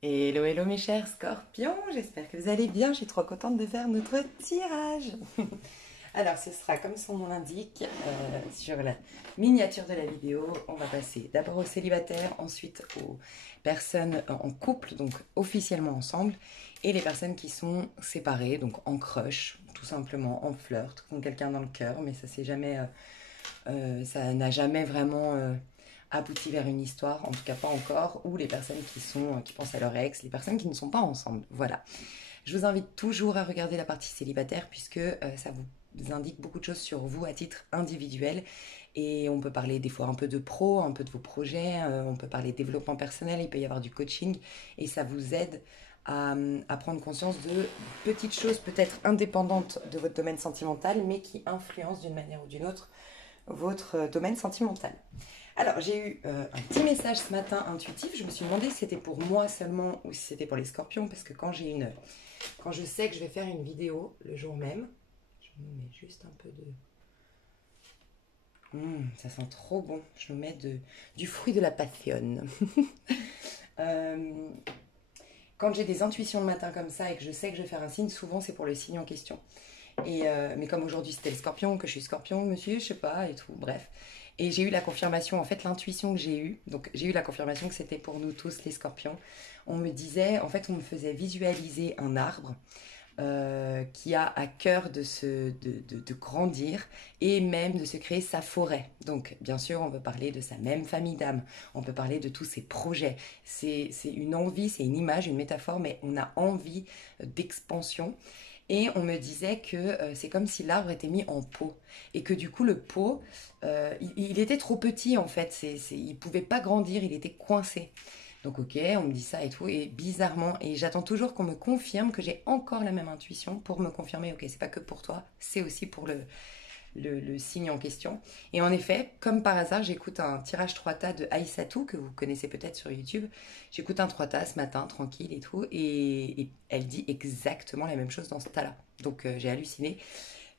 Hello, hello mes chers scorpions, j'espère que vous allez bien, je suis trop contente de faire notre tirage. Alors ce sera comme son nom l'indique, sur la miniature de la vidéo, on va passer d'abord aux célibataires, ensuite aux personnes en couple, donc officiellement ensemble, et les personnes qui sont séparées, donc en crush, tout simplement en flirt, qui ont quelqu'un dans le cœur, mais ça c'est jamais ça n'a jamais vraiment abouti vers une histoire, en tout cas pas encore, ou les personnes qui pensent à leur ex, les personnes qui ne sont pas ensemble. Voilà. Je vous invite toujours à regarder la partie célibataire puisque ça vous indique beaucoup de choses sur vous à titre individuel et on peut parler des fois un peu de pro, un peu de vos projets, on peut parler développement personnel, il peut y avoir du coaching et ça vous aide à prendre conscience de petites choses peut-être indépendantes de votre domaine sentimental mais qui influencent d'une manière ou d'une autre votre domaine sentimental. Alors, j'ai eu un petit message ce matin intuitif. Je me suis demandé si c'était pour moi seulement ou si c'était pour les scorpions. Parce que quand je sais que je vais faire une vidéo le jour même, je me mets juste un peu de... ça sent trop bon. Je me mets du fruit de la passion. Euh, quand j'ai des intuitions le matin comme ça et que je sais que je vais faire un signe, souvent c'est pour le signe en question. Mais comme aujourd'hui c'était le scorpion, que je suis scorpion, monsieur, je sais pas, et tout, bref. Et j'ai eu la confirmation, en fait, l'intuition que j'ai eue, donc j'ai eu la confirmation que c'était pour nous tous les scorpions. On me disait, en fait, on me faisait visualiser un arbre qui a à cœur de grandir et même de se créer sa forêt. Donc, bien sûr, on peut parler de sa même famille d'âme, on peut parler de tous ses projets. C'est une envie, c'est une image, une métaphore, mais on a envie d'expansion. Et on me disait que c'est comme si l'arbre était mis en pot. Et que du coup, le pot, il était trop petit en fait. Il ne pouvait pas grandir, il était coincé. Donc ok, on me dit ça et tout. Et bizarrement, et j'attends toujours qu'on me confirme que j'ai encore la même intuition pour me confirmer, ok, c'est pas que pour toi, c'est aussi pour le signe en question. Et en effet, comme par hasard, j'écoute un tirage 3 tas de Aïssatou, que vous connaissez peut-être sur YouTube. J'écoute un 3 tas ce matin, tranquille et tout, et elle dit exactement la même chose dans ce tas-là. Donc j'ai halluciné.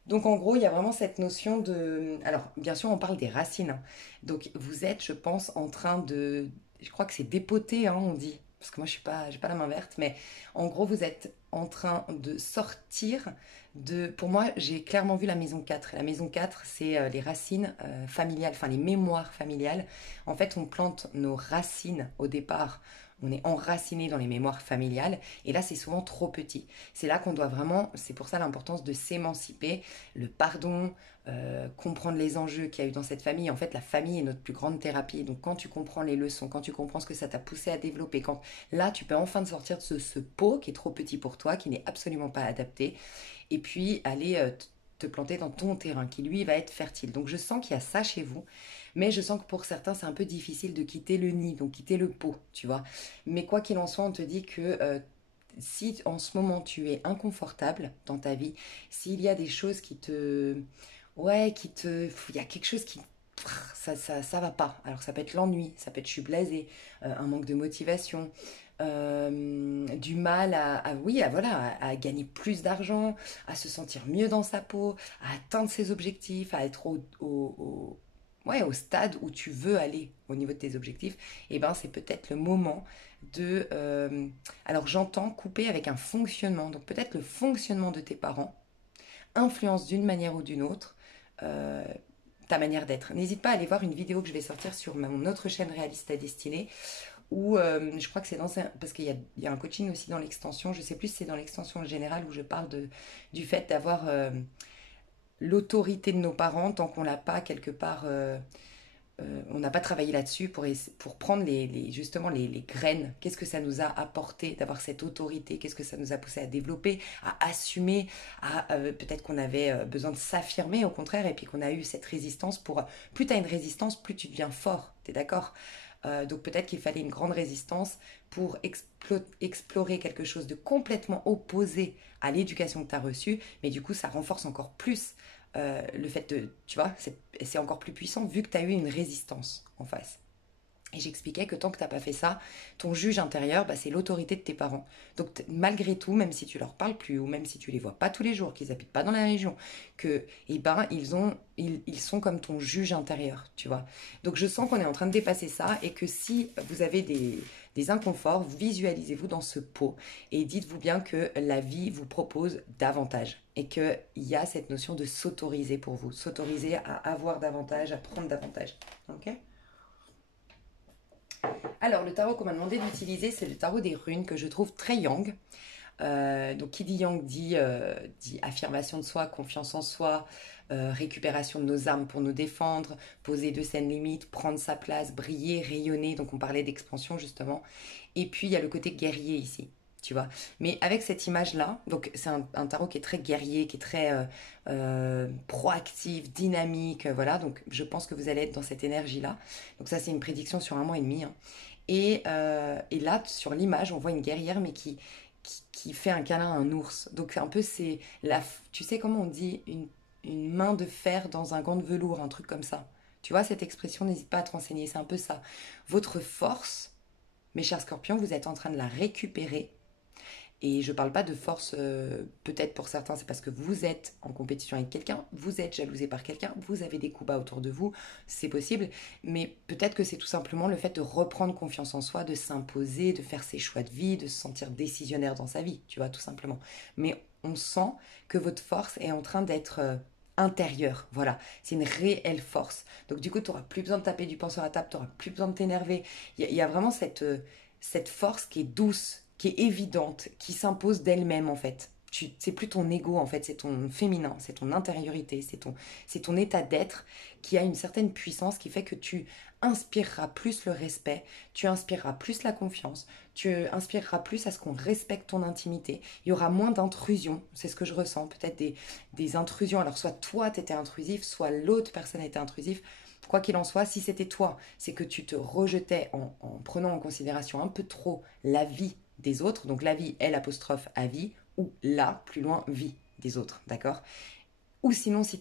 Donc en gros, il y a vraiment cette notion de... Alors, bien sûr, on parle des racines, hein. Donc vous êtes, je pense, en train de... Je crois que c'est dépoter, hein, on dit. Parce que moi, j'ai pas la main verte. Mais en gros, vous êtes en train de sortir de... Pour moi, j'ai clairement vu la maison 4. La maison 4, c'est les racines familiales, enfin les mémoires familiales. En fait, on plante nos racines au départ. On est enraciné dans les mémoires familiales. Et là, c'est souvent trop petit. C'est là qu'on doit vraiment... C'est pour ça l'importance de s'émanciper, le pardon, comprendre les enjeux qu'il y a eu dans cette famille. En fait, la famille est notre plus grande thérapie. Donc, quand tu comprends les leçons, quand tu comprends ce que ça t'a poussé à développer, quand là, tu peux enfin te sortir de ce pot qui est trop petit pour toi, qui n'est absolument pas adapté, et puis aller te planter dans ton terrain qui, lui, va être fertile. Donc, je sens qu'il y a ça chez vous, mais je sens que pour certains, c'est un peu difficile de quitter le nid, donc quitter le pot, tu vois. Mais quoi qu'il en soit, on te dit que si en ce moment tu es inconfortable dans ta vie, s'il y a des choses qui te... Ouais, il y a quelque chose qui... Ça va pas. Alors ça peut être l'ennui, ça peut être je suis blasée, un manque de motivation, du mal oui, voilà, à gagner plus d'argent, à se sentir mieux dans sa peau, à atteindre ses objectifs, à être ouais, au stade où tu veux aller au niveau de tes objectifs, et ben c'est peut-être le moment de... alors j'entends couper avec un fonctionnement, donc peut-être le fonctionnement de tes parents influence d'une manière ou d'une autre euh, ta manière d'être. N'hésite pas à aller voir une vidéo que je vais sortir sur mon autre chaîne Réaliste à Destinée, où je crois que c'est parce qu'il y a un coaching aussi dans l'extension, je sais plus si c'est dans l'extension générale où je parle du fait d'avoir l'autorité de nos parents tant qu'on l'a pas quelque part on n'a pas travaillé là-dessus pour prendre justement les graines. Qu'est-ce que ça nous a apporté d'avoir cette autorité? Qu'est-ce que ça nous a poussé à développer, à assumer, à peut-être qu'on avait besoin de s'affirmer au contraire et puis qu'on a eu cette résistance pour... Plus tu as une résistance, plus tu deviens fort, t'es d'accord? Donc peut-être qu'il fallait une grande résistance pour explorer quelque chose de complètement opposé à l'éducation que tu as reçue, mais du coup ça renforce encore plus le fait de, tu vois, c'est encore plus puissant vu que tu as eu une résistance en face. Et j'expliquais que tant que tu n'as pas fait ça, ton juge intérieur, bah, c'est l'autorité de tes parents. Donc malgré tout, même si tu leur parles plus, ou même si tu les vois pas tous les jours, qu'ils habitent pas dans la région, que eh ben, ils sont comme ton juge intérieur, tu vois. Donc je sens qu'on est en train de dépasser ça et que si vous avez des inconforts, visualisez-vous dans ce pot et dites-vous bien que la vie vous propose davantage et qu'il y a cette notion de s'autoriser pour vous, s'autoriser à avoir davantage, à prendre davantage. Ok. Alors, le tarot qu'on m'a demandé d'utiliser, c'est le tarot des runes que je trouve très yang. Donc, qui dit yang dit affirmation de soi, confiance en soi, récupération de nos armes pour nous défendre, poser de saines limites, prendre sa place, briller, rayonner. Donc, on parlait d'expansion justement. Et puis, il y a le côté guerrier ici. Tu vois, mais avec cette image-là, donc c'est un tarot qui est très guerrier, qui est très proactif, dynamique, voilà. Donc je pense que vous allez être dans cette énergie-là. Donc ça, c'est une prédiction sur 1 mois et demi, hein. Et là, sur l'image, on voit une guerrière, mais qui fait un câlin à un ours. Donc un peu, tu sais comment on dit une main de fer dans un gant de velours, un truc comme ça. Tu vois, cette expression, n'hésite pas à te renseigner, c'est un peu ça. Votre force, mes chers scorpions, vous êtes en train de la récupérer. Et je ne parle pas de force, peut-être pour certains, c'est parce que vous êtes en compétition avec quelqu'un, vous êtes jalousé par quelqu'un, vous avez des coups bas autour de vous, c'est possible, mais peut-être que c'est tout simplement le fait de reprendre confiance en soi, de s'imposer, de faire ses choix de vie, de se sentir décisionnaire dans sa vie, tu vois, tout simplement. Mais on sent que votre force est en train d'être intérieure, voilà, c'est une réelle force. Donc du coup, tu n'auras plus besoin de taper du poing sur la table, tu n'auras plus besoin de t'énerver. Il y a vraiment cette force qui est douce, qui est évidente, qui s'impose d'elle-même en fait. C'est plus ton ego en fait, c'est ton féminin, c'est ton intériorité, c'est ton état d'être qui a une certaine puissance qui fait que tu inspireras plus le respect, tu inspireras plus la confiance, tu inspireras plus à ce qu'on respecte ton intimité. Il y aura moins d'intrusions, c'est ce que je ressens, peut-être des intrusions. Alors soit toi t'étais intrusif, soit l'autre personne était intrusif. Quoi qu'il en soit, si c'était toi, c'est que tu te rejetais en prenant en considération un peu trop la vie des autres, donc la vie, L apostrophe à vie, ou la, plus loin, vie des autres, d'accord? Ou sinon, si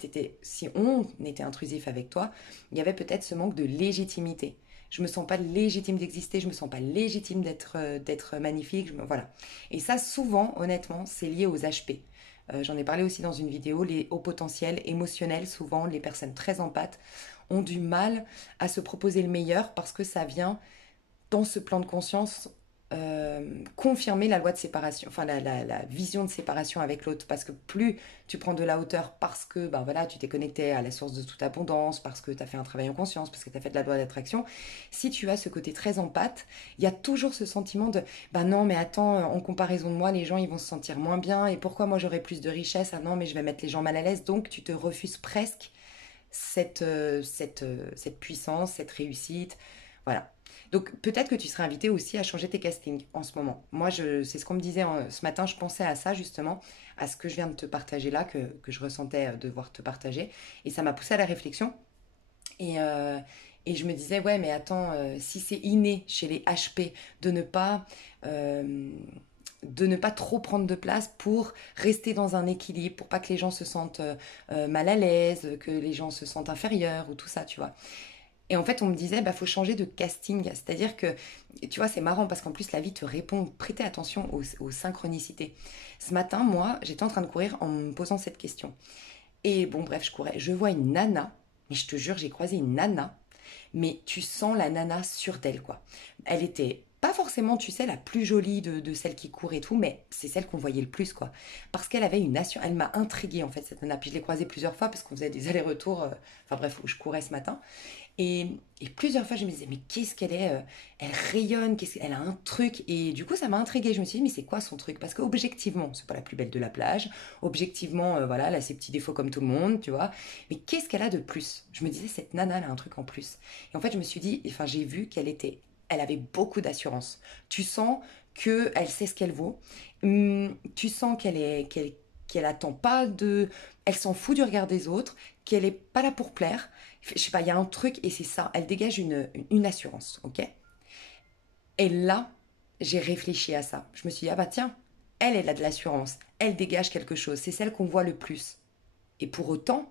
on était intrusif avec toi, il y avait peut-être ce manque de légitimité. Je me sens pas légitime d'exister, je me sens pas légitime d'être magnifique, voilà. Et ça, souvent, honnêtement, c'est lié aux HP. J'en ai parlé aussi dans une vidéo, les hauts potentiels émotionnels, souvent les personnes très empathes, ont du mal à se proposer le meilleur parce que ça vient dans ce plan de conscience confirmer la loi de séparation, enfin la vision de séparation avec l'autre, parce que plus tu prends de la hauteur parce que ben voilà, tu t'es connecté à la source de toute abondance, parce que tu as fait un travail en conscience, parce que tu as fait de la loi d'attraction, si tu as ce côté très empathe, il y a toujours ce sentiment de ben non mais attends, en comparaison de moi, les gens ils vont se sentir moins bien, et pourquoi moi j'aurais plus de richesse, ah non mais je vais mettre les gens mal à l'aise, donc tu te refuses presque cette puissance, cette réussite. Voilà. Donc peut-être que tu serais invité aussi à changer tes castings en ce moment. Moi, c'est ce qu'on me disait ce matin, je pensais à ça justement, à ce que je viens de te partager là, que je ressentais devoir te partager. Et ça m'a poussé à la réflexion. Et je me disais, ouais, mais attends, si c'est inné chez les HP euh, de ne pas trop prendre de place pour rester dans un équilibre, pour pas que les gens se sentent mal à l'aise, que les gens se sentent inférieurs ou tout ça, tu vois. Et en fait, on me disait, bah, faut changer de casting. C'est-à-dire que, tu vois, c'est marrant parce qu'en plus, la vie te répond. Prêtez attention aux synchronicités. Ce matin, moi, j'étais en train de courir en me posant cette question. Et bon, bref, je courais. Je vois une nana, mais je te jure, j'ai croisé une nana, mais tu sens la nana sûre d'elle, quoi. Elle était pas forcément, tu sais, la plus jolie de celles qui courent et tout, mais c'est celle qu'on voyait le plus, quoi. Parce qu'elle avait une nation, elle m'a intriguée, en fait, cette nana. Puis je l'ai croisée plusieurs fois parce qu'on faisait des allers-retours, enfin bref, où je courais ce matin. Et plusieurs fois, je me disais, mais qu'est-ce qu'elle est Elle rayonne, elle a un truc. Et du coup, ça m'a intriguée. Je me suis dit, mais c'est quoi son truc? Parce qu'objectivement, c'est pas la plus belle de la plage. Objectivement, voilà, elle a ses petits défauts comme tout le monde, tu vois. Mais qu'est-ce qu'elle a de plus? Je me disais, cette nana, elle a un truc en plus. Et en fait, je me suis dit, enfin, j'ai vu elle avait beaucoup d'assurance. Tu sens qu'elle sait ce qu'elle vaut. Tu sens qu'elle attend pas de. Elle s'en fout du regard des autres, qu'elle est pas là pour plaire. Je sais pas, il y a un truc et c'est ça. Elle dégage une assurance, ok? Et là, j'ai réfléchi à ça. Je me suis dit, ah bah tiens, elle a de l'assurance. Elle dégage quelque chose. C'est celle qu'on voit le plus. Et pour autant,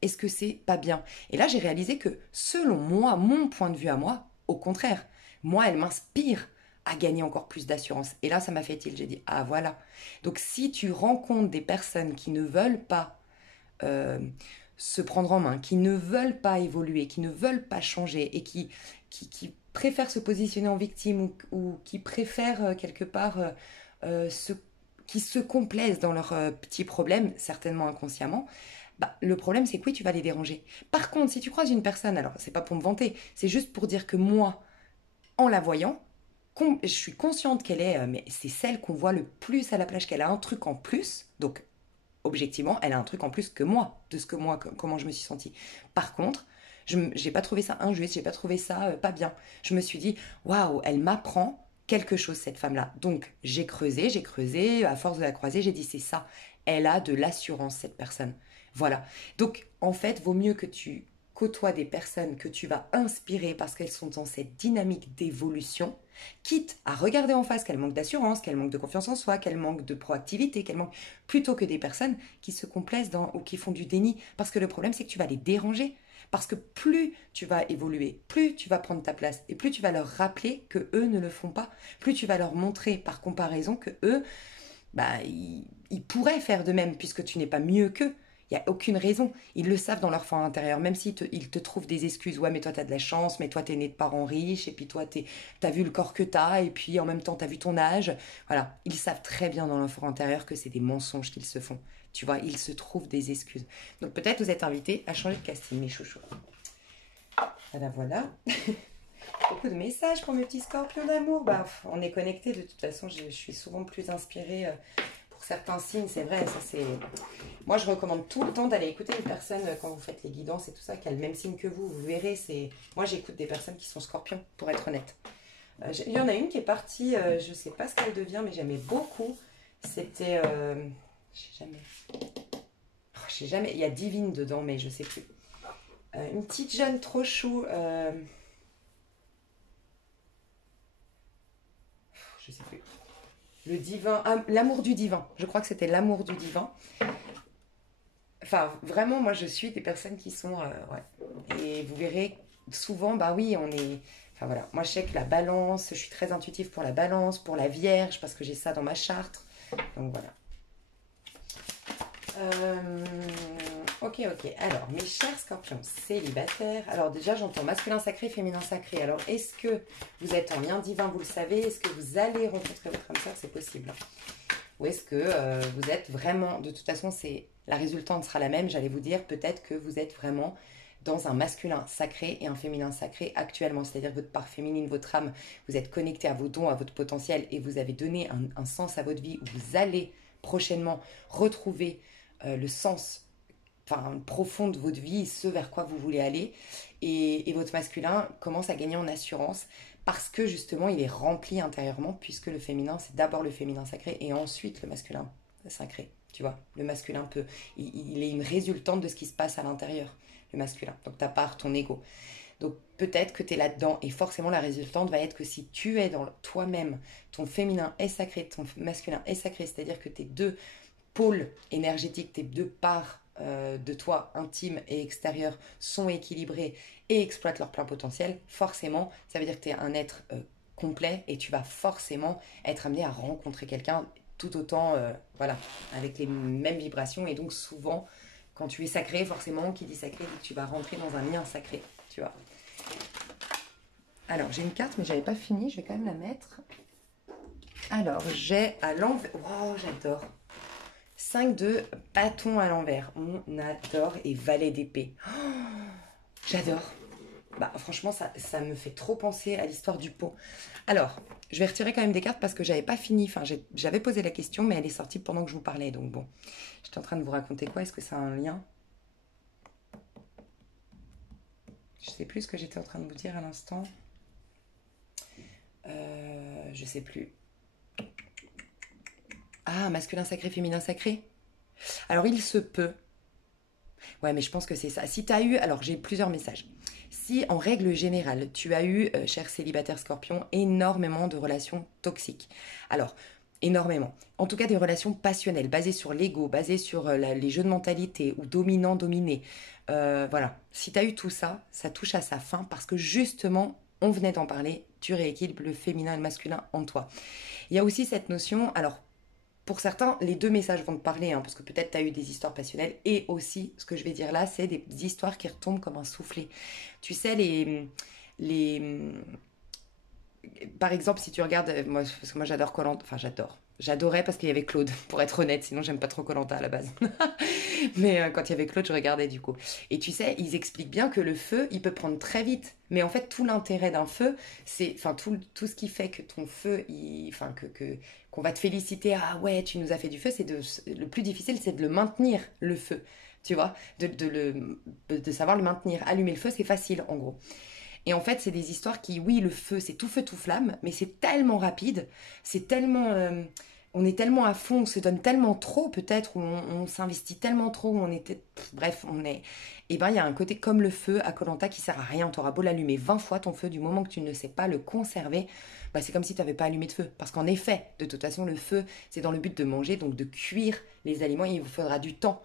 est-ce que c'est pas bien? Et là, j'ai réalisé que selon moi, mon point de vue à moi, Au contraire, moi, elle m'inspire à gagner encore plus d'assurance. Et là, ça m'a fait tilt. J'ai dit, ah voilà. Donc si tu rencontres des personnes qui ne veulent pas euh, se prendre en main, qui ne veulent pas évoluer, qui ne veulent pas changer et qui préfèrent se positionner en victime ou qui préfèrent quelque part qui se complaisent dans leurs petits problèmes, certainement inconsciemment, bah, le problème c'est que oui, tu vas les déranger. Par contre, si tu croises une personne, alors c'est pas pour me vanter, c'est juste pour dire que moi, en la voyant, je suis consciente qu'elle est, mais c'est celle qu'on voit le plus à la plage, qu'elle a un truc en plus, donc objectivement, elle a un truc en plus que moi, de ce que moi, comment je me suis sentie. Par contre, je n'ai pas trouvé ça injuste, j'ai pas trouvé ça pas bien. Je me suis dit, waouh, elle m'apprend quelque chose, cette femme-là. Donc, j'ai creusé, à force de la croiser, j'ai dit, c'est ça. Elle a de l'assurance, cette personne. Voilà. Donc, en fait, vaut mieux que tu côtoies des personnes que tu vas inspirer parce qu'elles sont dans cette dynamique d'évolution, quitte à regarder en face qu'elles manquent d'assurance, qu'elles manquent de confiance en soi, qu'elles manquent de proactivité, qu'elles manquent plutôt que des personnes qui se complaisent ou qui font du déni. Parce que le problème, c'est que tu vas les déranger. Parce que plus tu vas évoluer, plus tu vas prendre ta place et plus tu vas leur rappeler que eux ne le font pas, plus tu vas leur montrer par comparaison que eux, bah, ils pourraient faire de même puisque tu n'es pas mieux qu'eux. Il n'y a aucune raison. Ils le savent dans leur fort intérieur, même s'ils ils te trouvent des excuses. Ouais, mais toi, tu as de la chance, mais toi, tu es né de parents riches, et puis toi, tu as vu le corps que tu as, et puis en même temps, tu as vu ton âge. Voilà, ils savent très bien dans leur fort intérieur que c'est des mensonges qu'ils se font. Tu vois, ils se trouvent des excuses. Donc peut-être vous êtes invités à changer de casting, mes chouchous. Voilà, voilà. Beaucoup de messages pour mes petits scorpions d'amour. Bah, on est connectés, de toute façon, je suis souvent plus inspirée pour certains signes, c'est vrai, ça c'est... Moi, je recommande tout le temps d'aller écouter une personne quand vous faites les guidances et tout ça, qui a le même signe que vous. Vous verrez, c'est... Moi, j'écoute des personnes qui sont scorpions, pour être honnête. Il y en a une qui est partie, je ne sais pas ce qu'elle devient, mais j'aimais beaucoup. C'était... je sais jamais. Oh, je sais jamais. Il y a Divine dedans, mais je sais plus. Une petite jeune trop chou. Je sais plus. Le divin, ah, l'amour du divin. Je crois que c'était l'amour du divin. Enfin, vraiment, moi, je suis des personnes qui sont... ouais. Et vous verrez, souvent, bah oui, on est... Enfin, voilà. Moi, je sais que la balance, je suis très intuitive pour la balance, pour la vierge, parce que j'ai ça dans ma charte. Donc, voilà. Ok. Alors, mes chers scorpions célibataires. Alors, déjà, j'entends masculin sacré, féminin sacré. Alors, est-ce que vous êtes en lien divin, vous le savez? Est-ce que vous allez rencontrer votre âme sœur? C'est possible. Ou est-ce que vous êtes vraiment... De toute façon, la résultante sera la même. J'allais vous dire, peut-être que vous êtes vraiment dans un masculin sacré et un féminin sacré actuellement. C'est-à-dire votre part féminine, votre âme, vous êtes connecté à vos dons, à votre potentiel et vous avez donné un sens à votre vie où vous allez prochainement retrouver le sens profond de votre vie, ce vers quoi vous voulez aller. Et votre masculin commence à gagner en assurance parce que justement il est rempli intérieurement, puisque le féminin c'est d'abord le féminin sacré et ensuite le masculin sacré. Tu vois, le masculin il est une résultante de ce qui se passe à l'intérieur, le masculin. Donc ta part, ton ego. Donc peut-être que tu es là-dedans et forcément la résultante va être que si tu es dans toi-même, ton féminin est sacré, ton masculin est sacré, c'est-à-dire que tes deux pôles énergétiques, tes deux parts de toi, intime et extérieur, sont équilibrés et exploitent leur plein potentiel, forcément, ça veut dire que tu es un être complet et tu vas forcément être amené à rencontrer quelqu'un tout autant, voilà, avec les mêmes vibrations. Et donc souvent, quand tu es sacré, forcément, qui dit sacré, dit que tu vas rentrer dans un lien sacré, tu vois. Alors, j'ai une carte, mais j'avais pas fini, je vais quand même la mettre. Alors, j'ai à l'envers... Wow, j'adore. 5 de bâton à l'envers. On adore. Et valet d'épée. Oh, j'adore. Bah, franchement, ça me fait trop penser à l'histoire du pot. Alors, je vais retirer quand même des cartes parce que j'avais pas fini. Enfin, j'avais posé la question, mais elle est sortie pendant que je vous parlais. Donc bon, j'étais en train de vous raconter quoi? Est-ce que ça a un lien? Je sais plus ce que j'étais en train de vous dire à l'instant. Je sais plus. Ah, masculin sacré, féminin sacré. Alors, il se peut. Ouais, mais je pense que c'est ça. Si tu as eu... Alors, j'ai plusieurs messages. Si, en règle générale, tu as eu, cher célibataire scorpion, énormément de relations toxiques. Alors, énormément. En tout cas, des relations passionnelles, basées sur l'ego, basées sur les jeux de mentalité ou dominant-dominé. Voilà. Si tu as eu tout ça, ça touche à sa fin parce que justement, On venait d'en parler, tu rééquilibres le féminin et le masculin en toi. Il y a aussi cette notion, alors pour certains, les deux messages vont te parler, hein, parce que peut-être tu as eu des histoires passionnelles, et aussi, ce que je vais dire là, c'est des histoires qui retombent comme un soufflet. Tu sais, les, par exemple, si tu regardes, moi, parce que moi j'adore koh, enfin j'adore. J'adorais parce qu'il y avait Claude, pour être honnête, sinon j'aime pas trop koh à la base. Mais quand il y avait Claude, je regardais du coup. Et tu sais, ils expliquent bien que le feu, il peut prendre très vite. Mais en fait, tout l'intérêt d'un feu, c'est, enfin, tout ce qui fait que ton feu, enfin, qu'on va te féliciter, ah ouais, tu nous as fait du feu, le plus difficile, c'est de le maintenir, le feu. Tu vois, de savoir le maintenir. Allumer le feu, c'est facile, en gros. Et en fait, c'est des histoires qui, oui, le feu, tout flamme, mais c'est tellement rapide, c'est tellement, on est tellement à fond, on se donne tellement trop, peut-être, on s'investit tellement trop, bref, on est, et ben, il y a un côté comme le feu à koh qui sert à rien. T'auras beau l'allumer 20 fois ton feu, du moment que tu ne sais pas le conserver, bah, c'est comme si tu n'avais pas allumé de feu. Parce qu'en effet, de toute façon, le feu, c'est dans le but de manger, donc de cuire les aliments, il vous faudra du temps.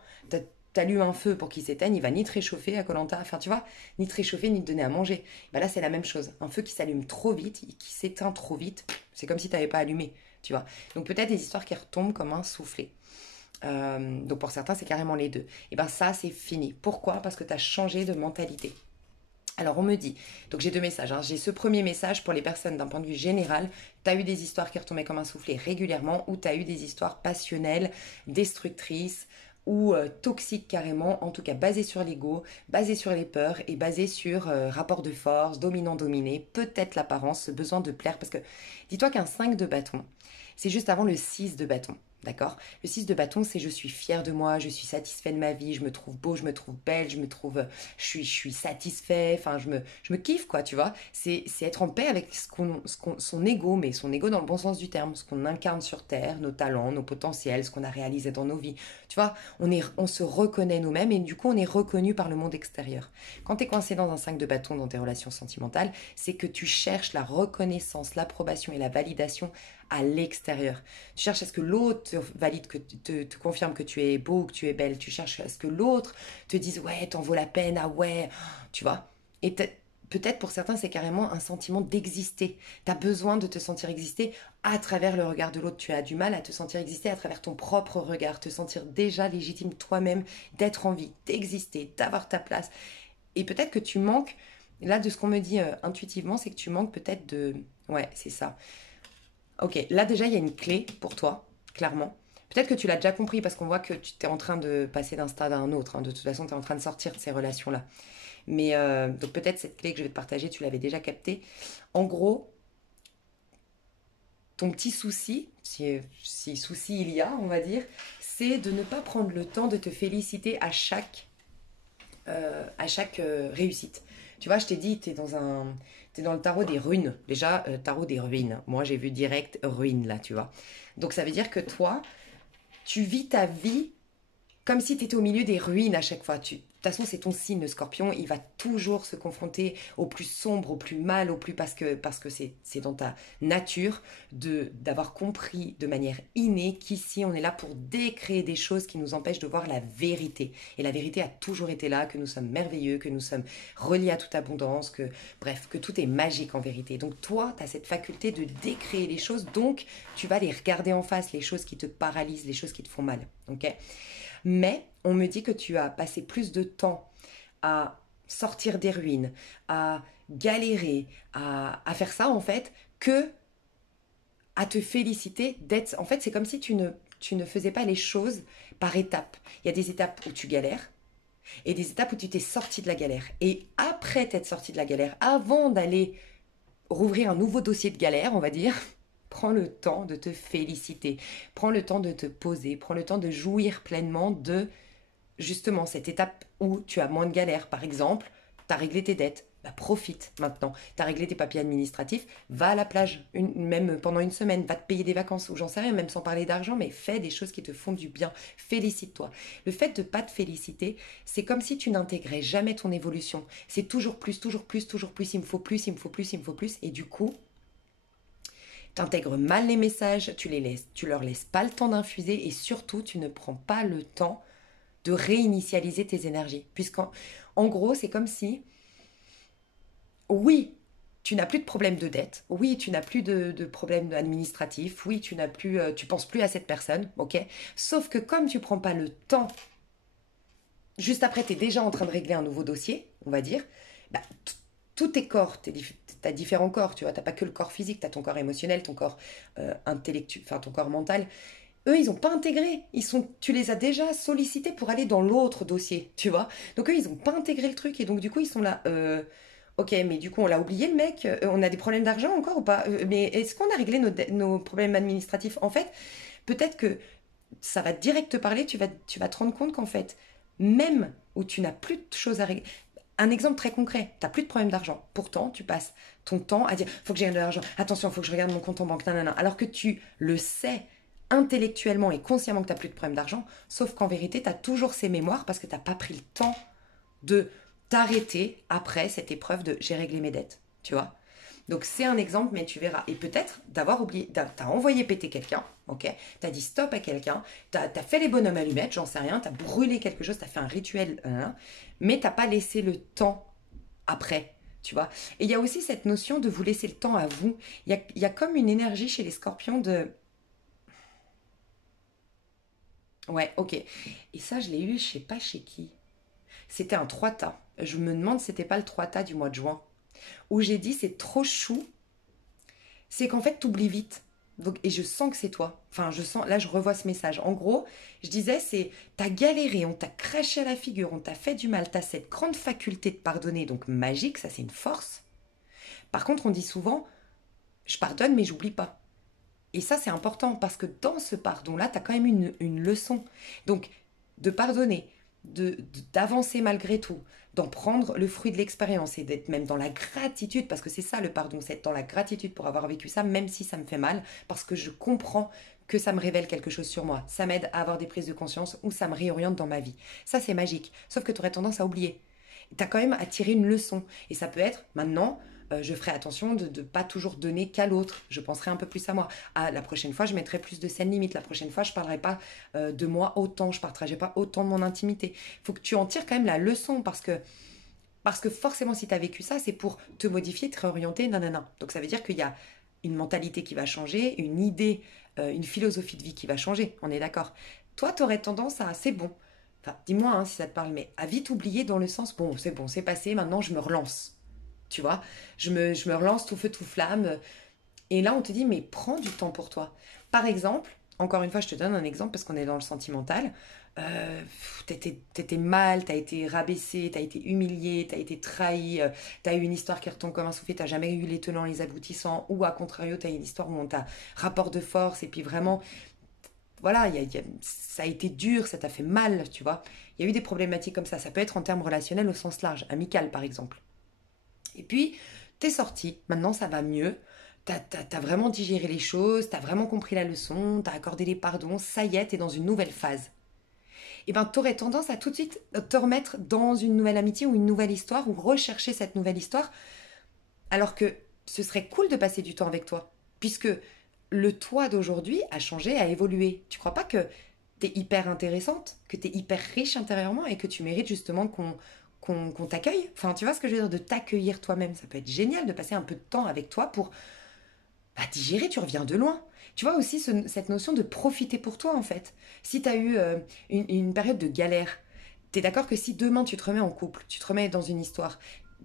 T'allumes un feu pour qu'il s'éteigne, il va ni te réchauffer à koh enfin tu vois, ni te réchauffer, ni te donner à manger. Bah là, c'est la même chose. Un feu qui s'allume trop vite, qui s'éteint trop vite, c'est comme si tu n'avais pas allumé, tu vois. Donc peut-être des histoires qui retombent comme un soufflet. Donc pour certains, c'est carrément les deux. Et ben ça, c'est fini. Pourquoi? Parce que tu as changé de mentalité. Alors on me dit, donc j'ai deux messages, hein. J'ai ce premier message pour les personnes d'un point de vue général, tu as eu des histoires qui retombaient comme un soufflet régulièrement, ou tu as eu des histoires passionnelles, destructrices, ou toxiques carrément, en tout cas basées sur l'ego, basées sur les peurs et basées sur rapport de force, dominant-dominé, peut-être l'apparence, ce besoin de plaire, parce que dis-toi qu'un 5 de bâton, c'est juste avant le 6 de bâton. D'accord? Le 6 de bâton, c'est je suis fière de moi, je suis satisfait de ma vie, je me trouve beau, je me trouve belle, je suis satisfait, enfin, je me kiffe, quoi, tu vois. C'est être en paix avec son ego, mais son ego dans le bon sens du terme, ce qu'on incarne sur Terre, nos talents, nos potentiels, ce qu'on a réalisé dans nos vies. Tu vois, on se reconnaît nous-mêmes et du coup, on est reconnu par le monde extérieur. Quand tu es coincé dans un 5 de bâton dans tes relations sentimentales, c'est que tu cherches la reconnaissance, l'approbation et la validation à l'extérieur. Tu cherches à ce que l'autre te valide, que te confirme que tu es beau, que tu es belle. Tu cherches à ce que l'autre te dise ouais, t'en vaut la peine, ah ouais, tu vois. Et peut-être pour certains, c'est carrément un sentiment d'exister. Tu as besoin de te sentir exister à travers le regard de l'autre. Tu as du mal à te sentir exister à travers ton propre regard, te sentir déjà légitime toi-même, d'être en vie, d'exister, d'avoir ta place. Et peut-être que tu manques, là de ce qu'on me dit intuitivement, c'est que tu manques peut-être de... Ouais, c'est ça. Ok, là déjà, il y a une clé pour toi, clairement. Peut-être que tu l'as déjà compris parce qu'on voit que tu es en train de passer d'un stade à un autre, hein. De toute façon, tu es en train de sortir de ces relations-là. Mais donc peut-être cette clé que je vais te partager, tu l'avais déjà captée. En gros, ton petit souci, si souci il y a, on va dire, c'est de ne pas prendre le temps de te féliciter à chaque réussite. Tu vois, je t'ai dit, t'es dans le tarot des runes. Déjà, tarot des ruines. Moi, j'ai vu direct ruine là, tu vois. Donc, ça veut dire que toi, tu vis ta vie comme si tu étais au milieu des ruines à chaque fois. De toute façon, c'est ton signe, le scorpion. Il va toujours se confronter au plus sombre, au plus mal, au plus parce que c'est dans ta nature d'avoir compris de manière innée qu'ici, on est là pour décréer des choses qui nous empêchent de voir la vérité. Et la vérité a toujours été là, que nous sommes merveilleux, que nous sommes reliés à toute abondance, bref, que tout est magique en vérité. Donc toi, tu as cette faculté de décréer les choses, donc tu vas les regarder en face, les choses qui te paralysent, les choses qui te font mal. Ok? Mais on me dit que tu as passé plus de temps à sortir des ruines, à galérer, à faire ça en fait, que à te féliciter d'être... En fait, c'est comme si tu ne faisais pas les choses par étapes. Il y a des étapes où tu galères et des étapes où tu t'es sorti de la galère. Et après t'être sorti de la galère, avant d'aller rouvrir un nouveau dossier de galère, on va dire, prends le temps de te féliciter, prends le temps de te poser, prends le temps de jouir pleinement de justement cette étape où tu as moins de galères. Par exemple, tu as réglé tes dettes. Bah, profite maintenant. Tu as réglé tes papiers administratifs, va à la plage, même pendant une semaine, va te payer des vacances ou j'en sais rien, même sans parler d'argent, mais fais des choses qui te font du bien. Félicite-toi. Le fait de ne pas te féliciter, c'est comme si tu n'intégrais jamais ton évolution. C'est toujours plus, toujours plus, toujours plus, il me faut plus, il me faut plus, il me faut plus. Et du coup, tu intègres mal les messages, tu leur laisses pas le temps d'infuser et surtout, tu ne prends pas le temps de réinitialiser tes énergies. Puisqu'en gros, c'est comme si, oui, tu n'as plus de problème de dette, oui, tu n'as plus de problème administratif, oui, tu n'as plus, tu penses plus à cette personne, ok? Sauf que comme tu prends pas le temps, juste après, tu es déjà en train de régler un nouveau dossier, on va dire, bah, tous tes corps, tu as différents corps, tu vois, tu n'as pas que le corps physique, tu as ton corps émotionnel, ton corps intellectuel, enfin ton corps mental. Eux, ils n'ont pas intégré. Tu les as déjà sollicités pour aller dans l'autre dossier, tu vois. Donc eux, ils n'ont pas intégré le truc et donc du coup, ils sont là. Ok, mais du coup, on l'a oublié le mec. On a des problèmes d'argent encore ou pas? Mais est-ce qu'on a réglé nos problèmes administratifs? En fait, peut-être que ça va direct te parler. Tu vas te rendre compte qu'en fait, même où tu n'as plus de choses à régler. Un exemple très concret, tu n'as plus de problème d'argent. Pourtant, tu passes ton temps à dire, faut que j'ai de l'argent. Attention, faut que je regarde mon compte en banque. Nanana. Alors que tu le sais intellectuellement et consciemment que tu n'as plus de problème d'argent, sauf qu'en vérité, tu as toujours ces mémoires parce que tu n'as pas pris le temps de t'arrêter après cette épreuve de j'ai réglé mes dettes, tu vois. Donc c'est un exemple, mais tu verras. Et peut-être d'avoir oublié, t'as envoyé péter quelqu'un, ok? T'as dit stop à quelqu'un, t'as fait les bonhommes allumettes, j'en sais rien, t'as brûlé quelque chose, t'as fait un rituel, mais t'as pas laissé le temps après, tu vois. Et il y a aussi cette notion de vous laisser le temps à vous. Il y a comme une énergie chez les scorpions de ouais, ok. Et ça, je l'ai eu, je sais pas chez qui. C'était un 3 tas. Je me demande si c'était pas le 3 tas du mois de juin. Où j'ai dit c'est trop chou. C'est qu'en fait, t'oublies vite. Donc, et je sens que c'est toi. Enfin, je sens, là, je revois ce message. En gros, je disais, t'as galéré, on t'a craché à la figure, on t'a fait du mal, t'as cette grande faculté de pardonner, donc magique, ça c'est une force. Par contre, on dit souvent, je pardonne, mais j'oublie pas. Et ça, c'est important parce que dans ce pardon-là, tu as quand même une leçon. Donc, de pardonner, d'avancer malgré tout, d'en prendre le fruit de l'expérience et d'être même dans la gratitude, parce que c'est ça le pardon, c'est être dans la gratitude pour avoir vécu ça, même si ça me fait mal, parce que je comprends que ça me révèle quelque chose sur moi. Ça m'aide à avoir des prises de conscience ou ça me réoriente dans ma vie. Ça, c'est magique. Sauf que tu aurais tendance à oublier. Tu as quand même à tirer une leçon. Et ça peut être, maintenant, je ferai attention de ne pas toujours donner qu'à l'autre. Je penserai un peu plus à moi. Ah, la prochaine fois, je mettrai plus de scènes limites. La prochaine fois, je ne parlerai pas de moi autant. Je ne partagerai pas autant de mon intimité. Il faut que tu en tires quand même la leçon parce que forcément, si tu as vécu ça, c'est pour te modifier, te réorienter, nanana. Donc ça veut dire qu'il y a une mentalité qui va changer, une idée, une philosophie de vie qui va changer. On est d'accord. Toi, tu aurais tendance à, c'est bon. Enfin, dis-moi si ça te parle, mais à vite oublier dans le sens, bon, c'est passé, maintenant je me relance. Tu vois, je me relance tout feu, tout flamme. Et là, on te dit, mais prends du temps pour toi. Par exemple, encore une fois, je te donne un exemple parce qu'on est dans le sentimental. T'étais mal, t'as été rabaissé, t'as été humilié, t'as été trahi, t'as eu une histoire qui retombe comme un soufflet, t'as jamais eu les tenants, les aboutissants, ou à contrario, t'as eu une histoire où on t'a rapport de force, et puis vraiment, voilà, ça a été dur, ça t'a fait mal, tu vois. Il y a eu des problématiques comme ça peut être en termes relationnels au sens large, amical par exemple. Et puis, t'es sorti, maintenant ça va mieux, t'as vraiment digéré les choses, t'as vraiment compris la leçon, t'as accordé les pardons, ça y est, t'es dans une nouvelle phase. Et ben t'aurais tendance à tout de suite te remettre dans une nouvelle amitié ou une nouvelle histoire ou rechercher cette nouvelle histoire, alors que ce serait cool de passer du temps avec toi, puisque le toi d'aujourd'hui a changé, a évolué. Tu crois pas que t'es hyper intéressante, que t'es hyper riche intérieurement et que tu mérites justement qu'on t'accueille? Enfin, tu vois ce que je veux dire, de t'accueillir toi-même. Ça peut être génial de passer un peu de temps avec toi pour digérer, tu reviens de loin. Tu vois aussi cette notion de profiter pour toi en fait. Si tu as eu une période de galère, tu es d'accord que si demain tu te remets en couple, tu te remets dans une histoire,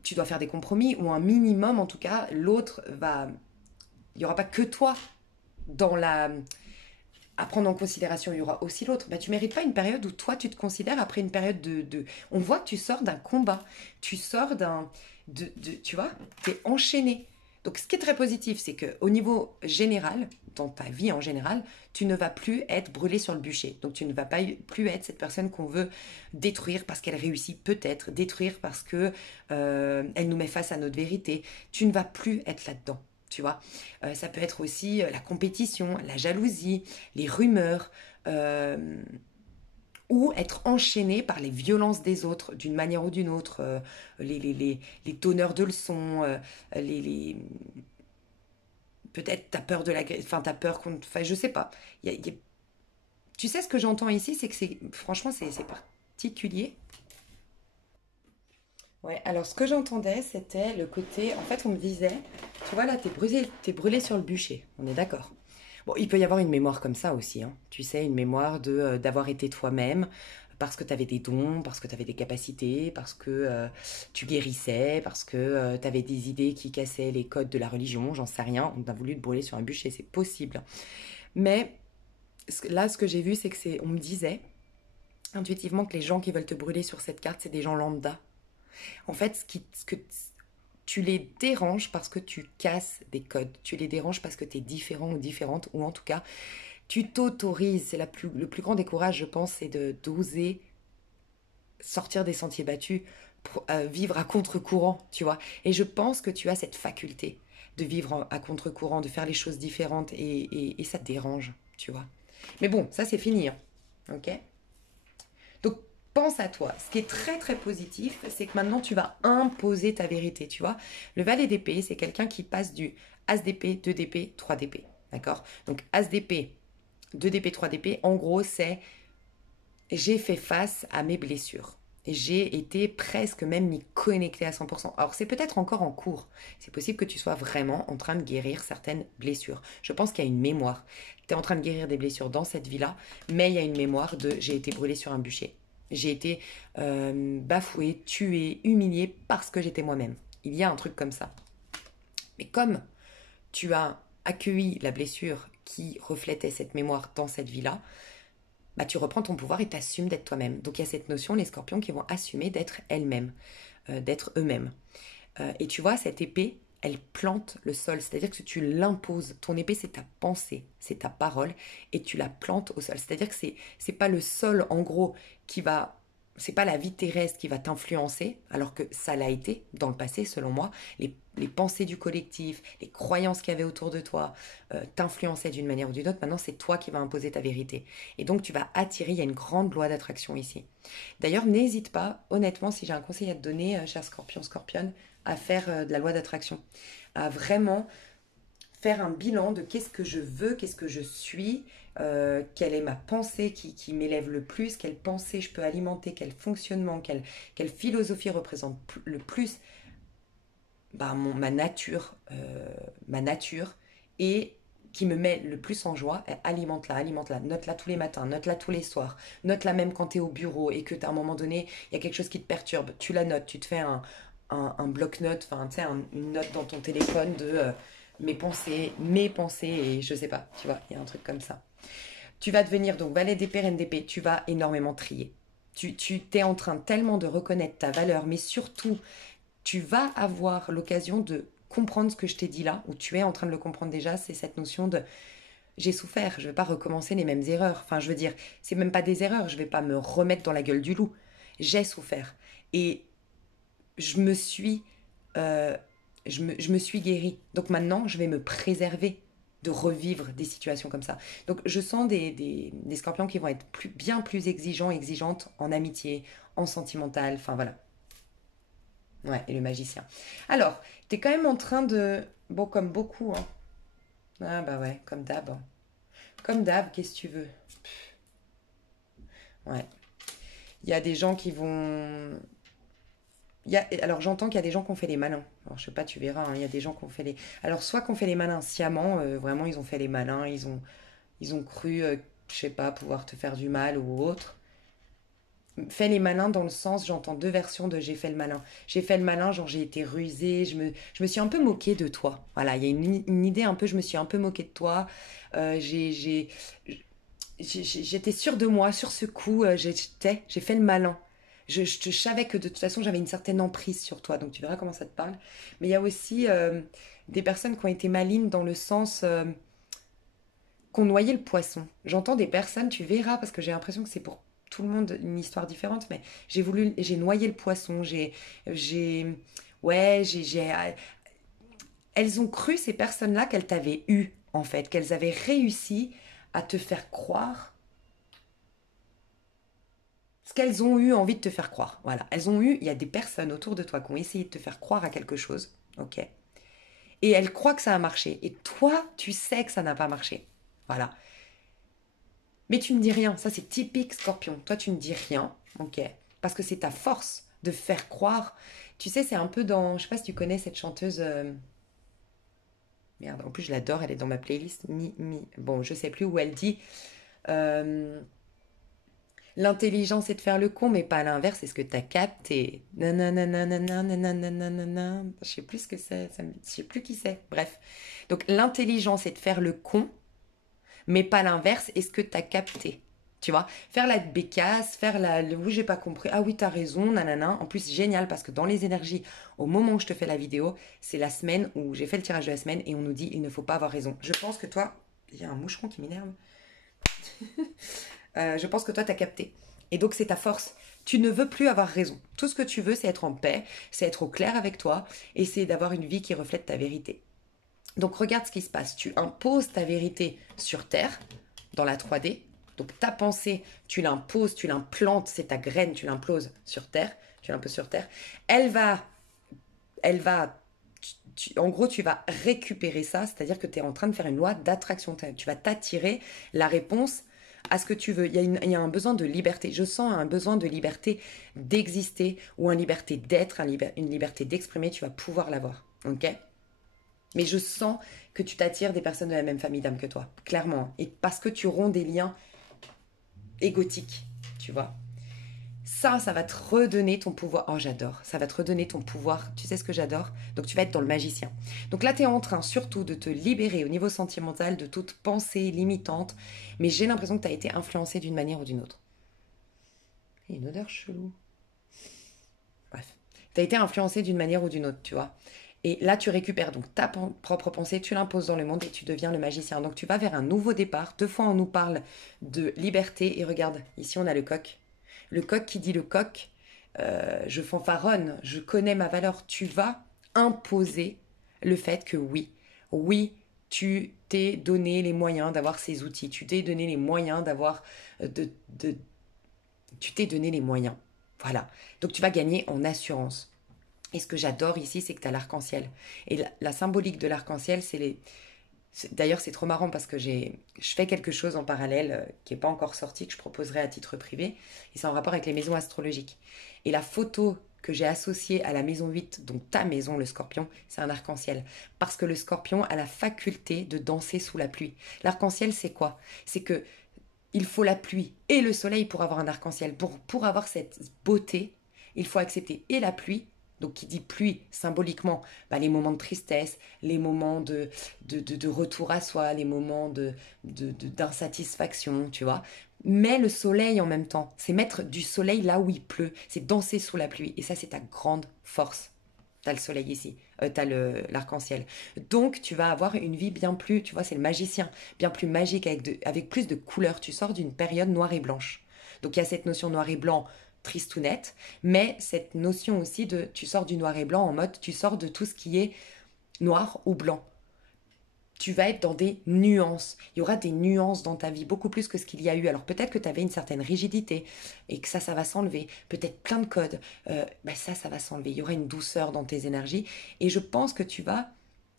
tu dois faire des compromis ou un minimum en tout cas, l'autre va... Il n'y aura pas que toi dans la... à prendre en considération, il y aura aussi l'autre. Bah, tu mérites pas une période où toi tu te considères après une période de... On voit que tu sors d'un combat, tu sors d'un... Tu vois, tu es enchaîné. Donc, ce qui est très positif, c'est qu'au niveau général, dans ta vie en général, tu ne vas plus être brûlé sur le bûcher. Donc, tu ne vas pas plus être cette personne qu'on veut détruire parce qu'elle réussit peut-être, détruire parce que elle nous met face à notre vérité. Tu ne vas plus être là-dedans. Tu vois, ça peut être aussi la compétition, la jalousie, les rumeurs, ou être enchaîné par les violences des autres d'une manière ou d'une autre, les donneurs de leçons, les, peut-être t'as peur de la... Enfin, t'as peur qu'on... Enfin, je sais pas. Tu sais ce que j'entends ici, c'est que franchement, c'est particulier. Ouais, alors ce que j'entendais, c'était le côté. En fait, on me disait, tu vois là, t'es brûlé sur le bûcher, on est d'accord. Bon, il peut y avoir une mémoire comme ça aussi, hein. Tu sais, une mémoire de d'avoir été toi-même, parce que tu avais des dons, parce que tu avais des capacités, parce que tu guérissais, parce que tu avais des idées qui cassaient les codes de la religion, j'en sais rien. On a voulu te brûler sur un bûcher, c'est possible. Mais là, ce que j'ai vu, c'est on me disait intuitivement que les gens qui veulent te brûler sur cette carte, c'est des gens lambda. En fait, tu les déranges parce que tu casses des codes. Tu les déranges parce que tu es différent ou différente, ou en tout cas, tu t'autorises. C'est le plus grand des courages, je pense, c'est d'oser sortir des sentiers battus, pour, vivre à contre-courant, tu vois. Et je pense que tu as cette faculté de vivre à contre-courant, de faire les choses différentes, et ça te dérange, tu vois. Mais bon, ça c'est fini, hein. Ok. Donc, pense à toi. Ce qui est très très positif, c'est que maintenant tu vas imposer ta vérité, tu vois. Le valet d'épée, c'est quelqu'un qui passe du As d'épée, 2 d'épée, 3 d'épée. D'accord. Donc, As d'épée, 2 d'épée, 3 d'épée, en gros, c'est j'ai fait face à mes blessures. Et j'ai été presque même m'y connecter à 100%. Alors c'est peut-être encore en cours. C'est possible que tu sois vraiment en train de guérir certaines blessures. Je pense qu'il y a une mémoire. Tu es en train de guérir des blessures dans cette vie-là, mais il y a une mémoire de j'ai été brûlé sur un bûcher. J'ai été bafoué, tué, humilié parce que j'étais moi-même. Il y a un truc comme ça. Mais comme tu as accueilli la blessure qui reflétait cette mémoire dans cette vie-là, bah, tu reprends ton pouvoir et t'assumes d'être toi-même. Donc il y a cette notion, les scorpions, qui vont assumer d'être elles-mêmes, d'être eux-mêmes. Et tu vois, cette épée, elle plante le sol, c'est-à-dire que tu l'imposes. Ton épée, c'est ta pensée, c'est ta parole, et tu la plantes au sol. C'est-à-dire que c'est pas le sol, en gros, qui va. C'est pas la vie terrestre qui va t'influencer, alors que ça l'a été dans le passé, selon moi. Les pensées du collectif, les croyances qu'il y avait autour de toi t'influençaient d'une manière ou d'une autre. Maintenant, c'est toi qui vas imposer ta vérité. Et donc, tu vas attirer. Il y a une grande loi d'attraction ici. D'ailleurs, n'hésite pas, honnêtement, si j'ai un conseil à te donner, cher scorpion, scorpionne, à faire de la loi d'attraction, à vraiment faire un bilan de qu'est-ce que je veux, qu'est-ce que je suis, quelle est ma pensée qui m'élève le plus, quelle pensée je peux alimenter, quel fonctionnement, quelle philosophie représente le plus bah, ma nature, et qui me met le plus en joie, alimente-la, alimente-la, note-la tous les matins, note-la tous les soirs, note-la même quand tu es au bureau et que à un moment donné, il y a quelque chose qui te perturbe, tu la notes, tu te fais un bloc-notes, enfin, tu sais, une note dans ton téléphone de mes pensées, et je sais pas, tu vois, il y a un truc comme ça. Tu vas devenir donc valet d'épée, reine d'épée, tu vas énormément trier. Tu t'es en train tellement de reconnaître ta valeur, mais surtout tu vas avoir l'occasion de comprendre ce que je t'ai dit là, ou tu es en train de le comprendre déjà, c'est cette notion de j'ai souffert, je ne vais pas recommencer les mêmes erreurs. Enfin, je veux dire, c'est même pas des erreurs, je ne vais pas me remettre dans la gueule du loup. J'ai souffert. Et je me suis, euh, je me suis guérie. Donc maintenant, je vais me préserver de revivre des situations comme ça. Donc je sens des scorpions qui vont être bien plus exigeants, exigeantes en amitié, en sentimental, enfin voilà. Ouais, et le magicien. Alors, t'es quand même en train de. Bon, comme beaucoup, hein. Ah, bah ouais, comme d'hab, hein. Comme d'hab, qu'est-ce que tu veux? Ouais. Il y a des gens qui vont. Alors, j'entends qu'il y a des gens qui ont fait les malins. Alors, je sais pas, tu verras, hein, il y a des gens qui ont fait les. Alors, soit qu'on fait les malins sciemment, vraiment, ils ont fait les malins, ils ont cru, je sais pas, pouvoir te faire du mal ou autre. Fais les malins dans le sens, j'entends deux versions de j'ai fait le malin. J'ai fait le malin, genre j'ai été rusée, je me suis un peu moquée de toi. Voilà, il y a une idée un peu, je me suis un peu moquée de toi. Euh, j'ai, j'ai, J'étais sûre de moi sur ce coup, j'ai fait le malin. Je savais que de toute façon j'avais une certaine emprise sur toi, donc tu verras comment ça te parle. Mais il y a aussi des personnes qui ont été malines dans le sens qu'on noyait le poisson. J'entends des personnes, tu verras, parce que j'ai l'impression que c'est pour tout le monde une histoire différente, mais j'ai noyé le poisson, j'ai, ouais, elles ont cru, ces personnes-là, qu'elles t'avaient eu, en fait, qu'elles avaient réussi à te faire croire ce qu'elles ont eu envie de te faire croire. Voilà, il y a des personnes autour de toi qui ont essayé de te faire croire à quelque chose, ok? Et elles croient que ça a marché. Et toi, tu sais que ça n'a pas marché. Voilà. Mais tu ne dis rien, ça c'est typique Scorpion. Toi tu ne dis rien, ok? Parce que c'est ta force de faire croire. Tu sais, c'est un peu dans... Je sais pas si tu connais cette chanteuse... Merde, en plus je l'adore, elle est dans ma playlist. Bon, je sais plus où elle dit... euh, L'intelligence est de faire le con, mais pas à l'inverse, c'est ce que t'as capté. Nanana, nanana. Je sais plus ce que c'est, je sais plus qui c'est. Bref. Donc l'intelligence est de faire le con, mais pas l'inverse, est ce que t'as capté. Tu vois, faire la bécasse, faire oui, j'ai pas compris. Ah oui, t'as raison, nanana. En plus, génial parce que dans les énergies, au moment où je te fais la vidéo, c'est la semaine où j'ai fait le tirage de la semaine et on nous dit il ne faut pas avoir raison. Je pense que toi, il y a un moucheron qui m'énerve. Je pense que toi, t'as capté. Et donc, c'est ta force. Tu ne veux plus avoir raison. Tout ce que tu veux, c'est être en paix, c'est être au clair avec toi et c'est d'avoir une vie qui reflète ta vérité. Donc, regarde ce qui se passe. Tu imposes ta vérité sur Terre, dans la 3D. Donc, ta pensée, tu l'imposes, tu l'implantes, c'est ta graine, tu l'imploses sur Terre. Tu l'imposes sur Terre. Elle va en gros, tu vas récupérer ça, c'est-à-dire que tu es en train de faire une loi d'attraction. Tu vas t'attirer la réponse à ce que tu veux. Il y a un besoin de liberté. Je sens un besoin de liberté d'exister ou une liberté d'être, une liberté d'exprimer. Tu vas pouvoir l'avoir. Ok? Mais je sens que tu t'attires des personnes de la même famille d'âme que toi. Clairement. Et parce que tu romps des liens égotiques. Tu vois? Ça va te redonner ton pouvoir. Oh, j'adore. Ça va te redonner ton pouvoir. Tu sais ce que j'adore? Donc, tu vas être dans le magicien. Donc là, tu es en train surtout de te libérer au niveau sentimental de toute pensée limitante. Mais j'ai l'impression que tu as été influencé d'une manière ou d'une autre. Il y a une odeur chelou. Bref. Tu as été influencé d'une manière ou d'une autre, tu vois. Et là, tu récupères donc ta propre pensée, tu l'imposes dans le monde et tu deviens le magicien. Donc, tu vas vers un nouveau départ. 2 fois, on nous parle de liberté. Et regarde, ici, on a le coq. Le coq qui dit le coq, je fanfaronne, je connais ma valeur. Tu vas imposer le fait que oui, oui, tu t'es donné les moyens d'avoir ces outils. Tu t'es donné les moyens d'avoir de tu t'es donné les moyens. Voilà. Donc tu vas gagner en assurance. Et ce que j'adore ici, c'est que tu as l'arc-en-ciel. Et la symbolique de l'arc-en-ciel, c'est les... D'ailleurs, c'est trop marrant parce que je fais quelque chose en parallèle qui n'est pas encore sorti, que je proposerai à titre privé. Et c'est en rapport avec les maisons astrologiques. Et la photo que j'ai associée à la maison 8, donc ta maison, le scorpion, c'est un arc-en-ciel. Parce que le scorpion a la faculté de danser sous la pluie. L'arc-en-ciel, c'est quoi? C'est que il faut la pluie et le soleil pour avoir un arc-en-ciel. Pour avoir cette beauté, il faut accepter et la pluie, donc qui dit pluie symboliquement, bah, les moments de tristesse, les moments de retour à soi, les moments d'insatisfaction, tu vois. Mais le soleil en même temps, c'est mettre du soleil là où il pleut, c'est danser sous la pluie. Et ça, c'est ta grande force. T'as le soleil ici, t'as l'arc-en-ciel. Donc tu vas avoir une vie bien plus, tu vois, c'est le magicien, bien plus magique avec plus de couleurs. Tu sors d'une période noire et blanche. Donc il y a cette notion noir et blanc triste ou net, mais cette notion aussi de tu sors du noir et blanc en mode tu sors de tout ce qui est noir ou blanc. Tu vas être dans des nuances. Il y aura des nuances dans ta vie, beaucoup plus que ce qu'il y a eu. Alors peut-être que tu avais une certaine rigidité et que ça va s'enlever. Peut-être plein de codes. Ça va s'enlever. Il y aura une douceur dans tes énergies. Et je pense que tu vas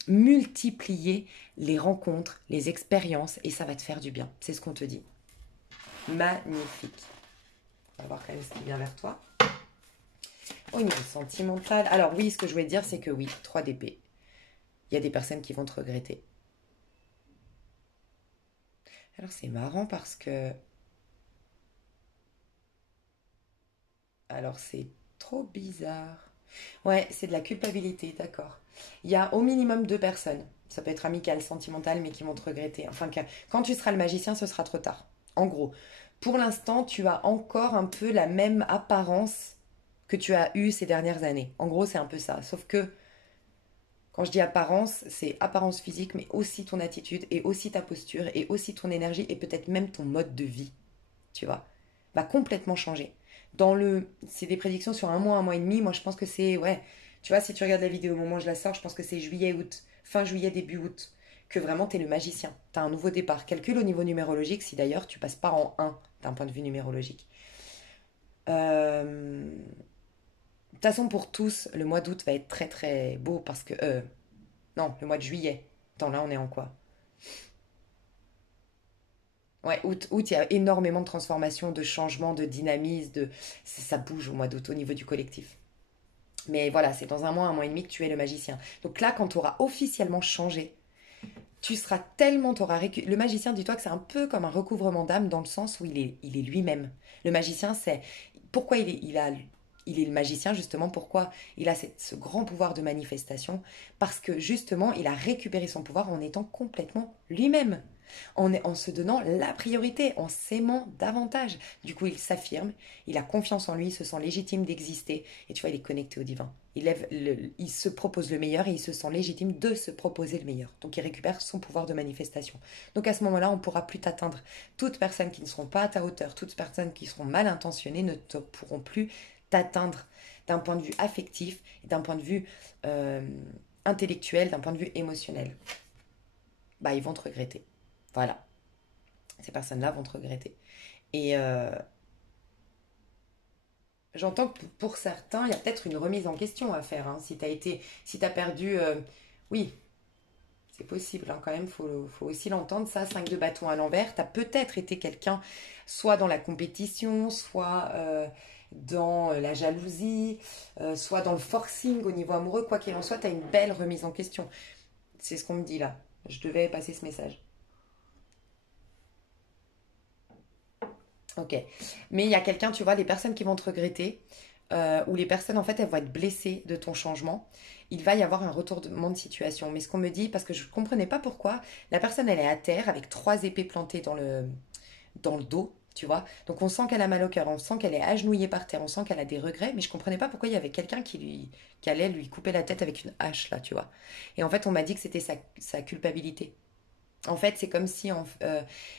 multiplier les rencontres, les expériences et ça va te faire du bien. C'est ce qu'on te dit. Magnifique. On va voir quand même ce qui vient vers toi. Au niveau sentimental. Alors oui, ce que je voulais dire, c'est que oui, 3 d'épée. Il y a des personnes qui vont te regretter. Alors c'est marrant parce que... Alors c'est trop bizarre. Ouais, c'est de la culpabilité, d'accord. Il y a au minimum 2 personnes. Ça peut être amical, sentimental, mais qui vont te regretter. Enfin, quand tu seras le magicien, ce sera trop tard. En gros, pour l'instant, tu as encore un peu la même apparence que tu as eue ces dernières années. En gros, c'est un peu ça. Sauf que quand je dis apparence, c'est apparence physique, mais aussi ton attitude, et aussi ta posture, et aussi ton énergie, et peut-être même ton mode de vie, tu vois, va complètement changer. C'est des prédictions sur un mois et demi. Moi, je pense que c'est, ouais, tu vois, si tu regardes la vidéo au moment où je la sors, je pense que c'est juillet, août, fin juillet, début août, que vraiment t'es le magicien. T'as un nouveau départ. Calcule au niveau numérologique si d'ailleurs tu passes pas en un d'un point de vue numérologique. De toute façon, pour tous, le mois d'août va être très très beau parce que non, le mois de juillet. Attends, là, on est en quoi? Ouais, août, il y a énormément de transformations, de changements, de dynamisme, ça bouge au mois d'août au niveau du collectif. Mais voilà, c'est dans un mois et demi que tu es le magicien. Donc là, quand tu auras officiellement changé, tu seras tellement, le magicien, dis-toi que c'est un peu comme un recouvrement d'âme dans le sens où il est lui-même. Le magicien, c'est pourquoi il est le magicien justement. Pourquoi il a ce grand pouvoir de manifestation? Parce que justement, il a récupéré son pouvoir en étant complètement lui-même, en se donnant la priorité, en s'aimant davantage. Du coup, il s'affirme, il a confiance en lui, il se sent légitime d'exister. Et tu vois, il est connecté au divin. Il se propose le meilleur et il se sent légitime de se proposer le meilleur. Donc il récupère son pouvoir de manifestation. Donc à ce moment-là, on ne pourra plus t'atteindre. Toutes personnes qui ne seront pas à ta hauteur, toutes personnes qui seront mal intentionnées ne pourront plus t'atteindre d'un point de vue affectif, d'un point de vue euh, intellectuel, d'un point de vue émotionnel. Bah, ils vont te regretter. Voilà. Ces personnes-là vont te regretter. Et j'entends que pour certains, il y a peut-être une remise en question à faire, hein. Si t'as perdu, oui, c'est possible, hein, quand même, faut aussi l'entendre, ça, 5 de bâton à l'envers, t'as peut-être été quelqu'un, soit dans la compétition, soit dans la jalousie, soit dans le forcing au niveau amoureux, quoi qu'il en soit, t'as une belle remise en question. C'est ce qu'on me dit là. Je devais passer ce message. Ok. Mais il y a quelqu'un, tu vois, des personnes qui vont te regretter, ou les personnes, en fait, elles vont être blessées de ton changement. Il va y avoir un retournement de situation. Mais ce qu'on me dit, parce que je ne comprenais pas pourquoi, la personne, elle est à terre avec 3 épées plantées dans le dos, tu vois. Donc on sent qu'elle a mal au cœur, on sent qu'elle est agenouillée par terre, on sent qu'elle a des regrets, mais je comprenais pas pourquoi il y avait quelqu'un qui allait lui couper la tête avec une hache, là, tu vois. Et en fait, on m'a dit que c'était sa culpabilité. En fait, c'est comme si,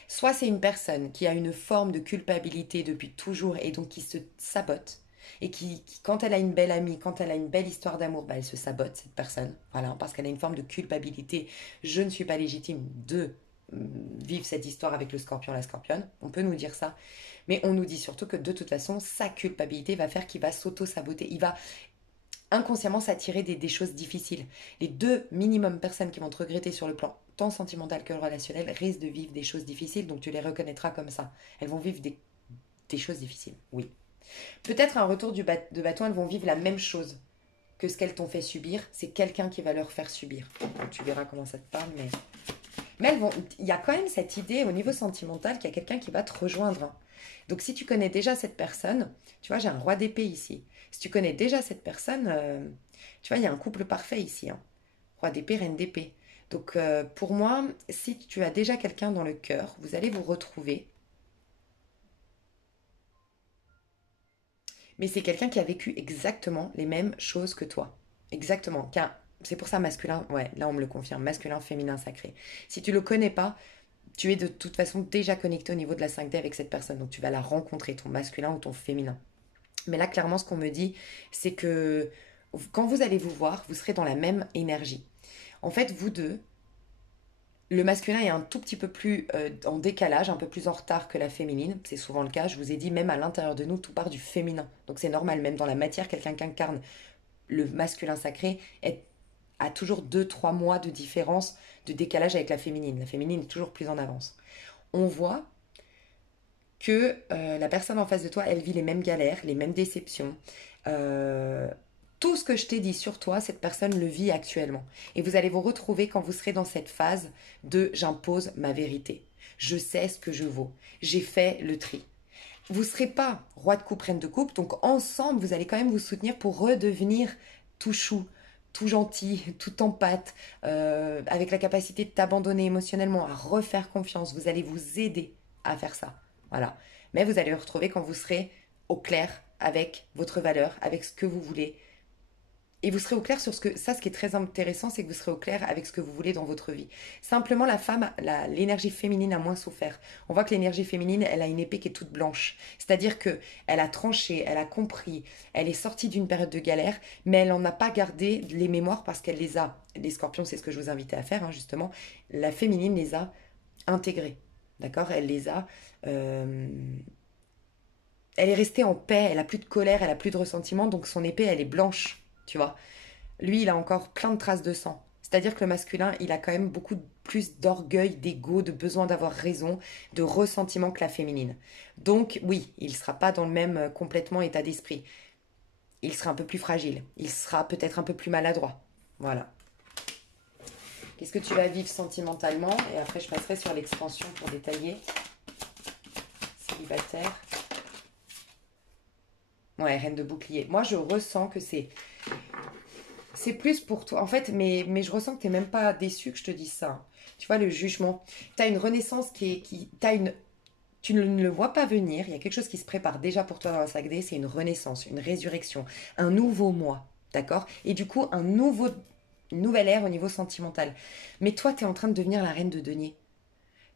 soit c'est une personne qui a une forme de culpabilité depuis toujours et donc qui se sabote et quand elle a une belle amie, quand elle a une belle histoire d'amour, bah, elle se sabote, cette personne. Voilà, parce qu'elle a une forme de culpabilité. Je ne suis pas légitime de vivre cette histoire avec le scorpion, la scorpionne. On peut nous dire ça. Mais on nous dit surtout que de toute façon, sa culpabilité va faire qu'il va s'auto-saboter. Il va inconsciemment s'attirer des choses difficiles. Les deux minimum personnes qui vont te regretter sur le plan tant sentimental que relationnel risquent de vivre des choses difficiles, donc tu les reconnaîtras comme ça. Elles vont vivre des choses difficiles, oui. Peut-être un retour de bâton, elles vont vivre la même chose que ce qu'elles t'ont fait subir. C'est quelqu'un qui va leur faire subir. Donc, tu verras comment ça te parle, mais il y a quand même cette idée au niveau sentimental qu'il y a quelqu'un qui va te rejoindre, hein. Donc si tu connais déjà cette personne, tu vois, j'ai un roi d'épée ici. Si tu connais déjà cette personne, tu vois, il y a un couple parfait ici, hein. Roi d'épée, reine d'épée. Donc pour moi, si tu as déjà quelqu'un dans le cœur, vous allez vous retrouver. Mais c'est quelqu'un qui a vécu exactement les mêmes choses que toi. Exactement. C'est pour ça masculin, ouais, là on me le confirme, masculin, féminin, sacré. Si tu le connais pas, tu es de toute façon déjà connecté au niveau de la 5D avec cette personne. Donc tu vas la rencontrer, ton masculin ou ton féminin. Mais là, clairement, ce qu'on me dit, c'est que quand vous allez vous voir, vous serez dans la même énergie. En fait, vous deux, le masculin est un tout petit peu plus en décalage, un peu plus en retard que la féminine. C'est souvent le cas. Je vous ai dit, même à l'intérieur de nous, tout part du féminin. Donc c'est normal, même dans la matière, quelqu'un qui incarne le masculin sacré a toujours 2, 3 mois de différence, de décalage avec la féminine. La féminine est toujours plus en avance. On voit que la personne en face de toi, elle vit les mêmes galères, les mêmes déceptions. Euh, Tout ce que je t'ai dit sur toi, cette personne le vit actuellement. Et vous allez vous retrouver quand vous serez dans cette phase de j'impose ma vérité. Je sais ce que je vaux. J'ai fait le tri. Vous ne serez pas roi de coupe, reine de coupe, donc ensemble, vous allez quand même vous soutenir pour redevenir tout chou, tout gentil, tout en pâte, avec la capacité de t'abandonner émotionnellement, à refaire confiance. Vous allez vous aider à faire ça. Voilà. Mais vous allez vous retrouver quand vous serez au clair avec votre valeur, avec ce que vous voulez, et vous serez au clair sur ce qui est très intéressant, c'est que vous serez au clair avec ce que vous voulez dans votre vie. Simplement, la femme, l'énergie féminine a moins souffert. On voit que l'énergie féminine, elle a une épée qui est toute blanche. C'est-à-dire que elle a tranché, elle a compris, elle est sortie d'une période de galère, mais elle n'en a pas gardé les mémoires parce qu'elle les a. Les scorpions, c'est ce que je vous invitais à faire, hein, justement. La féminine les a intégrés. D'accord. Elle les a. Elle est restée en paix, elle a plus de colère, elle a plus de ressentiment, donc son épée, elle est blanche, tu vois. Lui, il a encore plein de traces de sang. C'est-à-dire que le masculin, il a quand même beaucoup plus d'orgueil, d'ego, de besoin d'avoir raison, de ressentiment que la féminine. Donc oui, il ne sera pas dans le même complètement état d'esprit. il sera un peu plus fragile. Il sera peut-être un peu plus maladroit. Voilà. Qu'est-ce que tu vas vivre sentimentalement? Et après, je passerai sur l'expansion pour détailler. Célibataire. Ouais, reine de bouclier. Moi, je ressens que c'est plus pour toi. En fait, mais je ressens que tu n'es même pas déçu que je te dise ça, hein. Tu vois, le jugement. Tu as une renaissance tu ne le vois pas venir. Il y a quelque chose qui se prépare déjà pour toi dans la saga D. C'est une renaissance, une résurrection, un nouveau moi. D'accord? Et du coup, une nouvelle ère au niveau sentimental. Mais toi, tu es en train de devenir la reine de denier.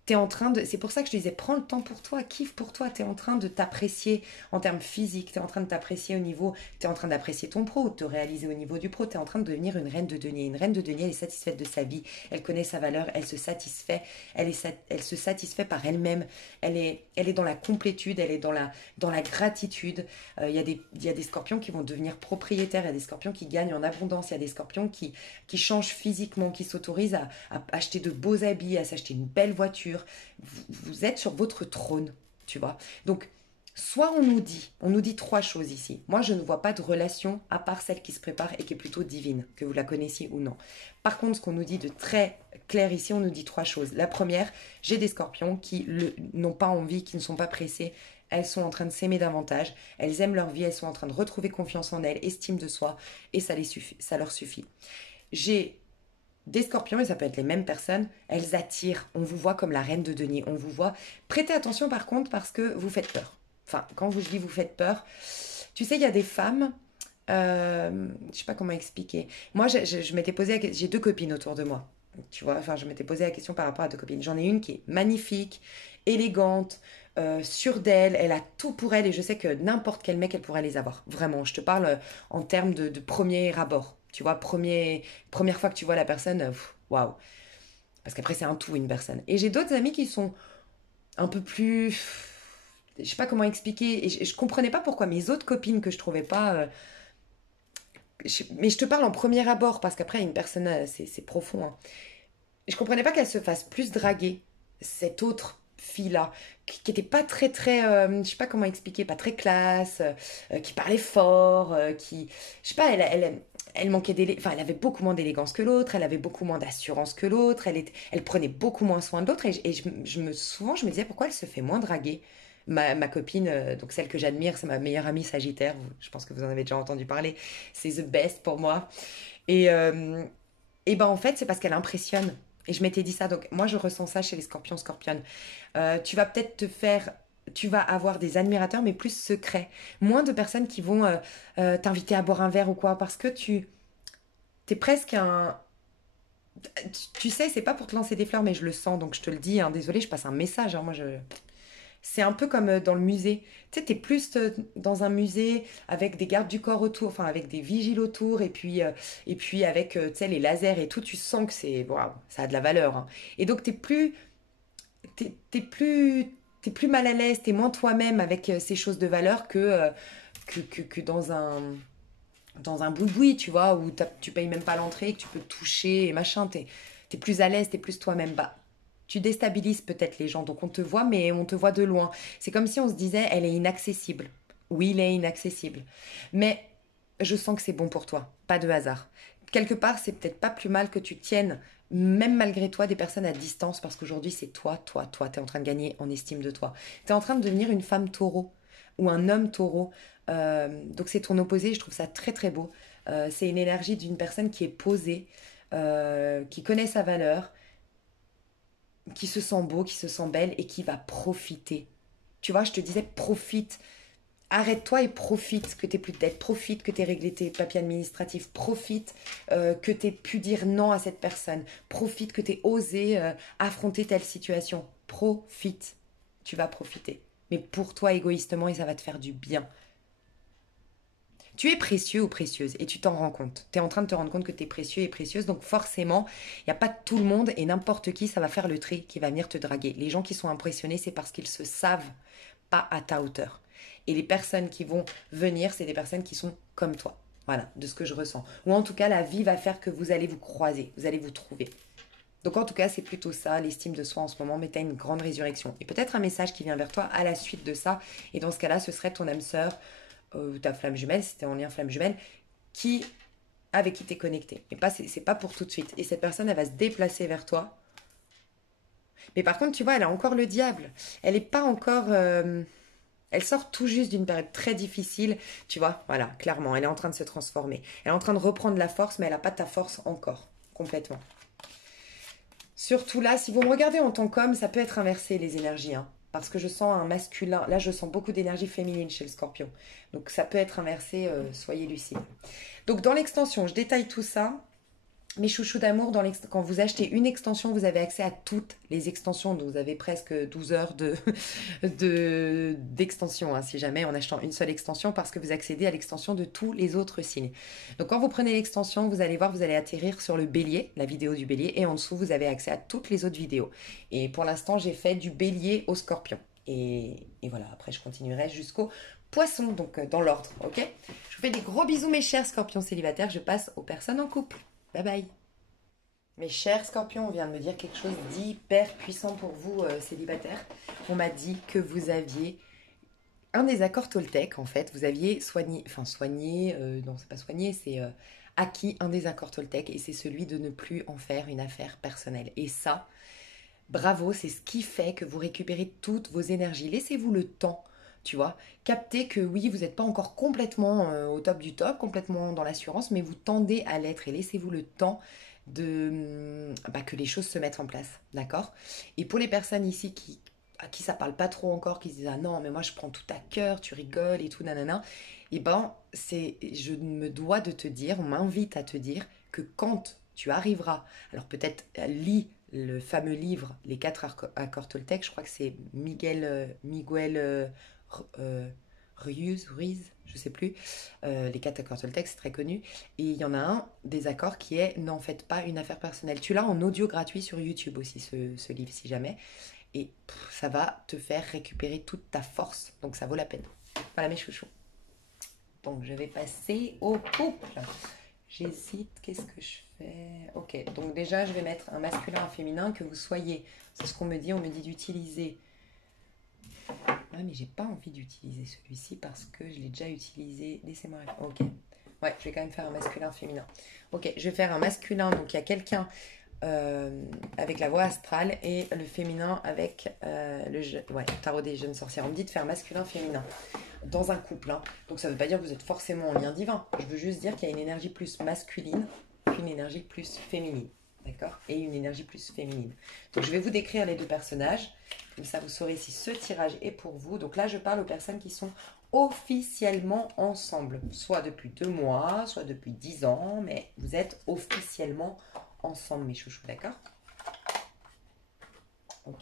T'es en train de. C'est pour ça que je te disais, prends le temps pour toi, kiffe pour toi. T'es en train de t'apprécier en termes physiques. T'es en train de t'apprécier au niveau. T'es en train d'apprécier ton pro, de te réaliser au niveau du pro. T'es en train de devenir une reine de denier. Une reine de denier, elle est satisfaite de sa vie. Elle connaît sa valeur. Elle se satisfait. Elle se satisfait par elle-même. Elle est dans la complétude. Elle est dans la gratitude. Il y a des scorpions qui vont devenir propriétaires. Il y a des scorpions qui gagnent en abondance. Il y a des scorpions qui changent physiquement, qui s'autorisent à acheter de beaux habits, à s'acheter une belle voiture. Vous êtes sur votre trône, tu vois. Donc, soit on nous dit trois choses ici. Moi, je ne vois pas de relation à part celle qui se prépare et qui est plutôt divine, que vous la connaissiez ou non. Par contre, ce qu'on nous dit de très clair ici, on nous dit trois choses. La première, j'ai des scorpions qui n'ont pas envie, qui ne sont pas pressés. Elles sont en train de s'aimer davantage, elles aiment leur vie, elles sont en train de retrouver confiance en elles, estime de soi, et ça leur suffit. J'ai des scorpions, et ça peut être les mêmes personnes, elles attirent. On vous voit comme la reine de denier. On vous voit. Prêtez attention par contre parce que vous faites peur. Enfin, quand je dis vous faites peur, tu sais, il y a des femmes. Je sais pas comment expliquer. Moi, je m'étais posé. J'ai deux copines autour de moi. Tu vois, enfin, je m'étais posé la question par rapport à deux copines. J'en ai une qui est magnifique, élégante, sûre d'elle. Elle a tout pour elle et je sais que n'importe quel mec, elle pourrait les avoir. Vraiment, je te parle en termes de premier abord. Tu vois, première fois que tu vois la personne, waouh. Parce qu'après, c'est un tout, une personne. Et j'ai d'autres amis qui sont un peu plus. Je sais pas comment expliquer. Et je comprenais pas pourquoi mes autres copines que je trouvais pas. Mais je te parle en premier abord, parce qu'après, une personne, c'est profond, hein. Je comprenais pas qu'elle se fasse plus draguer, cette autre fille-là, qui était pas très, très. Je sais pas comment expliquer, pas très classe, qui parlait fort, qui. Je sais pas, elle manquait enfin, elle avait beaucoup moins d'élégance que l'autre, elle avait beaucoup moins d'assurance que l'autre, elle prenait beaucoup moins soin de l'autre, et souvent, je me disais pourquoi elle se fait moins draguer. Ma copine, donc celle que j'admire, c'est ma meilleure amie Sagittaire, je pense que vous en avez déjà entendu parler, c'est the best pour moi. Et, euh, et ben en fait, c'est parce qu'elle impressionne. Et je m'étais dit ça, donc moi je ressens ça chez les scorpions, scorpionnes. Tu vas peut-être tu vas avoir des admirateurs, mais plus secrets. Moins de personnes qui vont t'inviter à boire un verre ou quoi, parce que t'es presque un. Tu sais, c'est pas pour te lancer des fleurs, mais je le sens, donc je te le dis, hein, désolée, je passe un message, hein, c'est un peu comme dans le musée. Tu sais, t'es plus dans un musée avec des gardes du corps autour, enfin avec des vigiles autour, et puis avec tu sais, les lasers et tout, tu sens que waouh, ça a de la valeur, hein. Et donc t'es plus mal à l'aise, t'es moins toi-même avec ces choses de valeur que dans un boui-boui, tu vois, où tu payes même pas l'entrée, que tu peux toucher et machin, t'es plus à l'aise, t'es plus toi-même. Bah, tu déstabilises peut-être les gens, donc on te voit, mais on te voit de loin. C'est comme si on se disait, elle est inaccessible. Oui, il est inaccessible. Mais je sens que c'est bon pour toi, pas de hasard. Quelque part, c'est peut-être pas plus mal que tu tiennes, même malgré toi, des personnes à distance, parce qu'aujourd'hui, c'est toi, toi, toi. T'es en train de gagner en estime de toi. T'es en train de devenir une femme taureau ou un homme taureau. Donc c'est ton opposé, je trouve ça très très beau. C'est une énergie d'une personne qui est posée, qui connaît sa valeur, qui se sent beau, qui se sent belle et qui va profiter. Tu vois, je te disais, profite. Arrête-toi et profite que t'aies plus de dette, profite que t'aies réglé tes papiers administratifs, profite que t'aies pu dire non à cette personne, profite que t'aies osé affronter telle situation. Profite. Tu vas profiter. Mais pour toi égoïstement et ça va te faire du bien. Tu es précieux ou précieuse et tu t'en rends compte. Tu es en train de te rendre compte que tu es précieux et précieuse. Donc forcément, il n'y a pas tout le monde et n'importe qui, ça va faire le tri qui va venir te draguer. Les gens qui sont impressionnés, c'est parce qu'ils se savent pas à ta hauteur. Et les personnes qui vont venir, c'est des personnes qui sont comme toi. Voilà, de ce que je ressens. Ou en tout cas, la vie va faire que vous allez vous croiser, vous allez vous trouver. Donc en tout cas, c'est plutôt ça, l'estime de soi en ce moment, mais tu as une grande résurrection. Et peut-être un message qui vient vers toi à la suite de ça. Et dans ce cas-là, ce serait ton âme sœur ta flamme jumelle, si tu es en lien flamme jumelle, avec qui tu es connecté. Mais pas, c'est pas pour tout de suite. Et cette personne, elle va se déplacer vers toi. Mais par contre, tu vois, elle a encore le diable. Elle n'est pas encore... elle sort tout juste d'une période très difficile. Tu vois, voilà, clairement, elle est en train de se transformer. Elle est en train de reprendre la force, mais elle n'a pas ta force encore, complètement. Surtout là, si vous me regardez en tant qu'homme, ça peut être inversé les énergies, hein. Parce que je sens un masculin. Là, je sens beaucoup d'énergie féminine chez le scorpion. Donc ça peut être inversé, soyez lucide. Donc dans l'extension, je détaille tout ça. Mes chouchous d'amour, quand vous achetez une extension, vous avez accès à toutes les extensions. Donc vous avez presque 12 heures d'extension, hein, si jamais en achetant une seule extension, parce que vous accédez à l'extension de tous les autres signes. Donc quand vous prenez l'extension, vous allez voir, vous allez atterrir sur le bélier, la vidéo du bélier, et en dessous, vous avez accès à toutes les autres vidéos. Et pour l'instant, j'ai fait du bélier au scorpion. Et voilà, après je continuerai jusqu'au poisson, donc dans l'ordre, ok? Je vous fais des gros bisous mes chers scorpions célibataires, je passe aux personnes en couple. Bye bye. Mes chers scorpions, on vient de me dire quelque chose d'hyper puissant pour vous, célibataires. On m'a dit que vous aviez un désaccord Toltec, en fait. Vous aviez non, c'est pas soigné, c'est acquis un désaccord Toltec et c'est celui de ne plus en faire une affaire personnelle. Et ça, bravo, c'est ce qui fait que vous récupérez toutes vos énergies. Laissez-vous le temps, tu vois. Captez que oui, vous n'êtes pas encore complètement au top du top, complètement dans l'assurance, mais vous tendez à l'être et laissez-vous le temps que les choses se mettent en place, d'accord? Et pour les personnes ici à qui ça parle pas trop encore, qui se disent ah non, mais moi je prends tout à cœur, tu rigoles et tout, nanana, et ben, je me dois de te dire, on m'invite à te dire que quand tu arriveras, alors peut-être lis le fameux livre Les quatre accords Toltec, je crois que c'est Miguel Ruiz, je sais plus, les quatre accords Toltec, c'est très connu, et il y en a un des accords qui est n'en faites pas une affaire personnelle. Tu l'as en audio gratuit sur YouTube aussi, ce livre, si jamais, et ça va te faire récupérer toute ta force, donc ça vaut la peine. Voilà mes chouchous. Donc je vais passer au couple. J'hésite, qu'est-ce que je fais? Ok, donc déjà je vais mettre un masculin, un féminin, que vous soyez. C'est ce qu'on me dit, on me dit d'utiliser. Ah mais j'ai pas envie d'utiliser celui-ci parce que je l'ai déjà utilisé. Laissez-moi répondre. Ok. Ouais, je vais quand même faire un masculin, féminin. Ok, je vais faire un masculin, donc il y a quelqu'un avec la voix astrale et le féminin avec le tarot des jeunes sorcières. On me dit de faire masculin, féminin dans un couple, hein. Donc ça ne veut pas dire que vous êtes forcément en lien divin. Je veux juste dire qu'il y a une énergie plus masculine qu'une énergie plus féminine. D'accord? Et une énergie plus féminine. Donc je vais vous décrire les deux personnages. Comme ça vous saurez si ce tirage est pour vous. Donc là je parle aux personnes qui sont officiellement ensemble. Soit depuis 2 mois, soit depuis 10 ans. Mais vous êtes officiellement ensemble mes chouchous. D'accord? Ok.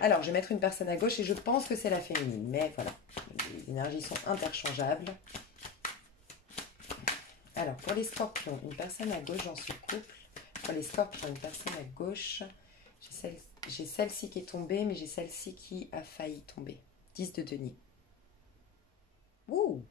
Alors, je vais mettre une personne à gauche et je pense que c'est la féminine. Mais voilà, les énergies sont interchangeables. Alors, pour les scorpions, une personne à gauche dans ce couple. Pour les scorpions, une personne à gauche. J'ai celle-ci qui est tombée, mais j'ai celle-ci qui a failli tomber. 10 de denier. Ouh!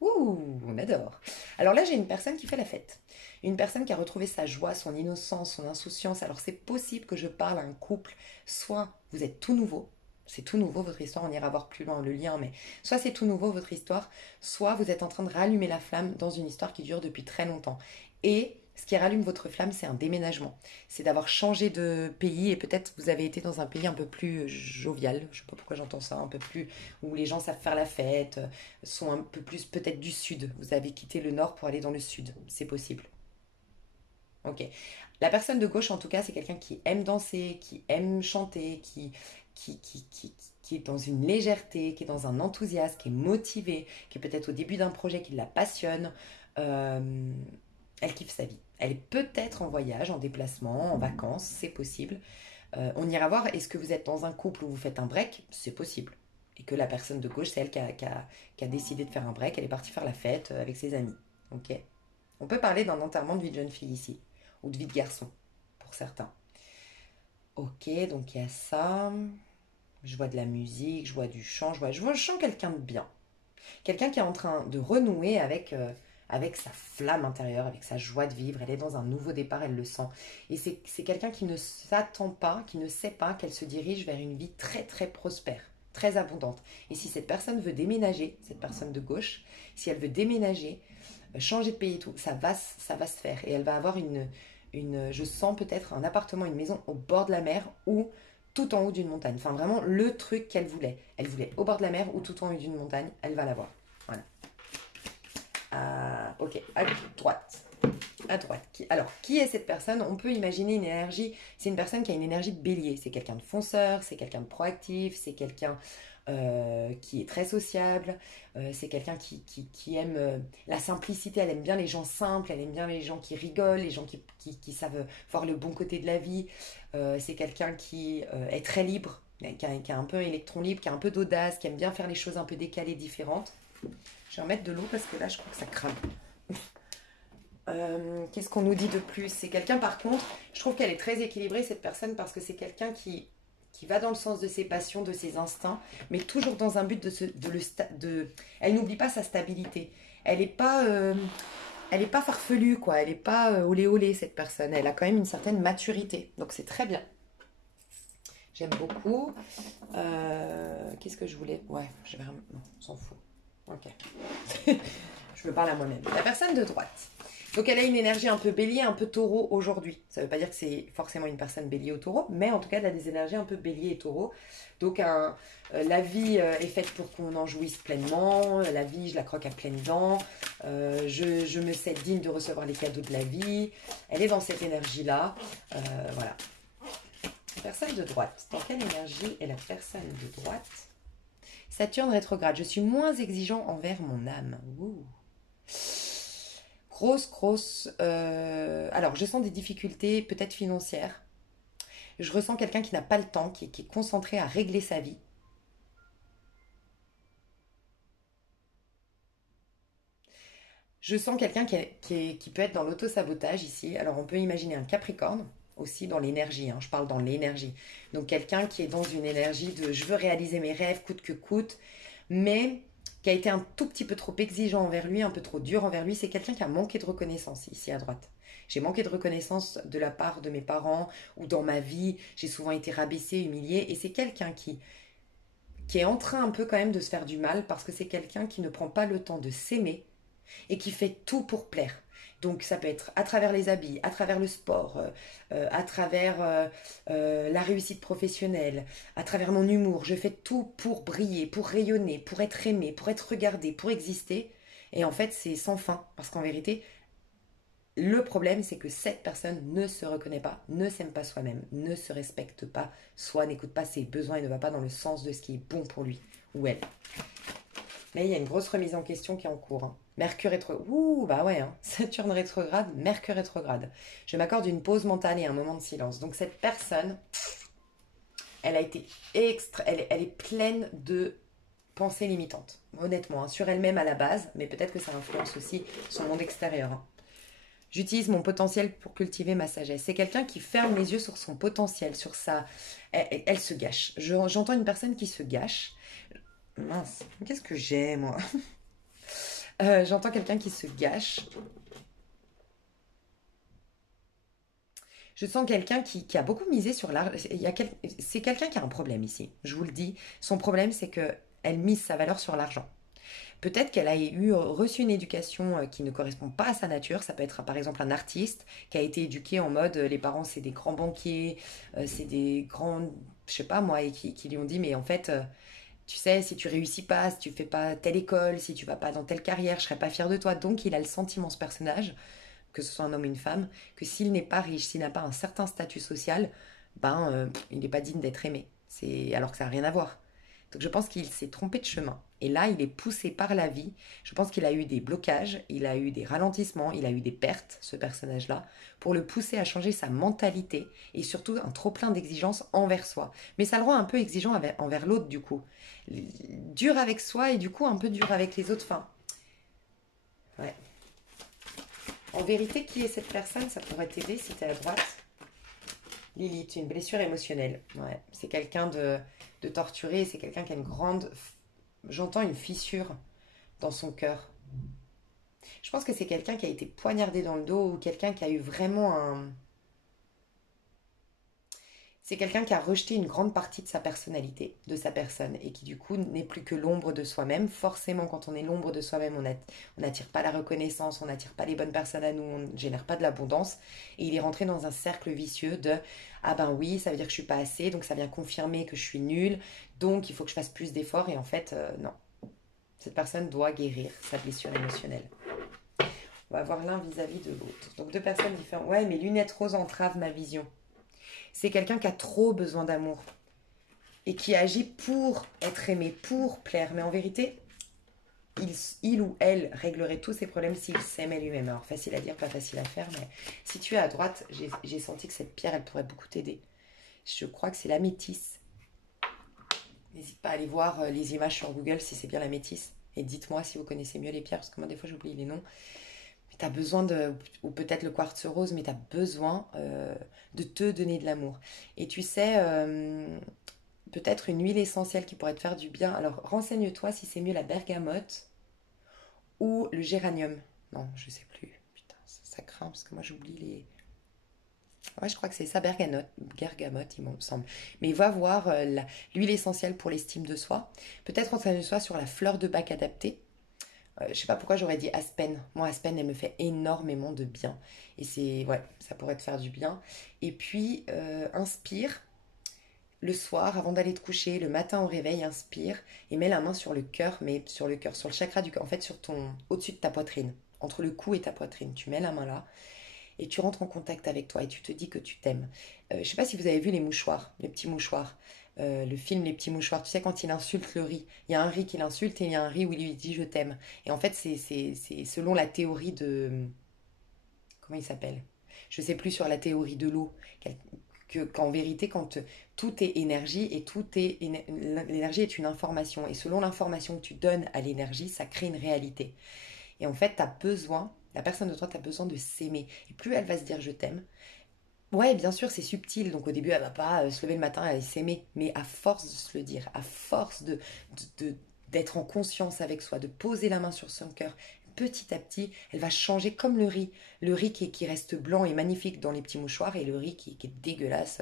Ouh, on adore. Alors là, j'ai une personne qui fait la fête. Une personne qui a retrouvé sa joie, son innocence, son insouciance. Alors c'est possible que je parle à un couple. Soit vous êtes tout nouveau, c'est tout nouveau votre histoire, on ira voir plus loin le lien, mais soit c'est tout nouveau votre histoire, soit vous êtes en train de rallumer la flamme dans une histoire qui dure depuis très longtemps. Et ce qui rallume votre flamme, c'est un déménagement. C'est d'avoir changé de pays et peut-être vous avez été dans un pays un peu plus jovial. Je ne sais pas pourquoi j'entends ça, un peu plus où les gens savent faire la fête, sont un peu plus peut-être du sud. Vous avez quitté le nord pour aller dans le sud. C'est possible. Ok. La personne de gauche, en tout cas, c'est quelqu'un qui aime danser, qui aime chanter, qui est dans une légèreté, qui est dans un enthousiasme, qui est motivé, qui est peut-être au début d'un projet qui la passionne. Euh, Elle kiffe sa vie. Elle est peut-être en voyage, en déplacement, en vacances, c'est possible. On ira voir, est-ce que vous êtes dans un couple où vous faites un break? C'est possible. Et que la personne de gauche, c'est elle qui a décidé de faire un break, elle est partie faire la fête avec ses amis. Ok. On peut parler d'un enterrement de vie de jeune fille ici, ou de vie de garçon, pour certains. Ok, donc il y a ça. Je vois de la musique, je vois du chant, je sens quelqu'un de bien. Quelqu'un qui est en train de renouer avec sa flamme intérieure, avec sa joie de vivre. Elle est dans un nouveau départ, elle le sent. Et c'est quelqu'un qui ne s'attend pas, qui ne sait pas qu'elle se dirige vers une vie très très prospère. très abondante. Et si cette personne veut déménager, cette personne de gauche, si elle veut déménager, changer de pays et tout, ça va se faire. Et elle va avoir je sens peut-être un appartement, une maison au bord de la mer ou tout en haut d'une montagne. Enfin, vraiment le truc qu'elle voulait. Elle voulait au bord de la mer ou tout en haut d'une montagne. Elle va l'avoir. Voilà. Ok, à droite. À droite. Alors, qui est cette personne? On peut imaginer une énergie. C'est une personne qui a une énergie de bélier. C'est quelqu'un de fonceur, c'est quelqu'un de proactif, c'est quelqu'un qui est très sociable, c'est quelqu'un qui aime la simplicité, elle aime bien les gens simples, elle aime bien les gens qui rigolent, les gens qui savent voir le bon côté de la vie. C'est quelqu'un qui est très libre, qui a un peu électron libre, qui a un peu d'audace, qui aime bien faire les choses un peu décalées, différentes. Je vais en mettre de l'eau parce que là, je crois que ça crame. Qu'est-ce qu'on nous dit de plus? C'est quelqu'un, par contre, je trouve qu'elle est très équilibrée, cette personne, parce que c'est quelqu'un qui va dans le sens de ses passions, de ses instincts, mais toujours dans un but elle n'oublie pas sa stabilité. Elle n'est pas farfelue, quoi. Elle n'est pas olé olé, cette personne. Elle a quand même une certaine maturité. Donc c'est très bien. J'aime beaucoup. Qu'est-ce que je voulais? Ouais, je vais... Non, on s'en fout. Ok. Je me parle à moi-même. La personne de droite. Donc elle a une énergie un peu bélier, un peu taureau aujourd'hui. Ça ne veut pas dire que c'est forcément une personne bélier ou taureau, mais en tout cas elle a des énergies un peu bélier et taureau. Donc la vie est faite pour qu'on en jouisse pleinement. La vie, je la croque à pleines dents. Je me sais digne de recevoir les cadeaux de la vie. Elle est dans cette énergie-là. Voilà. Personne de droite. Dans quelle énergie est la personne de droite? Saturne rétrograde. Je suis moins exigeant envers mon âme. Ouh. Grosse. Alors, je sens des difficultés, peut-être financières. Je ressens quelqu'un qui n'a pas le temps, qui est concentré à régler sa vie. Je sens quelqu'un qui peut être dans l'auto-sabotage ici. Alors, on peut imaginer un Capricorne aussi dans l'énergie. Hein, je parle dans l'énergie. Donc, quelqu'un qui est dans une énergie de je veux réaliser mes rêves coûte que coûte, mais qui a été un tout petit peu trop exigeant envers lui, un peu trop dur envers lui. C'est quelqu'un qui a manqué de reconnaissance ici à droite. J'ai manqué de reconnaissance de la part de mes parents ou dans ma vie. J'ai souvent été rabaissée, humiliée. Et c'est quelqu'un qui est en train un peu quand même de se faire du mal parce que c'est quelqu'un qui ne prend pas le temps de s'aimer et qui fait tout pour plaire. Donc ça peut être à travers les habits, à travers le sport, à travers la réussite professionnelle, à travers mon humour. Je fais tout pour briller, pour rayonner, pour être aimé, pour être regardé, pour exister. Et en fait, c'est sans fin. Parce qu'en vérité, le problème, c'est que cette personne ne se reconnaît pas, ne s'aime pas soi-même, ne se respecte pas soi, n'écoute pas ses besoins et ne va pas dans le sens de ce qui est bon pour lui ou elle. Mais il y a une grosse remise en question qui est en cours. Hein. Mercure rétrograde. Ouh, bah ouais, hein. Saturne rétrograde, Mercure rétrograde. Je m'accorde une pause mentale et un moment de silence. Donc cette personne, elle a été elle est pleine de pensées limitantes. Honnêtement, hein, sur elle-même à la base, mais peut-être que ça influence aussi son monde extérieur. Hein. J'utilise mon potentiel pour cultiver ma sagesse. C'est quelqu'un qui ferme les yeux sur son potentiel, sur sa... Elle se gâche. J'entends une personne qui se gâche. Mince, qu'est-ce que j'ai, moi? J'entends quelqu'un qui se gâche. Je sens quelqu'un qui a beaucoup misé sur l'art. C'est quelqu'un qui a un problème ici, je vous le dis. Son problème, c'est qu'elle mise sa valeur sur l'argent. Peut-être qu'elle a reçu une éducation qui ne correspond pas à sa nature. Ça peut être par exemple un artiste qui a été éduqué en mode les parents c'est des grands banquiers, c'est des grands, je sais pas moi, et qui lui ont dit mais en fait tu sais si tu réussis pas, si tu fais pas telle école, si tu vas pas dans telle carrière, je serai pas fière de toi. Donc il a le sentiment ce personnage, que ce soit un homme ou une femme, que s'il n'est pas riche, s'il n'a pas un certain statut social, il n'est pas digne d'être aimé. Alors que ça n'a rien à voir. Donc je pense qu'il s'est trompé de chemin. Et là, il est poussé par la vie. Je pense qu'il a eu des blocages, il a eu des ralentissements, il a eu des pertes, ce personnage-là, pour le pousser à changer sa mentalité et surtout un trop-plein d'exigences envers soi. Mais ça le rend un peu exigeant envers l'autre, du coup. Dur avec soi et du coup un peu dur avec les autres. Enfin, ouais. En vérité, qui est cette personne? Ça pourrait t'aider si tu es à droite. Lilith, une blessure émotionnelle. Ouais. C'est quelqu'un de torturé, c'est quelqu'un qui a une grande... J'entends une fissure dans son cœur. Je pense que c'est quelqu'un qui a été poignardé dans le dos ou quelqu'un qui a eu vraiment un... C'est quelqu'un qui a rejeté une grande partie de sa personnalité, de sa personne, et qui du coup n'est plus que l'ombre de soi-même. Forcément, quand on est l'ombre de soi-même, on n'attire pas la reconnaissance, on n'attire pas les bonnes personnes à nous, on ne génère pas de l'abondance. Et il est rentré dans un cercle vicieux de ah ben oui, ça veut dire que je suis pas assez, donc ça vient confirmer que je suis nulle, donc il faut que je fasse plus d'efforts. Et en fait, non. Cette personne doit guérir sa blessure émotionnelle. On va voir l'un vis-à-vis de l'autre. Donc deux personnes différentes. Ouais, mes lunettes roses entravent ma vision. C'est quelqu'un qui a trop besoin d'amour et qui agit pour être aimé, pour plaire. Mais en vérité, il ou elle réglerait tous ses problèmes s'il s'aimait lui-même. Alors facile à dire, pas facile à faire, mais si tu es à droite, j'ai senti que cette pierre, elle pourrait beaucoup t'aider. Je crois que c'est la métisse. N'hésite pas à aller voir les images sur Google si c'est bien la métisse. Et dites-moi si vous connaissez mieux les pierres, parce que moi des fois j'oublie les noms. Mais tu as besoin de, ou peut-être le quartz rose, mais tu as besoin de te donner de l'amour. Et tu sais, peut-être une huile essentielle qui pourrait te faire du bien. Alors renseigne-toi si c'est mieux la bergamote ou le géranium. Non, je sais plus. Putain, ça craint parce que moi j'oublie les... Ouais, je crois que c'est ça, bergamote, il me semble. Mais va voir l'huile essentielle pour l'estime de soi. Peut-être renseigne-toi sur la fleur de bac adaptée. Je sais pas pourquoi j'aurais dit Aspen. Moi, Aspen, elle me fait énormément de bien. Et c'est, ouais, ça pourrait te faire du bien. Et puis, inspire le soir avant d'aller te coucher, le matin au réveil, inspire et mets la main sur le cœur, mais sur le cœur, sur le chakra du cœur, en fait, sur ton, au-dessus de ta poitrine, entre le cou et ta poitrine. Tu mets la main là et tu rentres en contact avec toi et tu te dis que tu t'aimes. Je sais pas si vous avez vu les mouchoirs, les petits mouchoirs. Le film Les petits mouchoirs, tu sais, quand il insulte le riz, il y a un riz qui l'insulte et il y a un riz où il lui dit je t'aime. Et en fait, c'est selon la théorie de. Comment il s'appelle? Je sais plus sur la théorie de l'eau. Qu'en vérité, quand tout est énergie et l'énergie est une information. Et selon l'information que tu donnes à l'énergie, ça crée une réalité. Et en fait, tu as besoin, la personne de toi, tu as besoin de s'aimer. Et plus elle va se dire je t'aime, ouais, bien sûr, c'est subtil. Donc au début, elle va pas se lever le matin et s'aimer. Mais à force de se le dire, à force d'être en conscience avec soi, de poser la main sur son cœur, petit à petit, elle va changer comme le riz. Le riz qui reste blanc et magnifique dans les petits mouchoirs et le riz qui est dégueulasse,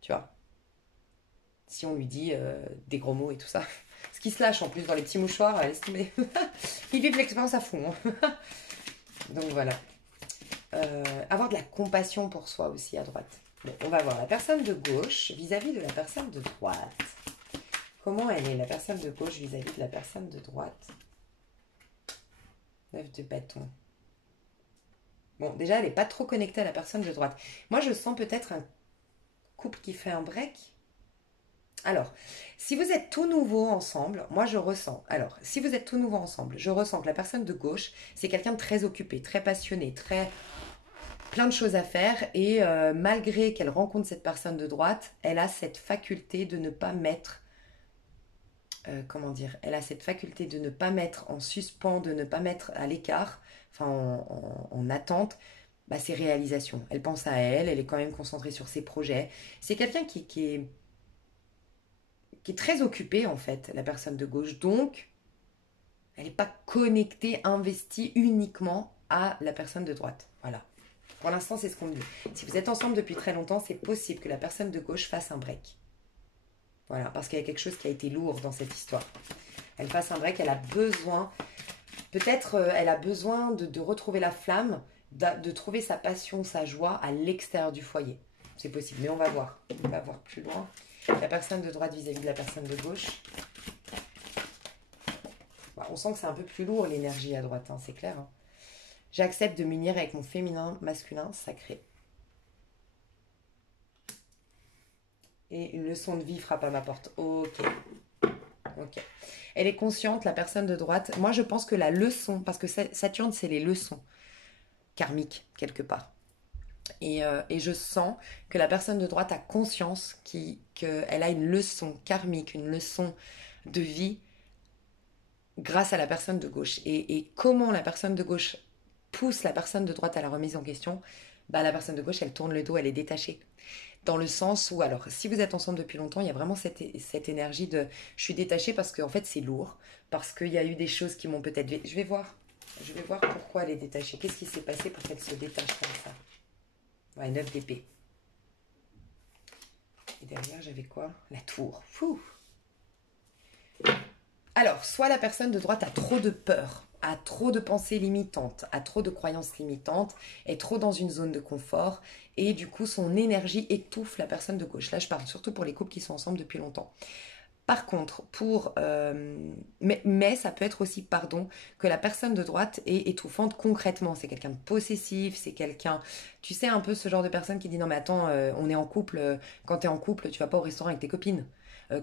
tu vois. Si on lui dit des gros mots et tout ça. Ce qui se lâche en plus dans les petits mouchoirs, laisse tomber. Ils vivent l'expérience à fond. Hein. Donc voilà. Avoir de la compassion pour soi aussi à droite. Bon, on va voir la personne de gauche vis-à-vis de la personne de droite. Comment elle est, la personne de gauche vis-à-vis de la personne de droite? 9 de bâton. Bon, déjà, elle n'est pas trop connectée à la personne de droite. Moi, je sens peut-être un couple qui fait un break. Alors, si vous êtes tout nouveau ensemble, moi je ressens. Alors, si vous êtes tout nouveau ensemble, je ressens que la personne de gauche, c'est quelqu'un de très occupé, très passionné, très plein de choses à faire. Et malgré qu'elle rencontre cette personne de droite, elle a cette faculté de ne pas mettre, comment dire, elle a cette faculté de ne pas mettre en suspens, de ne pas mettre à l'écart, enfin en attente, bah, ses réalisations. Elle pense à elle, elle est quand même concentrée sur ses projets. C'est quelqu'un qui est très occupée en fait, la personne de gauche. Donc, elle n'est pas connectée, investie uniquement à la personne de droite. Voilà. Pour l'instant, c'est ce qu'on me dit. Si vous êtes ensemble depuis très longtemps, c'est possible que la personne de gauche fasse un break. Voilà, parce qu'il y a quelque chose qui a été lourd dans cette histoire. Elle fasse un break, elle a besoin, peut-être elle a besoin de retrouver la flamme, de trouver sa passion, sa joie à l'extérieur du foyer. C'est possible, mais on va voir. On va voir plus loin. La personne de droite vis-à-vis de la personne de gauche. Bah, on sent que c'est un peu plus lourd l'énergie à droite, hein, c'est clair. Hein. J'accepte de m'unir avec mon féminin masculin sacré. Et une leçon de vie frappe à ma porte. Ok. Ok. Elle est consciente, la personne de droite. Moi, je pense que la leçon, parce que Saturne, c'est les leçons karmiques, quelque part. Et je sens que la personne de droite a conscience qu'elle a une leçon karmique, une leçon de vie grâce à la personne de gauche. Et comment la personne de gauche pousse la personne de droite à la remise en question, bah, la personne de gauche, elle tourne le dos, elle est détachée. Dans le sens où, alors, si vous êtes ensemble depuis longtemps, il y a vraiment cette énergie de je suis détachée parce qu'en fait, c'est lourd, parce qu'il y a eu des choses qui m'ont peut-être... Je vais voir pourquoi elle est détachée. Qu'est-ce qui s'est passé pour qu'elle se détache comme ça? Ouais, 9 d'épée. Et derrière, j'avais quoi? La tour. Fou. Alors, soit la personne de droite a trop de peur, a trop de pensées limitantes, a trop de croyances limitantes, est trop dans une zone de confort et du coup son énergie étouffe la personne de gauche. Là, je parle surtout pour les couples qui sont ensemble depuis longtemps. Par contre, mais ça peut être aussi, pardon, que la personne de droite est étouffante concrètement. C'est quelqu'un de possessif, c'est quelqu'un, tu sais, un peu ce genre de personne qui dit non mais attends, on est en couple, quand t'es en couple, tu vas pas au restaurant avec tes copines.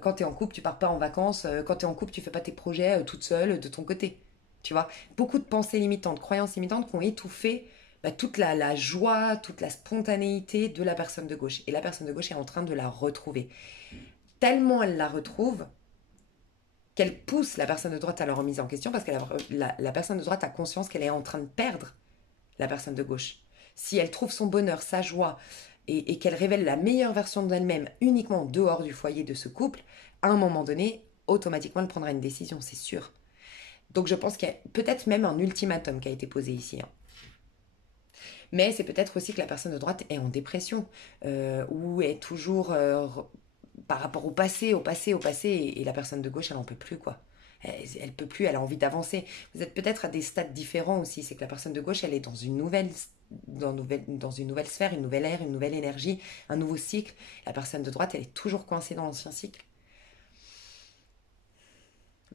Quand t'es en couple, tu pars pas en vacances. Quand t'es en couple, tu fais pas tes projets toute seule de ton côté. Tu vois, beaucoup de pensées limitantes, croyances limitantes qui ont étouffé toute la joie, toute la spontanéité de la personne de gauche. Et la personne de gauche est en train de la retrouver. Tellement elle la retrouve qu'elle pousse la personne de droite à la remise en question parce que la personne de droite a conscience qu'elle est en train de perdre la personne de gauche. Si elle trouve son bonheur, sa joie et qu'elle révèle la meilleure version d'elle-même uniquement dehors du foyer de ce couple, à un moment donné, automatiquement elle prendra une décision, c'est sûr. Donc je pense qu'il y a peut-être même un ultimatum qui a été posé ici. Hein. Mais c'est peut-être aussi que la personne de droite est en dépression ou est toujours par rapport au passé, et la personne de gauche, elle en peut plus, quoi. Elle peut plus, elle a envie d'avancer. Vous êtes peut-être à des stades différents aussi. C'est que la personne de gauche, elle est dans une nouvelle sphère, une nouvelle ère, une nouvelle énergie, un nouveau cycle. La personne de droite, elle est toujours coincée dans l'ancien cycle.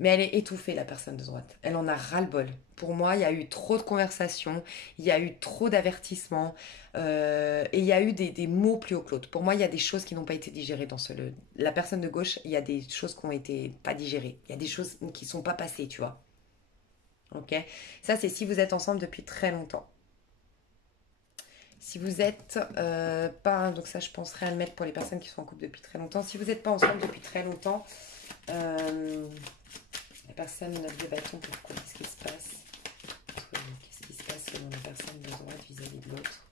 Mais elle est étouffée, la personne de droite. Elle en a ras-le-bol. Pour moi, il y a eu trop de conversations, il y a eu trop d'avertissements, et il y a eu des mots plus haut que l'autre. Pour moi, il y a des choses qui n'ont pas été digérées dans ce... La personne de gauche, il y a des choses qui n'ont été pas digérées. Il y a des choses qui ne sont pas passées, tu vois. Ok. Ça, c'est si vous êtes ensemble depuis très longtemps. Si vous êtes pas... Donc ça, je penserais à le mettre pour les personnes qui sont en couple depuis très longtemps. Si vous n'êtes pas ensemble depuis très longtemps... La personne de bâton, pourquoi? Qu'est-ce qui se passe? Qu'est-ce qui se passe selon la personne de droite vis-à-vis de l'autre?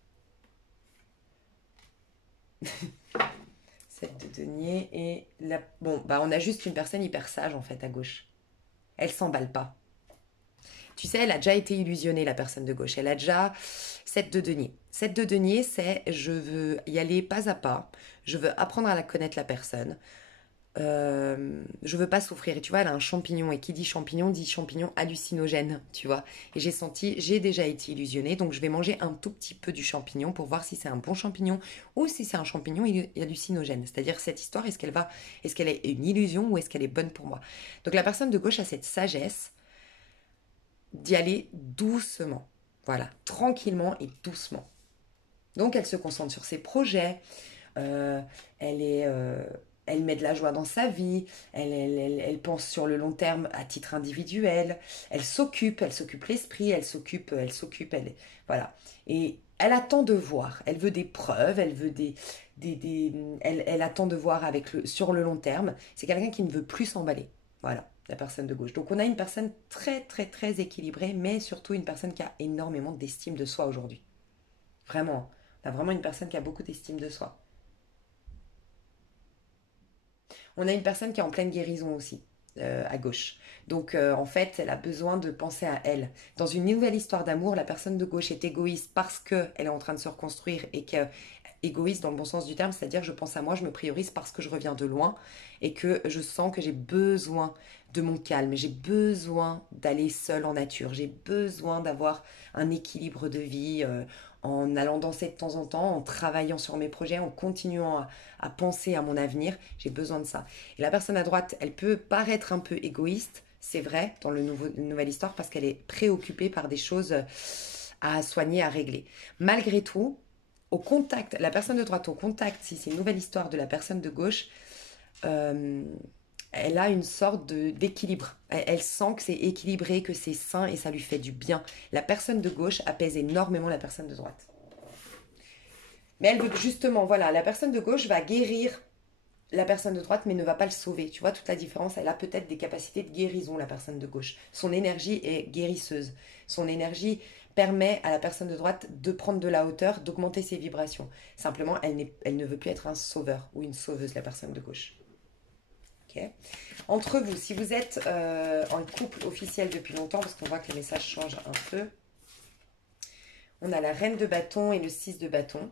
7 de denier et la... Bon, bah on a juste une personne hyper sage en fait à gauche. Elle s'emballe pas. Tu sais, elle a déjà été illusionnée, la personne de gauche. Elle a déjà 7 de denier. 7 de denier, c'est je veux y aller pas à pas. Je veux apprendre à la connaître, la personne. Je veux pas souffrir. Et tu vois, elle a un champignon. Et qui dit champignon hallucinogène, tu vois. Et j'ai déjà été illusionnée. Donc je vais manger un tout petit peu du champignon pour voir si c'est un bon champignon ou si c'est un champignon hallucinogène. C'est-à-dire cette histoire, est-ce qu'elle est une illusion ou est-ce qu'elle est bonne pour moi? Donc la personne de gauche a cette sagesse d'y aller doucement. Voilà, tranquillement et doucement. Donc elle se concentre sur ses projets. Euh, elle est, elle met de la joie dans sa vie, elle pense sur le long terme à titre individuel, elle s'occupe l'esprit, voilà. Et elle attend de voir, elle veut des preuves, elle veut elle attend de voir sur le long terme. C'est quelqu'un qui ne veut plus s'emballer, voilà, la personne de gauche. Donc on a une personne très très très équilibrée, mais surtout une personne qui a énormément d'estime de soi aujourd'hui. Vraiment, on a vraiment une personne qui a beaucoup d'estime de soi. On a une personne qui est en pleine guérison aussi, à gauche. Donc en fait, elle a besoin de penser à elle. Dans une nouvelle histoire d'amour, la personne de gauche est égoïste parce qu'elle est en train de se reconstruire et que égoïste dans le bon sens du terme, c'est-à-dire je pense à moi, je me priorise parce que je reviens de loin et que je sens que j'ai besoin de mon calme, j'ai besoin d'aller seule en nature, j'ai besoin d'avoir un équilibre de vie en allant danser de temps en temps, en travaillant sur mes projets, en continuant à penser à mon avenir, j'ai besoin de ça. Et la personne à droite, elle peut paraître un peu égoïste, c'est vrai, dans la nouvelle histoire, parce qu'elle est préoccupée par des choses à soigner, à régler. Malgré tout, au contact, la personne de droite au contact, si c'est une nouvelle histoire de la personne de gauche, euh, elle a une sorte d'équilibre. Elle sent que c'est équilibré, que c'est sain et ça lui fait du bien. La personne de gauche apaise énormément la personne de droite. Mais elle veut justement, voilà, la personne de gauche va guérir la personne de droite, mais ne va pas le sauver. Tu vois toute la différence? Elle a peut-être des capacités de guérison, la personne de gauche. Son énergie est guérisseuse. Son énergie permet à la personne de droite de prendre de la hauteur, d'augmenter ses vibrations. Simplement, elle ne veut plus être un sauveur ou une sauveuse, la personne de gauche. Okay. Entre vous, si vous êtes en couple officiel depuis longtemps, parce qu'on voit que les messages changent un peu, on a la reine de bâton et le 6 de bâton.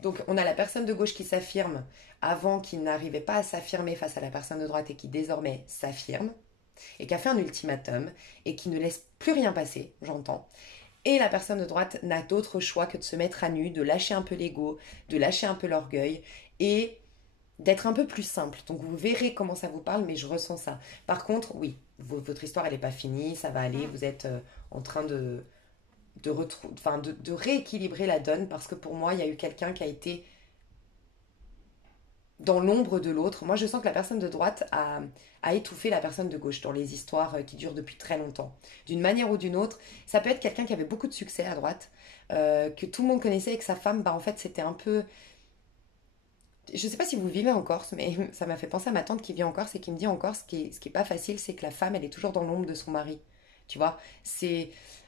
Donc on a la personne de gauche qui s'affirme avant qui n'arrivait pas à s'affirmer face à la personne de droite et qui désormais s'affirme et qui a fait un ultimatum et qui ne laisse plus rien passer, j'entends. Et la personne de droite n'a d'autre choix que de se mettre à nu, de lâcher un peu l'ego, de lâcher un peu l'orgueil et d'être un peu plus simple. Donc vous verrez comment ça vous parle, mais je ressens ça. Par contre, oui, votre histoire, elle n'est pas finie, ça va aller, vous êtes en train de rééquilibrer la donne, parce que pour moi, il y a eu quelqu'un qui a été dans l'ombre de l'autre. Moi, je sens que la personne de droite a étouffé la personne de gauche dans les histoires qui durent depuis très longtemps. D'une manière ou d'une autre, ça peut être quelqu'un qui avait beaucoup de succès à droite, que tout le monde connaissait et que sa femme, bah, en fait, c'était un peu... Je ne sais pas si vous vivez en Corse, mais ça m'a fait penser à ma tante qui vit en Corse et qui me dit en Corse, ce qui est pas facile, c'est que la femme, elle est toujours dans l'ombre de son mari. Tu vois,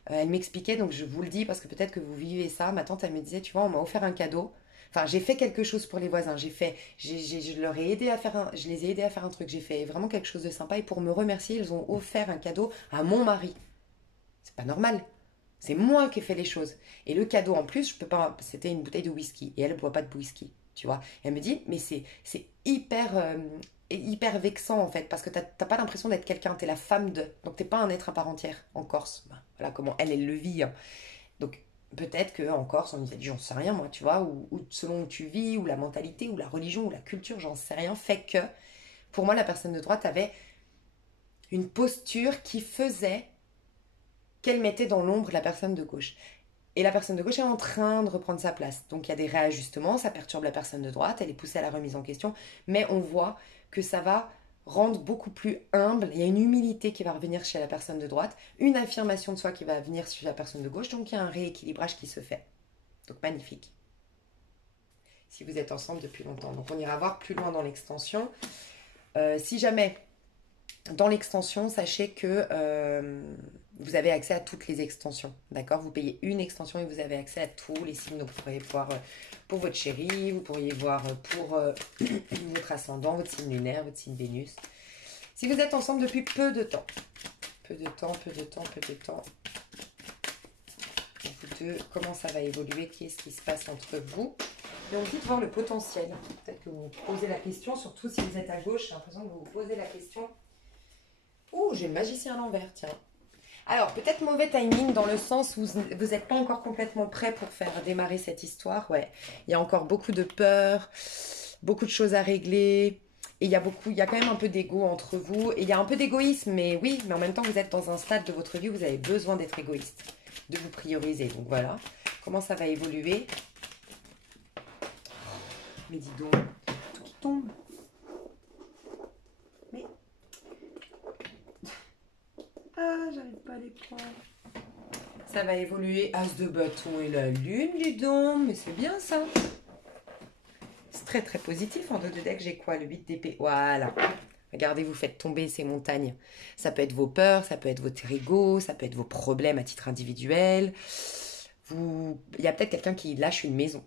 elle m'expliquait, donc je vous le dis parce que peut-être que vous vivez ça. Ma tante, elle me disait, tu vois, on m'a offert un cadeau. Enfin, j'ai fait quelque chose pour les voisins. Je leur ai aidé à faire je les ai aidés à faire un truc. J'ai fait vraiment quelque chose de sympa et pour me remercier, ils ont offert un cadeau à mon mari. C'est pas normal. C'est moi qui ai fait les choses. Et le cadeau en plus, je peux pas. C'était une bouteille de whisky et elle ne boit pas de whisky. Tu vois. Et elle me dit, mais c'est hyper vexant en fait, parce que t'as pas l'impression d'être quelqu'un, t'es la femme de. Donc t'es pas un être à part entière en Corse. Ben, voilà comment elle le vit, hein. Donc peut-être qu'en Corse, on nous a dit, j'en sais rien moi, tu vois, ou selon où tu vis, ou la mentalité, ou la religion, ou la culture, j'en sais rien, fait que pour moi, la personne de droite avait une posture qui faisait qu'elle mettait dans l'ombre la personne de gauche. Et la personne de gauche est en train de reprendre sa place. Donc il y a des réajustements, ça perturbe la personne de droite, elle est poussée à la remise en question, mais on voit que ça va rendre beaucoup plus humble. Il y a une humilité qui va revenir chez la personne de droite, une affirmation de soi qui va venir chez la personne de gauche, donc il y a un rééquilibrage qui se fait. Donc magnifique. Si vous êtes ensemble depuis longtemps. Donc on ira voir plus loin dans l'extension. Si jamais dans l'extension, sachez que vous avez accès à toutes les extensions, d'accord? Vous payez une extension et vous avez accès à tous les signes. Donc vous pourriez voir pour votre chéri, vous pourriez voir pour votre ascendant, votre signe lunaire, votre signe Vénus. Si vous êtes ensemble depuis peu de temps, vous deux, comment ça va évoluer? Qu'est-ce qui se passe entre vous? Et on dit de voir le potentiel. Peut-être que vous vous posez la question, surtout si vous êtes à gauche, j'ai l'impression que vous vous posez la question. Ouh, j'ai le magicien à l'envers, tiens. Alors, peut-être mauvais timing dans le sens où vous n'êtes pas encore complètement prêt pour faire démarrer cette histoire. Ouais, il y a encore beaucoup de peur, beaucoup de choses à régler. Et il y a quand même un peu d'ego entre vous. Et il y a un peu d'égoïsme, mais oui, mais en même temps, vous êtes dans un stade de votre vie où vous avez besoin d'être égoïste, de vous prioriser. Donc voilà, comment ça va évoluer. Mais dis donc, tout qui tombe. Mais... Ah, j'arrive pas à les prendre. Ça va évoluer. As de bâton et la lune, dis donc. Mais c'est bien ça. C'est très très positif. En dos de deck, j'ai quoi? Le 8 d'épée. Voilà. Regardez, vous faites tomber ces montagnes. Ça peut être vos peurs, ça peut être votre ego, ça peut être vos problèmes à titre individuel. Il y a peut-être quelqu'un qui lâche une maison.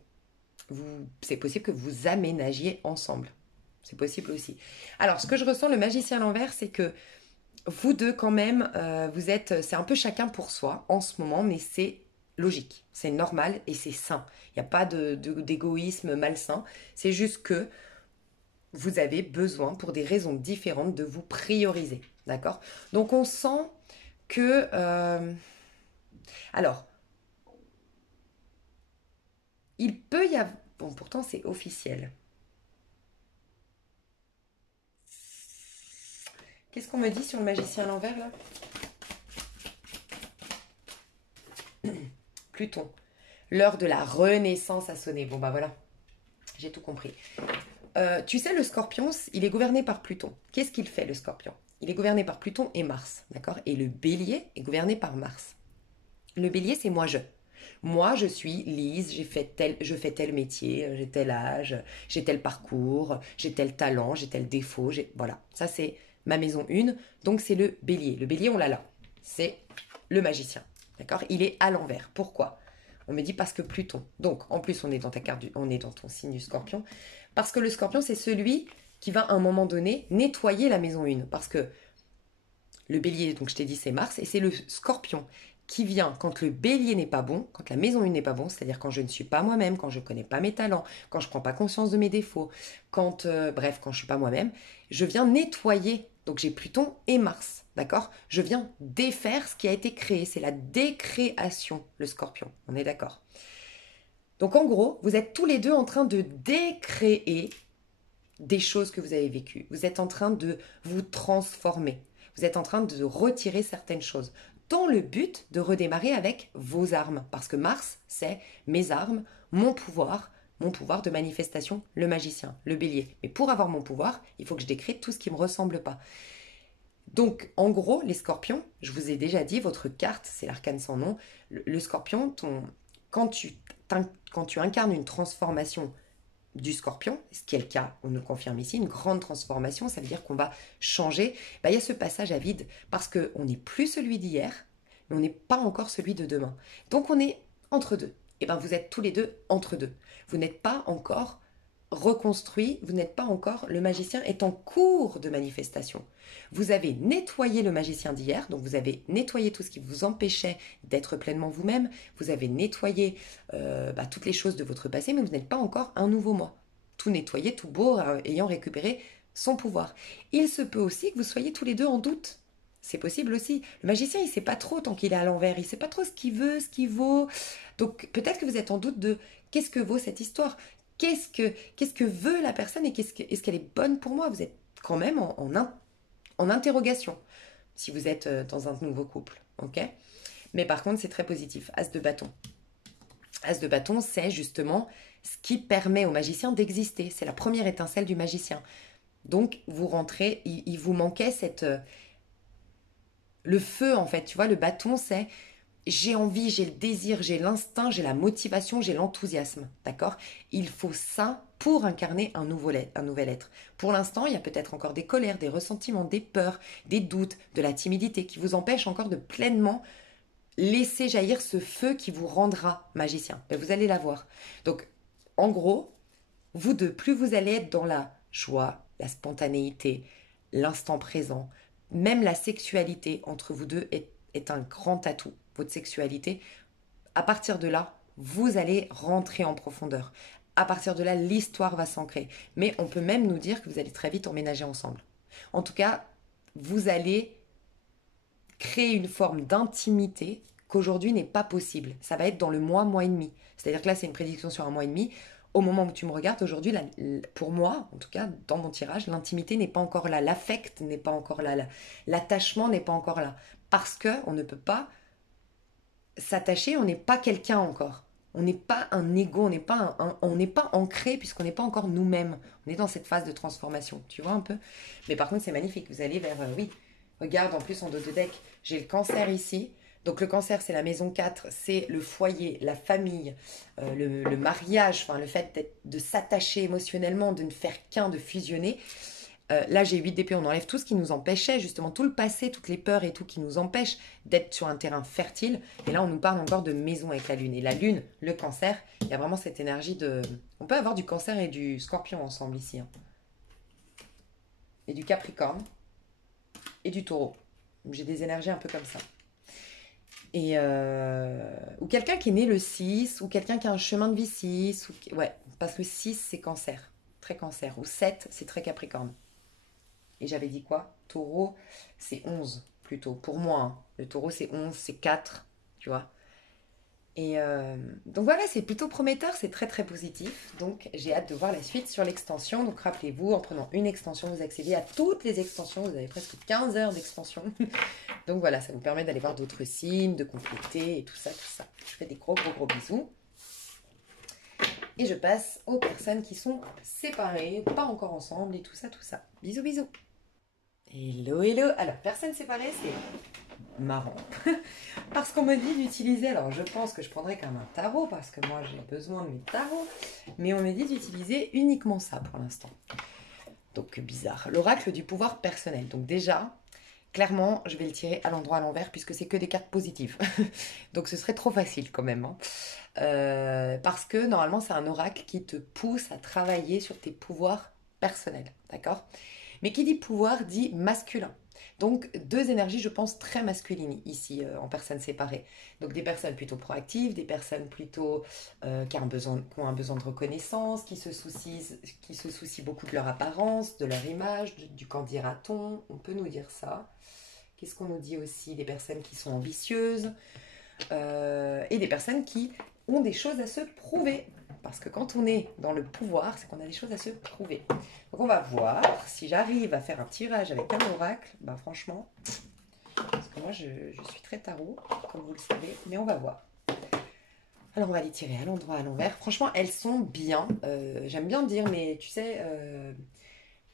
C'est possible que vous aménagiez ensemble. C'est possible aussi. Alors, ce que je ressens, le magicien à l'envers, c'est que vous deux, quand même, c'est un peu chacun pour soi en ce moment, mais c'est logique, c'est normal et c'est sain. Il n'y a pas d'égoïsme malsain. C'est juste que vous avez besoin, pour des raisons différentes, de vous prioriser. D'accord? Donc, on sent que... Alors, il peut y avoir... Bon, pourtant, c'est officiel. Qu'est-ce qu'on me dit sur le magicien à l'envers, là? Pluton. L'heure de la renaissance a sonné. Bon, bah voilà. J'ai tout compris. Tu sais, le scorpion, il est gouverné par Pluton. Qu'est-ce qu'il fait, le scorpion? Il est gouverné par Pluton et Mars. D'accord? Et le bélier est gouverné par Mars. Le bélier, c'est moi, je. Moi, je suis Lise, je fais tel métier, j'ai tel âge, j'ai tel parcours, j'ai tel talent, j'ai tel défaut. Voilà, ça c'est ma maison 1. Donc c'est le bélier. Le bélier, on l'a là. C'est le magicien. D'accord? Il est à l'envers. Pourquoi? On me dit parce que Pluton. Donc, en plus, on est dans ta carte, on est dans ton signe du scorpion. Parce que le scorpion, c'est celui qui va, à un moment donné, nettoyer la maison 1. Parce que le bélier, donc je t'ai dit, c'est Mars, et c'est le scorpion qui vient quand le bélier n'est pas bon, quand la maison 1 n'est pas bon, c'est-à-dire quand je ne suis pas moi-même, quand je ne connais pas mes talents, quand je ne prends pas conscience de mes défauts, quand, bref, quand je ne suis pas moi-même, je viens nettoyer. Donc j'ai Pluton et Mars, d'accord? Je viens défaire ce qui a été créé, c'est la décréation, le Scorpion, on est d'accord? Donc en gros, vous êtes tous les deux en train de décréer des choses que vous avez vécues. Vous êtes en train de vous transformer. Vous êtes en train de retirer certaines choses dans le but de redémarrer avec vos armes. Parce que Mars, c'est mes armes, mon pouvoir de manifestation, le magicien, le bélier. Mais pour avoir mon pouvoir, il faut que je décrée tout ce qui ne me ressemble pas. Donc, en gros, les scorpions, je vous ai déjà dit, votre carte, c'est l'arcane sans nom. Le scorpion, quand tu incarnes une transformation du scorpion, ce qui est le cas, on nous confirme ici, une grande transformation, ça veut dire qu'on va changer. Il y a ce passage à vide parce qu'on n'est plus celui d'hier, mais on n'est pas encore celui de demain. Donc on est entre deux. Et bien vous êtes tous les deux entre deux. Vous n'êtes pas encore reconstruit, vous n'êtes pas encore, le magicien est en cours de manifestation. Vous avez nettoyé le magicien d'hier, donc vous avez nettoyé tout ce qui vous empêchait d'être pleinement vous-même, vous avez nettoyé toutes les choses de votre passé, mais vous n'êtes pas encore un nouveau moi. Tout nettoyé, tout beau, ayant récupéré son pouvoir. Il se peut aussi que vous soyez tous les deux en doute. C'est possible aussi. Le magicien, il ne sait pas trop tant qu'il est à l'envers, il ne sait pas trop ce qu'il veut, ce qu'il vaut. Donc peut-être que vous êtes en doute de qu'est-ce que vaut cette histoire. Qu'est-ce que veut la personne et est-ce qu'elle est bonne pour moi? Vous êtes quand même en interrogation si vous êtes dans un nouveau couple, ok? Mais par contre, c'est très positif. As de bâton. As de bâton, c'est justement ce qui permet au magicien d'exister. C'est la première étincelle du magicien. Donc, vous rentrez, il vous manquait le feu, en fait. Tu vois, le bâton, c'est j'ai envie, j'ai le désir, j'ai l'instinct, j'ai la motivation, j'ai l'enthousiasme, d'accord? Il faut ça pour incarner un nouvel être. Pour l'instant, il y a peut-être encore des colères, des ressentiments, des peurs, des doutes, de la timidité qui vous empêchent encore de pleinement laisser jaillir ce feu qui vous rendra magicien. Ben, vous allez l'avoir. Donc, en gros, vous deux, plus vous allez être dans la joie, la spontanéité, l'instant présent, même la sexualité entre vous deux est un grand atout. Votre sexualité, à partir de là, vous allez rentrer en profondeur. À partir de là, l'histoire va s'ancrer. Mais on peut même nous dire que vous allez très vite emménager ensemble. En tout cas, vous allez créer une forme d'intimité qu'aujourd'hui n'est pas possible. Ça va être dans le mois et demi. C'est-à-dire que là, c'est une prédiction sur un mois et demi. Au moment où tu me regardes, aujourd'hui, pour moi, en tout cas, dans mon tirage, l'intimité n'est pas encore là. L'affect n'est pas encore là. L'attachement n'est pas encore là. Parce qu'on ne peut pas s'attacher, on n'est pas quelqu'un encore. On n'est pas un ego, on n'est pas ancré puisqu'on n'est pas encore nous-mêmes. On est dans cette phase de transformation, tu vois un peu. Mais par contre, c'est magnifique. Vous allez vers, oui, regarde en plus en dos de deck, j'ai le cancer ici. Donc le cancer, c'est la maison 4, c'est le foyer, la famille, le mariage, enfin le fait de s'attacher émotionnellement, de ne faire qu'un, de fusionner. Là, j'ai 8 d'épée, on enlève tout ce qui nous empêchait, justement tout le passé, toutes les peurs et tout qui nous empêche d'être sur un terrain fertile. Et là, on nous parle encore de maison avec la lune. Et la lune, le cancer, il y a vraiment cette énergie de... On peut avoir du cancer et du scorpion ensemble ici. Hein. Et du capricorne. Et du taureau. J'ai des énergies un peu comme ça. Et ou quelqu'un qui est né le 6, ou quelqu'un qui a un chemin de vie 6. Ouais, parce que 6, c'est cancer. Très cancer. Ou 7, c'est très capricorne. Et j'avais dit quoi? Taureau, c'est 11 plutôt. Pour moi, hein. Le taureau, c'est 11, c'est 4, tu vois. Et donc voilà, c'est plutôt prometteur, c'est très très positif. Donc j'ai hâte de voir la suite sur l'extension. Donc rappelez-vous, en prenant une extension, vous accédez à toutes les extensions. Vous avez presque 15 heures d'extension. Donc voilà, ça vous permet d'aller voir d'autres signes, de compléter et tout ça, tout ça. Je fais des gros gros gros bisous. Et je passe aux personnes qui sont séparées, pas encore ensemble et tout ça, tout ça. Bisous bisous. Hello, hello. Alors, personne séparée, c'est marrant. Parce qu'on me dit d'utiliser, alors je pense que je prendrais quand même un tarot, parce que moi j'ai besoin de mes tarots, mais on me dit d'utiliser uniquement ça pour l'instant. Donc, bizarre. L'oracle du pouvoir personnel. Donc déjà, clairement, je vais le tirer à l'endroit à l'envers, puisque c'est que des cartes positives. Donc ce serait trop facile quand même. Hein. Parce que normalement, c'est un oracle qui te pousse à travailler sur tes pouvoirs personnels. D'accord ? Mais qui dit pouvoir dit masculin. Donc, deux énergies, je pense, très masculines ici, en personnes séparées. Donc, des personnes plutôt proactives, des personnes plutôt qui ont un besoin de reconnaissance, qui se soucient beaucoup de leur apparence, de leur image, du qu'en dira-t-on. On peut nous dire ça. Qu'est-ce qu'on nous dit aussi? Des personnes qui sont ambitieuses et des personnes qui ont des choses à se prouver. Parce que quand on est dans le pouvoir, c'est qu'on a des choses à se prouver. Donc on va voir si j'arrive à faire un tirage avec un oracle. Bah franchement, parce que moi je suis très tarot, comme vous le savez, mais on va voir. Alors on va les tirer à l'endroit, à l'envers. Franchement, elles sont bien. J'aime bien dire, mais tu sais,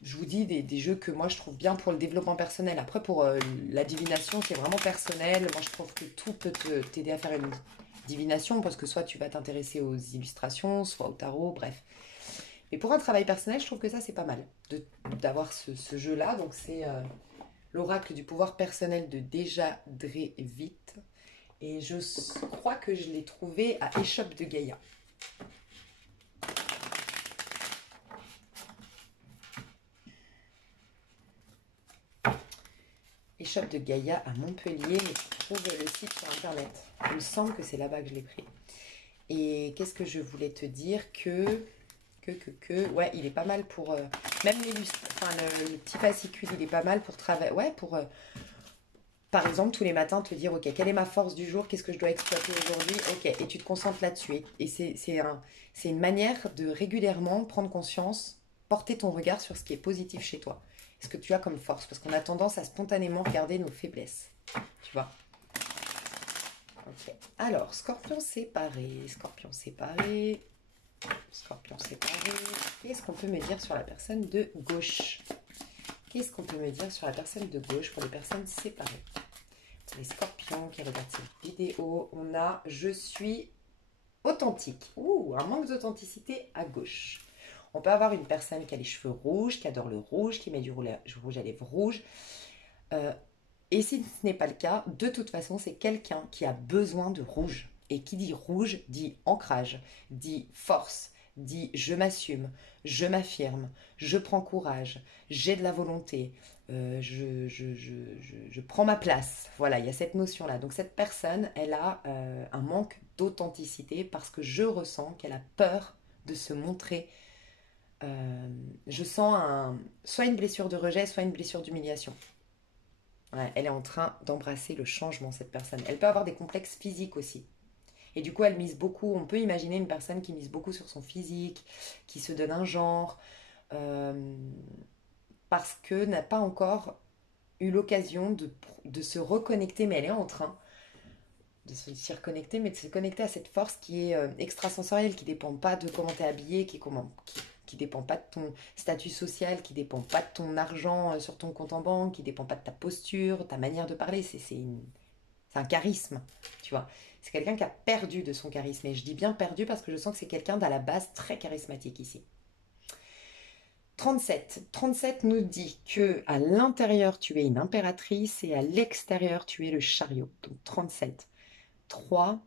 je vous dis des jeux que moi je trouve bien pour le développement personnel. Après, pour la divination, c'est vraiment personnel. Moi je trouve que tout peut t'aider à faire une divination parce que soit tu vas t'intéresser aux illustrations, soit au tarot, bref. Mais pour un travail personnel, je trouve que ça c'est pas mal d'avoir ce jeu-là. Donc c'est l'oracle du pouvoir personnel de Deja Drevit. Et je crois que je l'ai trouvé à Échoppe de Gaïa. Échoppe de Gaïa à Montpellier, mais je trouve le site sur internet. Il me semble que c'est là-bas que je l'ai pris. Et qu'est-ce que je voulais te dire ouais, il est pas mal pour même le petit fascicule, il est pas mal pour travailler. Ouais, pour par exemple tous les matins te dire ok, quelle est ma force du jour, qu'est-ce que je dois exploiter aujourd'hui, ok, et tu te concentres là-dessus. Et c'est une manière de régulièrement prendre conscience, porter ton regard sur ce qui est positif chez toi. Ce que tu as comme force, parce qu'on a tendance à spontanément regarder nos faiblesses. Tu vois. Ok. Alors, scorpion séparé, scorpion séparé. Scorpion séparé. Qu'est-ce qu'on peut me dire sur la personne de gauche? Qu'est-ce qu'on peut me dire sur la personne de gauche pour les personnes séparées? Pour les scorpions qui regardent cette vidéo, on a je suis authentique. Ouh, un manque d'authenticité à gauche. On peut avoir une personne qui a les cheveux rouges, qui adore le rouge, qui met du rouge à lèvres rouge. Et si ce n'est pas le cas, de toute façon, c'est quelqu'un qui a besoin de rouge. Et qui dit rouge, dit ancrage, dit force, dit je m'assume, je m'affirme, je prends courage, j'ai de la volonté, je prends ma place. Voilà, il y a cette notion-là. Donc cette personne, elle a un manque d'authenticité parce que je ressens qu'elle a peur de se montrer. Je sens soit une blessure de rejet, soit une blessure d'humiliation. Ouais, elle est en train d'embrasser le changement, cette personne. Elle peut avoir des complexes physiques aussi. Et du coup, elle mise beaucoup. On peut imaginer une personne qui mise beaucoup sur son physique, qui se donne un genre, euh, parce que n'a pas encore eu l'occasion de se reconnecter, mais elle est en train de s'y reconnecter, mais de se connecter à cette force qui est extrasensorielle, qui ne dépend pas de comment tu es habillé, qui dépend pas de ton statut social, qui dépend pas de ton argent sur ton compte en banque, qui dépend pas de ta posture, ta manière de parler. C'est un charisme, tu vois. C'est quelqu'un qui a perdu de son charisme. Et je dis bien perdu parce que je sens que c'est quelqu'un d'à la base très charismatique ici. 37 nous dit que à l'intérieur tu es une impératrice et à l'extérieur tu es le chariot. Donc 37. 3.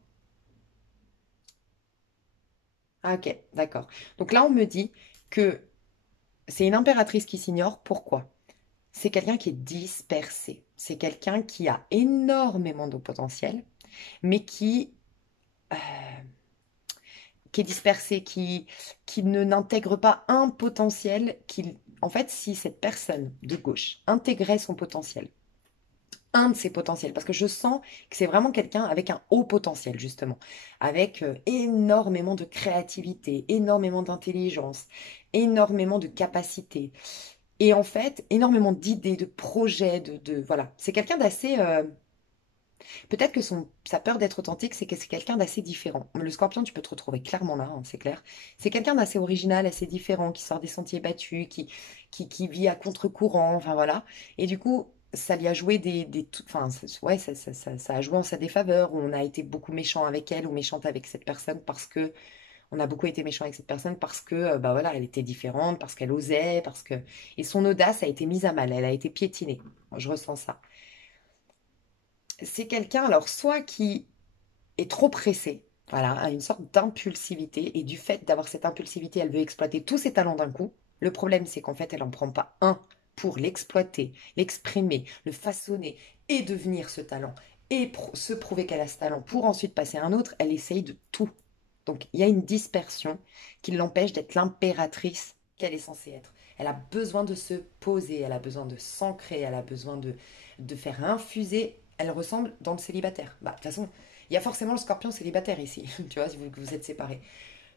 Ah, ok, d'accord. Donc là on me dit que c'est une impératrice qui s'ignore. Pourquoi? C'est quelqu'un qui est dispersé. C'est quelqu'un qui a énormément de potentiel, mais euh, qui est dispersé, qui ne n'intègre pas un potentiel. En fait, si cette personne de gauche intégrait son potentiel, un de ses potentiels, parce que je sens que c'est vraiment quelqu'un avec un haut potentiel, justement, avec énormément de créativité, énormément d'intelligence, énormément de capacité, et en fait, énormément d'idées, de projets, voilà. C'est quelqu'un d'assez... peut-être que sa peur d'être authentique, c'est que c'est quelqu'un d'assez différent. Le scorpion, tu peux te retrouver clairement là, hein, c'est clair. C'est quelqu'un d'assez original, assez différent, qui sort des sentiers battus, qui vit à contre-courant, enfin voilà. Et du coup, ça lui a joué enfin, ouais, ça a joué en sa défaveur. On a été beaucoup méchant avec elle ou méchante avec cette personne parce que on a beaucoup été méchant avec cette personne parce que bah voilà, elle était différente, parce qu'elle osait, parce que et son audace a été mise à mal, elle a été piétinée. Moi, je ressens ça. C'est quelqu'un alors soit qui est trop pressée, voilà, a une sorte d'impulsivité et du fait d'avoir cette impulsivité, elle veut exploiter tous ses talents d'un coup. Le problème, c'est qu'en fait, elle en prend pas un pour l'exploiter, l'exprimer, le façonner et devenir ce talent et se prouver qu'elle a ce talent pour ensuite passer à un autre, elle essaye de tout. Donc il y a une dispersion qui l'empêche d'être l'impératrice qu'elle est censée être. Elle a besoin de se poser, elle a besoin de s'ancrer, elle a besoin de faire infuser. Elle ressemble dans le célibataire. Bah, de toute façon, il y a forcément le scorpion célibataire ici, tu vois, si vous êtes séparés.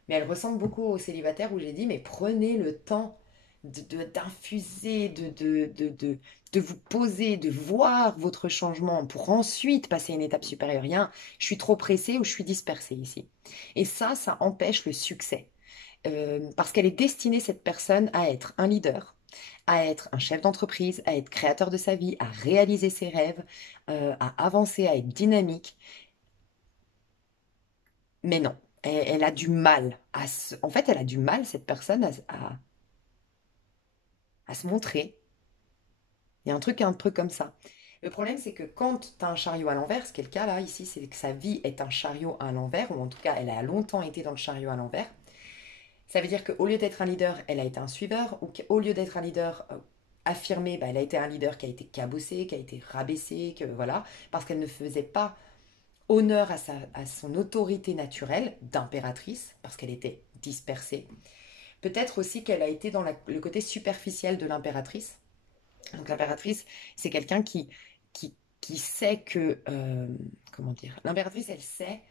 Mais elle ressemble beaucoup au célibataire où j'ai dit, mais prenez le temps d'infuser, de vous poser, de voir votre changement pour ensuite passer à une étape supérieure. Rien, je suis trop pressée ou je suis dispersée ici. Et ça empêche le succès. Parce qu'elle est destinée, cette personne, à être un leader, à être un chef d'entreprise, à être créateur de sa vie, à réaliser ses rêves, à avancer, à être dynamique. Mais non, elle a du mal à se... En fait, elle a du mal, cette personne, à se montrer. Il y a un truc comme ça. Le problème, c'est que quand tu as un chariot à l'envers, ce qui est le cas là, ici, c'est que sa vie est un chariot à l'envers, ou en tout cas, elle a longtemps été dans le chariot à l'envers. Ça veut dire qu'au lieu d'être un leader, elle a été un suiveur, ou qu'au lieu d'être un leader affirmé, bah, elle a été un leader qui a été cabossé, qui a été rabaissé, que voilà, parce qu'elle ne faisait pas honneur à son autorité naturelle d'impératrice, parce qu'elle était dispersée. Peut-être aussi qu'elle a été dans le côté superficiel de l'impératrice. Donc l'impératrice, c'est quelqu'un qui sait que... comment dire? L'impératrice, elle sait...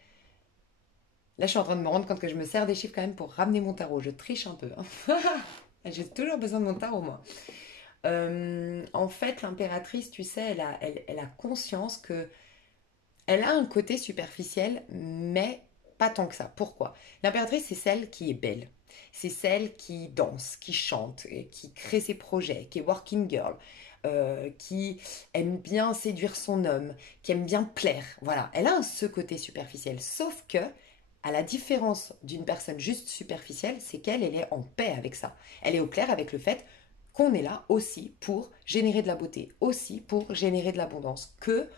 Là, je suis en train de me rendre compte que je me sers des chiffres quand même pour ramener mon tarot. Je triche un peu, hein. J'ai toujours besoin de mon tarot, moi. En fait, l'impératrice, tu sais, elle a conscience que elle a un côté superficiel, mais pas tant que ça. Pourquoi? L'impératrice, c'est celle qui est belle. C'est celle qui danse, qui chante, qui crée ses projets, qui est working girl, qui aime bien séduire son homme, qui aime bien plaire. Voilà, elle a ce côté superficiel. Sauf que, à la différence d'une personne juste superficielle, c'est qu'elle elle est en paix avec ça. Elle est au clair avec le fait qu'on est là aussi pour générer de la beauté, aussi pour générer de l'abondance, que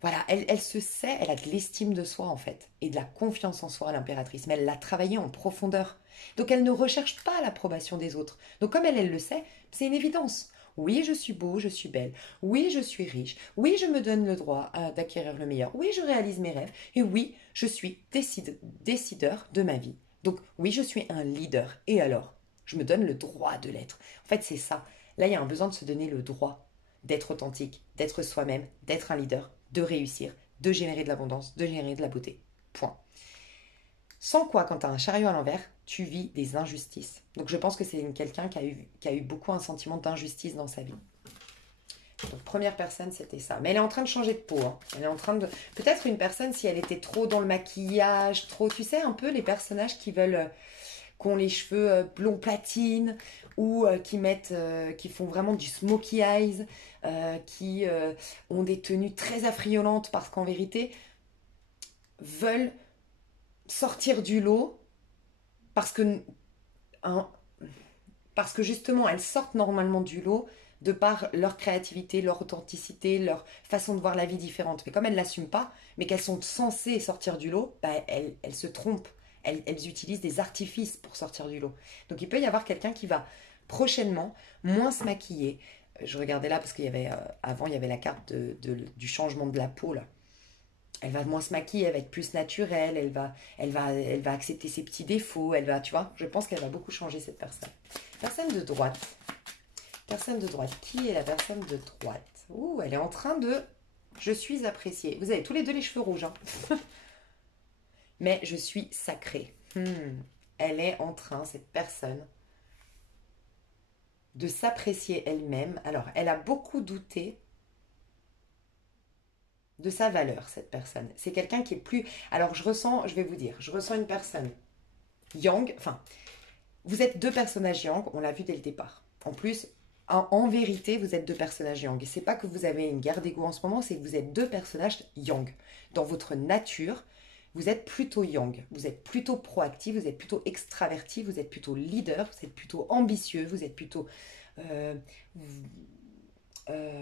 voilà, elle se sait, elle a de l'estime de soi en fait, et de la confiance en soi, l'impératrice, mais elle l'a travaillé en profondeur. Donc elle ne recherche pas l'approbation des autres. Donc comme elle le sait, c'est une évidence. Oui, je suis beau, je suis belle. Oui, je suis riche. Oui, je me donne le droit d'acquérir le meilleur. Oui, je réalise mes rêves. Et oui, je suis décideur de ma vie. Donc oui, je suis un leader. Et alors, je me donne le droit de l'être. En fait, c'est ça. Là, il y a un besoin de se donner le droit d'être authentique, d'être soi-même, d'être un leader, de réussir, de générer de l'abondance, de générer de la beauté. Point. Sans quoi, quand tu as un chariot à l'envers, tu vis des injustices. Donc je pense que c'est quelqu'un qui a eu beaucoup un sentiment d'injustice dans sa vie. Donc première personne, c'était ça. Mais elle est en train de changer de peau, hein. Elle est en train de... Peut-être une personne, si elle était trop dans le maquillage, trop... Tu sais, un peu les personnages qui veulent... qui ont les cheveux blond platine ou qui font vraiment du smokey eyes, qui ont des tenues très affriolantes parce qu'en vérité veulent sortir du lot parce que, hein, parce que justement elles sortent normalement du lot de par leur créativité, leur authenticité, leur façon de voir la vie différente. Mais comme elles ne l'assument pas, mais qu'elles sont censées sortir du lot, bah, elles se trompent. Elles utilisent des artifices pour sortir du lot. Donc il peut y avoir quelqu'un qui va prochainement moins se maquiller. Je regardais là parce qu'il y avait avant il y avait la carte du changement de la peau là. Elle va moins se maquiller, elle va être plus naturelle, elle va accepter ses petits défauts, elle va, tu vois, je pense qu'elle va beaucoup changer cette personne. Personne de droite. Personne de droite. Qui est la personne de droite? Ouh, elle est en train de... Je suis appréciée. Vous avez tous les deux les cheveux rouges, hein. Mais je suis sacrée. Elle est en train, cette personne, de s'apprécier elle-même. Alors, elle a beaucoup douté de sa valeur, cette personne. C'est quelqu'un qui est plus... Alors, je vais vous dire, je ressens une personne yang, enfin, vous êtes deux personnages yang, on l'a vu dès le départ. En plus, en vérité, vous êtes deux personnages yang. Et c'est pas que vous avez une guerre d'ego en ce moment, c'est que vous êtes deux personnages yang. Dans votre nature, vous êtes plutôt yang, vous êtes plutôt proactif, vous êtes plutôt extraverti, vous êtes plutôt leader, vous êtes plutôt ambitieux, vous êtes plutôt...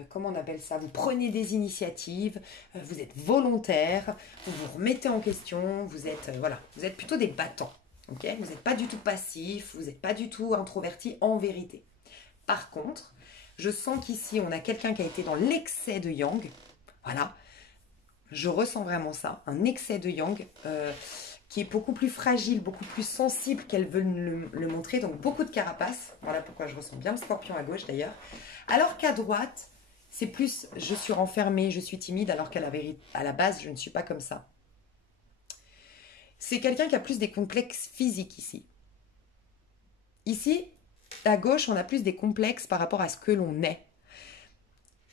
comment on appelle ça? Vous prenez des initiatives, vous êtes volontaire, vous vous remettez en question, vous êtes, voilà, vous êtes plutôt des battants. Okay, vous n'êtes pas du tout passif, vous n'êtes pas du tout introverti en vérité. Par contre, Je sens qu'ici, on a quelqu'un qui a été dans l'excès de yang. Voilà. Je ressens vraiment ça. Un excès de yang qui est beaucoup plus fragile, beaucoup plus sensible qu'elle veut le montrer. Donc, beaucoup de carapace. Voilà pourquoi je ressens bien le scorpion à gauche, d'ailleurs. Alors qu'à droite, c'est plus je suis renfermée, je suis timide, alors qu'à la base, je ne suis pas comme ça. C'est quelqu'un qui a plus des complexes physiques ici. Ici, à gauche, on a plus des complexes par rapport à ce que l'on est.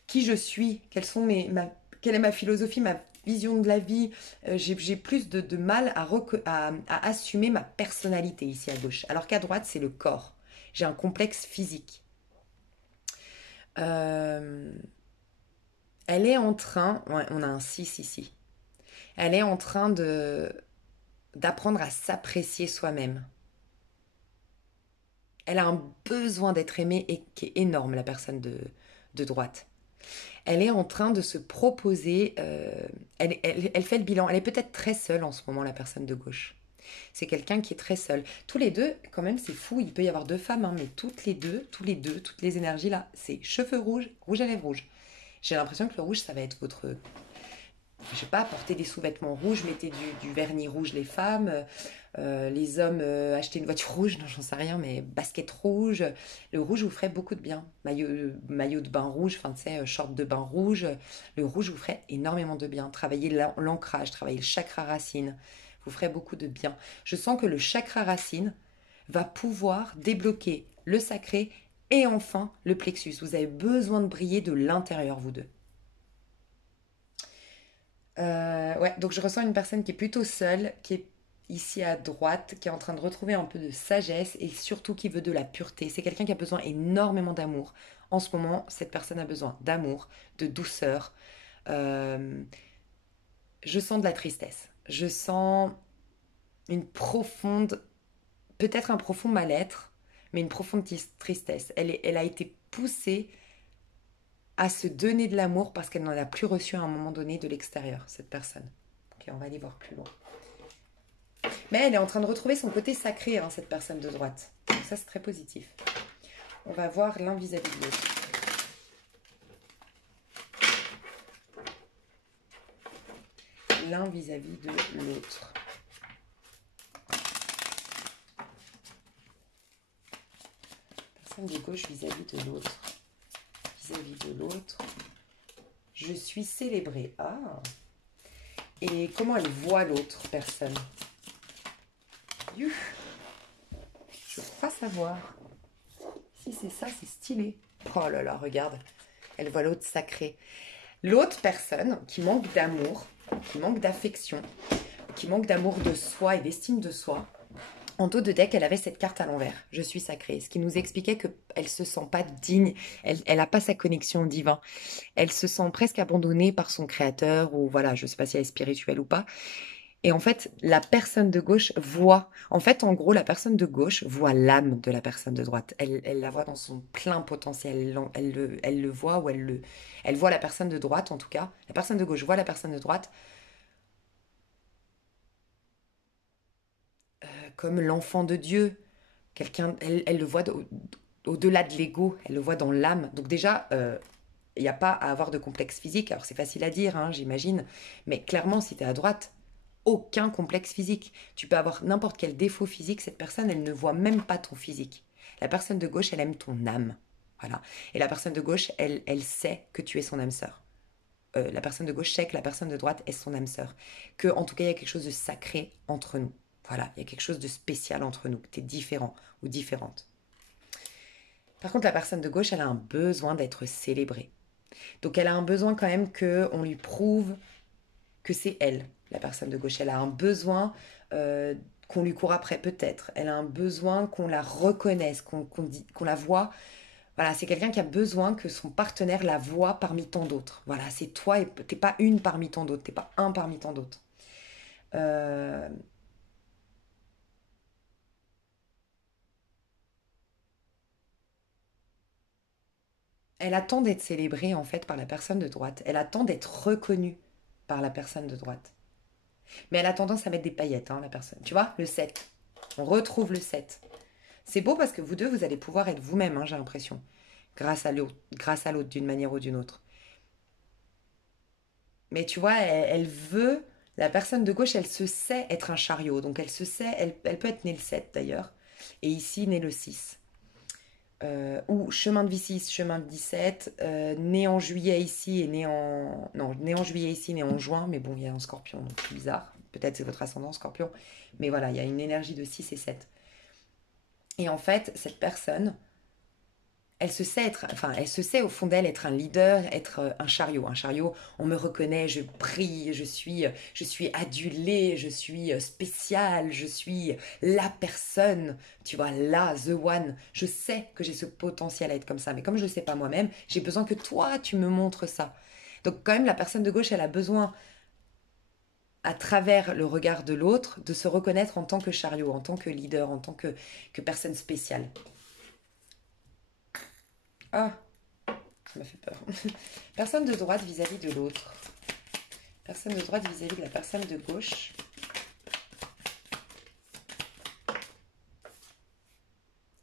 Qui je suis, quelle est ma philosophie, ma vision de la vie. J'ai plus de mal à assumer ma personnalité ici à gauche. Alors qu'à droite, c'est le corps. J'ai un complexe physique. Elle est en train... Ouais, on a un 6 ici. Elle est en train d'apprendre à s'apprécier soi-même. Elle a un besoin d'être aimée et qui est énorme, la personne de droite. Elle est en train de se proposer, elle fait le bilan, elle est peut-être très seule en ce moment, la personne de gauche. C'est quelqu'un qui est très seul. Tous les deux, quand même, c'est fou, il peut y avoir deux femmes, hein, mais toutes les deux, toutes les énergies là, c'est cheveux rouges, rouge à lèvres rouges. J'ai l'impression que le rouge, ça va être votre... Je sais pas, porter des sous-vêtements rouges, mettez du vernis rouge les femmes, les hommes acheter une voiture rouge, non j'en sais rien, mais basket rouge, le rouge vous ferait beaucoup de bien, maillot de bain rouge, enfin tu sais, short de bain rouge, le rouge vous ferait énormément de bien, travailler l'ancrage, travailler le chakra racine, vous ferait beaucoup de bien. Je sens que le chakra racine va pouvoir débloquer le sacré et enfin le plexus, vous avez besoin de briller de l'intérieur vous deux. Ouais, donc je ressens une personne qui est plutôt seule, qui est ici à droite, qui est en train de retrouver un peu de sagesse et surtout qui veut de la pureté. C'est quelqu'un qui a besoin énormément d'amour. En ce moment, cette personne a besoin d'amour, de douceur. Euh, je sens de la tristesse. Je sens une profonde, peut-être un profond mal-être, mais une profonde tristesse. Elle a été poussée à se donner de l'amour parce qu'elle n'en a plus reçu à un moment donné de l'extérieur, cette personne. Ok, on va aller voir plus loin. Mais elle est en train de retrouver son côté sacré, hein, cette personne de droite. Donc ça, c'est très positif. On va voir l'un vis-à-vis de l'autre. L'un vis-à-vis de l'autre. Personne de gauche vis-à-vis de l'autre. Vis-à-vis de l'autre. Je suis célébrée. Ah. Et comment elle voit l'autre personne? Je crois savoir. Si c'est ça, c'est stylé. Oh là là, regarde. Elle voit l'autre sacré. L'autre personne qui manque d'amour, qui manque d'affection, qui manque d'amour de soi et d'estime de soi. En dos de deck, elle avait cette carte à l'envers. Je suis sacrée. Ce qui nous expliquait qu'elle se sent pas digne. Elle n'a pas sa connexion au divin. Elle se sent presque abandonnée par son créateur ou voilà, je sais pas si elle est spirituelle ou pas. Et en fait, la personne de gauche voit, en fait, en gros, la personne de gauche voit l'âme de la personne de droite. Elle la voit dans son plein potentiel. Elle le voit ou elle voit la personne de droite, en tout cas. La personne de gauche voit la personne de droite comme l'enfant de Dieu. Quelqu'un, elle le voit au-delà de l'ego, elle le voit dans l'âme. Donc déjà, il n'y a pas à avoir de complexe physique. Alors c'est facile à dire, hein, j'imagine. Mais clairement, si tu es à droite, aucun complexe physique. Tu peux avoir n'importe quel défaut physique, cette personne, elle ne voit même pas ton physique. La personne de gauche, elle aime ton âme. Voilà. Et la personne de gauche, elle sait que tu es son âme sœur. La personne de gauche sait que la personne de droite est son âme sœur. Que, en tout cas, il y a quelque chose de sacré entre nous. Voilà, il y a quelque chose de spécial entre nous. Tu es différent ou différente. Par contre, la personne de gauche, elle a un besoin d'être célébrée. Donc, elle a un besoin quand même qu'on lui prouve que c'est elle, la personne de gauche. Elle a un besoin qu'on lui court après peut-être. Elle a un besoin qu'on la reconnaisse, qu'on la voit. Voilà, c'est quelqu'un qui a besoin que son partenaire la voie parmi tant d'autres. Voilà, c'est toi et t'es pas une parmi tant d'autres, t'es pas un parmi tant d'autres. Euh, Elle attend d'être célébrée en fait par la personne de droite. Elle attend d'être reconnue par la personne de droite. Mais elle a tendance à mettre des paillettes, hein, la personne. Tu vois, le 7. On retrouve le 7. C'est beau parce que vous deux, vous allez pouvoir être vous-même, hein, j'ai l'impression. grâce à l'autre d'une manière ou d'une autre. Mais tu vois, elle veut, la personne de gauche, elle se sait être un chariot. Donc elle se sait, elle peut être née le 7 d'ailleurs. Et ici, née le 6. Ou chemin de vie 6, chemin de 17, né en juillet ici et né en... Non, né en juillet ici, né en juin, mais bon, il y a un scorpion, donc c'est bizarre. Peut-être c'est votre ascendant scorpion. Mais voilà, il y a une énergie de 6 et 7. Et en fait, cette personne, elle se sait être, enfin, elle se sait au fond d'elle être un leader, être un chariot. Un chariot, on me reconnaît, je brille, je suis adulée, je suis spéciale, je suis la personne, tu vois, là, the one. Je sais que j'ai ce potentiel à être comme ça, mais comme je ne le sais pas moi-même, j'ai besoin que toi, tu me montres ça. Donc quand même, la personne de gauche, elle a besoin, à travers le regard de l'autre, de se reconnaître en tant que chariot, en tant que leader, en tant que personne spéciale. Ah, ça m'a fait peur. Personne de droite vis-à-vis de l'autre. Personne de droite vis-à-vis de la personne de gauche.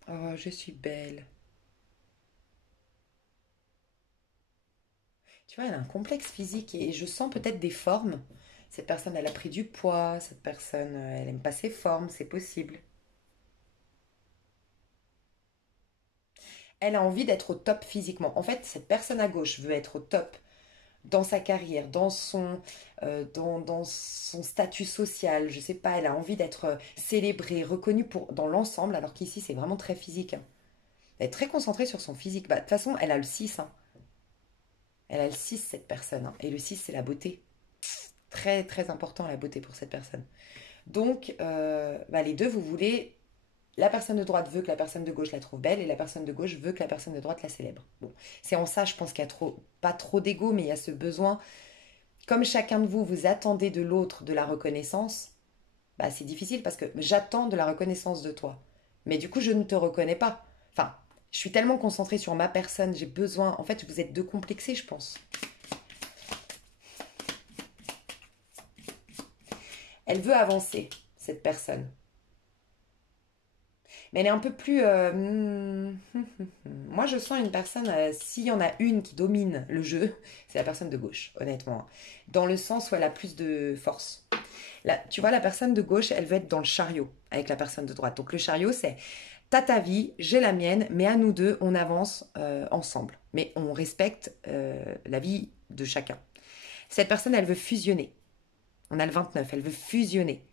Oh, je suis belle. Tu vois, elle a un complexe physique et je sens peut-être des formes. Cette personne, elle a pris du poids. Cette personne, elle aime pas ses formes. C'est possible. Elle a envie d'être au top physiquement. En fait, cette personne à gauche veut être au top dans sa carrière, dans son statut social, je sais pas, elle a envie d'être célébrée, reconnue dans l'ensemble, alors qu'ici c'est vraiment très physique, hein. Elle est très concentrée sur son physique. Bah, de toute façon, elle a le 6, hein. Elle a le 6 cette personne, hein. Et le 6 c'est la beauté. Très très important la beauté pour cette personne. Donc, bah, les deux, vous voulez... La personne de droite veut que la personne de gauche la trouve belle et la personne de gauche veut que la personne de droite la célèbre. Bon, c'est en ça, je pense qu'il y a pas trop d'ego, mais il y a ce besoin. Comme chacun de vous, vous attendez de l'autre de la reconnaissance, bah c'est difficile parce que j'attends de la reconnaissance de toi. Mais du coup, je ne te reconnais pas. Enfin, je suis tellement concentrée sur ma personne, j'ai besoin... En fait, vous êtes deux complexés, je pense. Elle veut avancer, cette personne. Mais elle est un peu plus... Moi, je sens une personne, s'il y en a une qui domine le jeu, c'est la personne de gauche, honnêtement. Dans le sens où elle a plus de force. Là, tu vois, la personne de gauche, elle veut être dans le chariot avec la personne de droite. Donc le chariot, c'est t'as ta vie, j'ai la mienne, mais à nous deux, on avance ensemble. Mais on respecte la vie de chacun. Cette personne, elle veut fusionner. On a le 29, elle veut fusionner.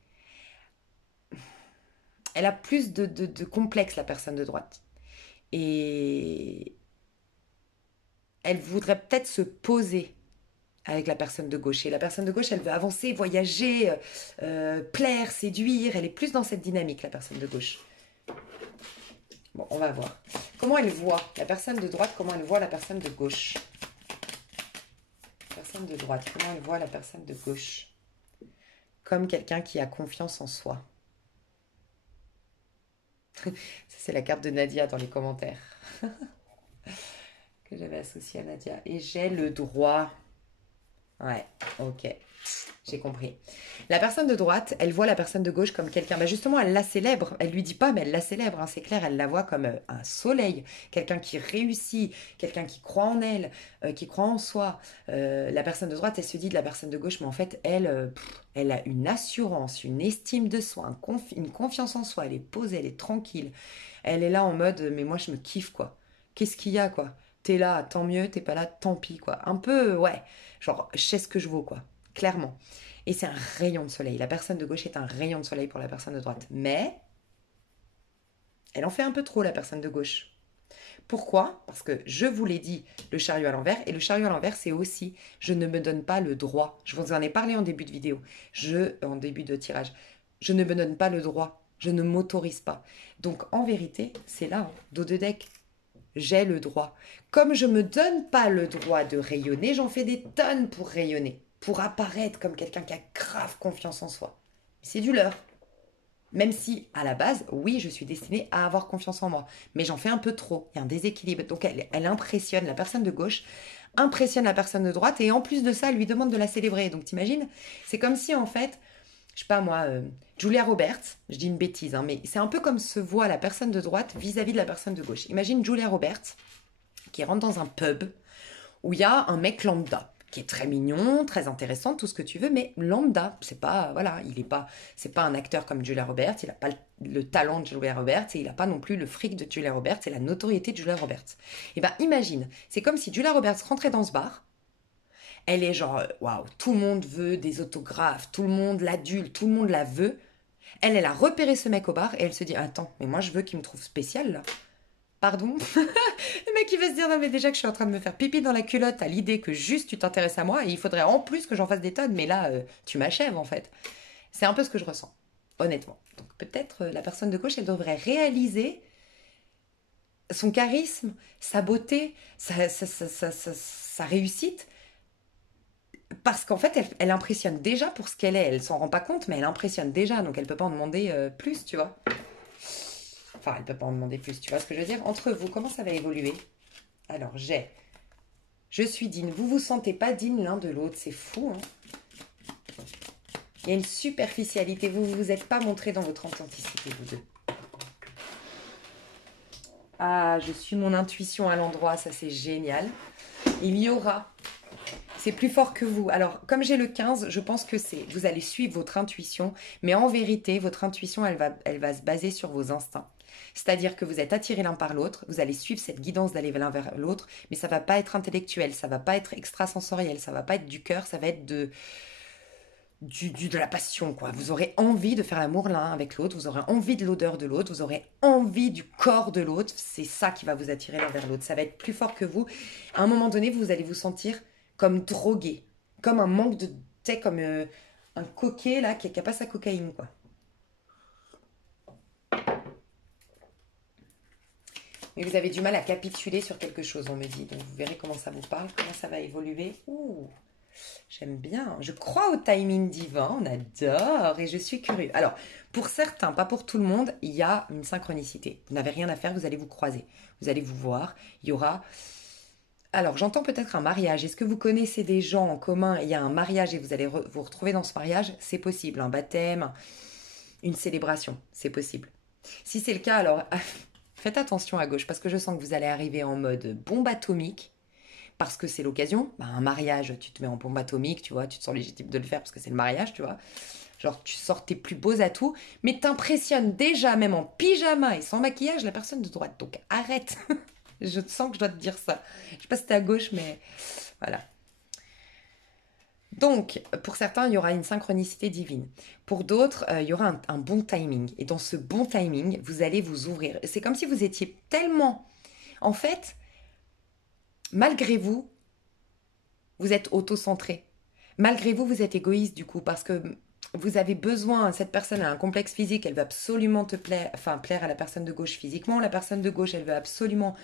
Elle a plus de complexe, la personne de droite. Et elle voudrait peut-être se poser avec la personne de gauche. Et la personne de gauche, elle veut avancer, voyager, plaire, séduire. Elle est plus dans cette dynamique, la personne de gauche. Bon, on va voir. Comment elle voit la personne de droite, comment elle voit la personne de gauche. La personne de droite, comment elle voit la personne de gauche. Comme quelqu'un qui a confiance en soi. Ça, c'est la carte de Nadia dans les commentaires. Que j'avais associée à Nadia. Et j'ai le droit. Ouais, ok. J'ai compris. La personne de droite, elle voit la personne de gauche comme quelqu'un. Bah justement, elle la célèbre. Elle lui dit pas, mais elle la célèbre, hein, c'est clair. Elle la voit comme un soleil, quelqu'un qui réussit, quelqu'un qui croit en elle, qui croit en soi. La personne de droite, elle se dit de la personne de gauche, mais en fait, elle a une assurance, une estime de soi, une confiance en soi. Elle est posée, elle est tranquille. Elle est là en mode, mais moi, je me kiffe, quoi. Qu'est-ce qu'il y a, quoi? T'es là, tant mieux. T'es pas là, tant pis, quoi. Un peu, ouais. Genre, je sais ce que je vaux, quoi. Clairement. Et c'est un rayon de soleil. La personne de gauche est un rayon de soleil pour la personne de droite. Mais elle en fait un peu trop, la personne de gauche. Pourquoi? Parce que je vous l'ai dit, le chariot à l'envers. Et le chariot à l'envers, c'est aussi, je ne me donne pas le droit. Je vous en ai parlé en début de vidéo, en début de tirage. Je ne me donne pas le droit. Je ne m'autorise pas. Donc, en vérité, c'est là, hein, dos de deck. J'ai le droit. Comme je ne me donne pas le droit de rayonner, j'en fais des tonnes pour rayonner, pour apparaître comme quelqu'un qui a grave confiance en soi. C'est du leurre. Même si, à la base, oui, je suis destinée à avoir confiance en moi. Mais j'en fais un peu trop. Il y a un déséquilibre. Donc, elle impressionne la personne de gauche, impressionne la personne de droite, et en plus de ça, elle lui demande de la célébrer. Donc, t'imagines? C'est comme si, en fait, je sais pas moi, Julia Roberts, je dis une bêtise, hein, mais c'est un peu comme se voit la personne de droite vis-à-vis de la personne de gauche. Imagine Julia Roberts qui rentre dans un pub où il y a un mec lambda qui est très mignon, très intéressant, tout ce que tu veux, mais lambda, c'est pas, voilà, c'est pas un acteur comme Julia Roberts, il n'a pas le talent de Julia Roberts et il n'a pas non plus le fric de Julia Roberts et la notoriété de Julia Roberts. Et ben imagine, c'est comme si Julia Roberts rentrait dans ce bar, elle est genre, waouh, tout le monde veut des autographes, tout le monde l'adule, tout le monde la veut. Elle a repéré ce mec au bar et elle se dit, attends, mais moi je veux qu'il me trouve spécial là. Pardon. Le mec il va se dire, non mais déjà que je suis en train de me faire pipi dans la culotte à l'idée que juste tu t'intéresses à moi et il faudrait en plus que j'en fasse des tonnes, mais là tu m'achèves en fait. C'est un peu ce que je ressens, honnêtement. Donc peut-être la personne de gauche elle devrait réaliser son charisme, sa beauté, sa réussite, parce qu'en fait elle impressionne déjà pour ce qu'elle est. Elle s'en rend pas compte mais elle impressionne déjà, donc elle peut pas en demander plus, tu vois. Enfin, elle peut pas en demander plus, tu vois ce que je veux dire? Entre vous, comment ça va évoluer? Alors, je suis digne. Vous vous sentez pas digne l'un de l'autre, c'est fou, hein? Il y a une superficialité, vous vous êtes pas montré dans votre authenticité, vous deux. Ah, je suis mon intuition à l'endroit, ça c'est génial. Il y aura, c'est plus fort que vous. Alors, comme j'ai le 15, je pense que vous allez suivre votre intuition, mais en vérité, votre intuition, elle va se baser sur vos instincts. C'est-à-dire que vous êtes attirés l'un par l'autre, vous allez suivre cette guidance d'aller l'un vers l'autre, mais ça va pas être intellectuel, ça va pas être extrasensoriel, ça va pas être du cœur, ça va être de la passion, quoi. Vous aurez envie de faire l'amour l'un avec l'autre, vous aurez envie de l'odeur de l'autre, vous aurez envie du corps de l'autre, c'est ça qui va vous attirer l'un vers l'autre, ça va être plus fort que vous. À un moment donné, vous allez vous sentir comme drogué, comme un manque de... Tu sais, comme un coquet, là, qui a pas sa cocaïne, quoi. Mais vous avez du mal à capituler sur quelque chose, on me dit. Donc vous verrez comment ça vous parle, comment ça va évoluer. Ouh, j'aime bien. Je crois au timing divin, on adore et je suis curieux. Alors, pour certains, pas pour tout le monde, il y a une synchronicité. Vous n'avez rien à faire, vous allez vous croiser. Vous allez vous voir. Il y aura... Alors, j'entends peut-être un mariage. Est-ce que vous connaissez des gens en commun? Il y a un mariage et vous allez vous retrouver dans ce mariage? C'est possible. Un baptême, une célébration, c'est possible. Si c'est le cas, alors faites attention à gauche parce que je sens que vous allez arriver en mode bombe atomique parce que c'est l'occasion. Bah, un mariage, tu te mets en bombe atomique, tu vois, tu te sens légitime de le faire parce que c'est le mariage, tu vois. Genre, tu sors tes plus beaux atouts, mais t'impressionnes déjà, même en pyjama et sans maquillage, la personne de droite. Donc arrête. Je sens que je dois te dire ça. Je sais pas si t'es à gauche, mais voilà. Donc, pour certains, il y aura une synchronicité divine. Pour d'autres, il y aura un bon timing. Et dans ce bon timing, vous allez vous ouvrir. C'est comme si vous étiez tellement... En fait, malgré vous, vous êtes auto-centré. Malgré vous, vous êtes égoïste du coup, parce que vous avez besoin, cette personne a un complexe physique, elle veut absolument te plaire, enfin plaire à la personne de gauche physiquement. La personne de gauche, elle veut absolument...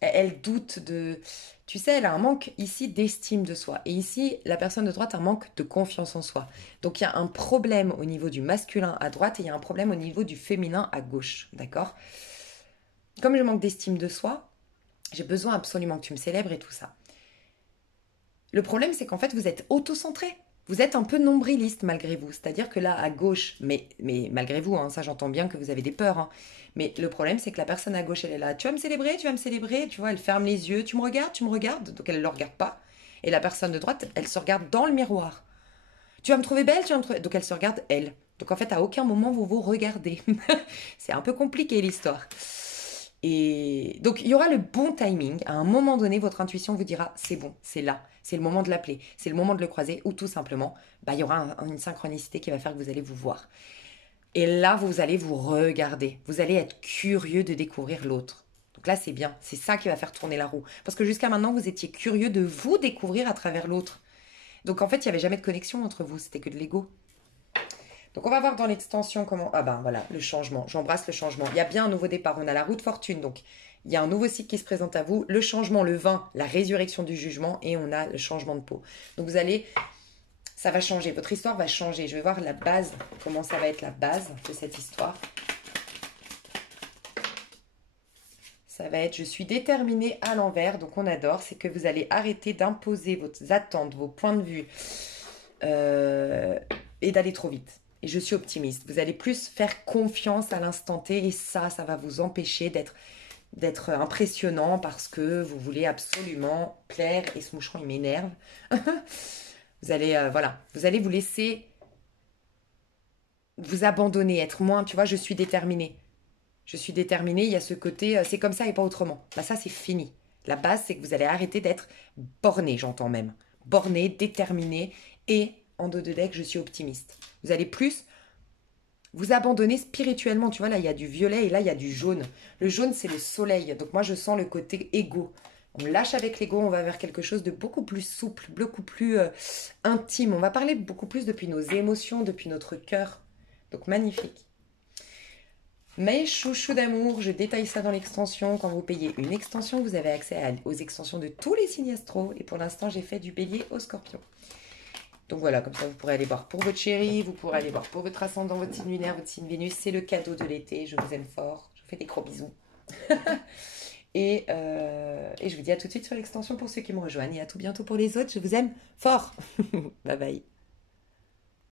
elle doute de... Tu sais, elle a un manque ici d'estime de soi. Et ici, la personne de droite a un manque de confiance en soi. Donc il y a un problème au niveau du masculin à droite et il y a un problème au niveau du féminin à gauche. D'accord? Comme je manque d'estime de soi, j'ai besoin absolument que tu me célèbres et tout ça. Le problème, c'est qu'en fait, vous êtes auto-centré. Vous êtes un peu nombriliste malgré vous. C'est-à-dire que là, à gauche, mais malgré vous, hein, ça j'entends bien que vous avez des peurs, hein, mais le problème, c'est que la personne à gauche, elle est là. Tu vas me célébrer, tu vas me célébrer. Tu vois, elle ferme les yeux. Tu me regardes. Donc elle ne le regarde pas. Et la personne de droite, elle se regarde dans le miroir. Tu vas me trouver belle, tu vas me trouver... Donc elle se regarde, elle. Donc en fait, à aucun moment, vous vous regardez. C'est un peu compliqué l'histoire. Et donc, il y aura le bon timing. À un moment donné, votre intuition vous dira, c'est bon, c'est là. C'est le moment de l'appeler. C'est le moment de le croiser. Ou tout simplement, bah, il y aura une synchronicité qui va faire que vous allez vous voir. Et là, vous allez vous regarder. Vous allez être curieux de découvrir l'autre. Donc là, c'est bien. C'est ça qui va faire tourner la roue. Parce que jusqu'à maintenant, vous étiez curieux de vous découvrir à travers l'autre. Donc en fait, il n'y avait jamais de connexion entre vous. C'était que de l'ego. Donc on va voir dans l'extension comment... Ah ben voilà, le changement. J'embrasse le changement. Il y a bien un nouveau départ. On a la roue de fortune. Donc il y a un nouveau cycle qui se présente à vous. Le changement, le 20, la résurrection du jugement. Et on a le changement de peau. Donc vous allez... Ça va changer. Votre histoire va changer. Je vais voir la base. Comment ça va être la base de cette histoire. Ça va être, je suis déterminée à l'envers. Donc on adore. C'est que vous allez arrêter d'imposer vos attentes, vos points de vue. Et d'aller trop vite. Et je suis optimiste. Vous allez plus faire confiance à l'instant T et ça va vous empêcher d'être impressionnant parce que vous voulez absolument plaire. Et ce moucheron, il m'énerve. Vous allez, voilà, vous allez vous laisser vous abandonner, être moins, tu vois, je suis déterminée. Je suis déterminée, il y a ce côté, c'est comme ça et pas autrement. Bah ça, c'est fini. La base, c'est que vous allez arrêter d'être borné, j'entends même. Borné, déterminé et en dos de deck, je suis optimiste. Vous allez plus vous abandonner spirituellement. Tu vois, là, il y a du violet et là, il y a du jaune. Le jaune, c'est le soleil. Donc moi, je sens le côté égo. On lâche avec l'ego, on va vers quelque chose de beaucoup plus souple, beaucoup plus intime. On va parler beaucoup plus depuis nos émotions, depuis notre cœur. Donc magnifique. Mes chouchous d'amour, je détaille ça dans l'extension. Quand vous payez une extension, vous avez accès aux extensions de tous les signes astro. Et pour l'instant, j'ai fait du bélier au scorpion. Donc voilà, comme ça, vous pourrez aller voir pour votre chéri, vous pourrez aller voir pour votre ascendant, votre signe lunaire, votre signe Vénus. C'est le cadeau de l'été. Je vous aime fort. Je vous fais des gros bisous. et je vous dis à tout de suite sur l'extension pour ceux qui me rejoignent. Et à tout bientôt pour les autres. Je vous aime fort. Bye bye.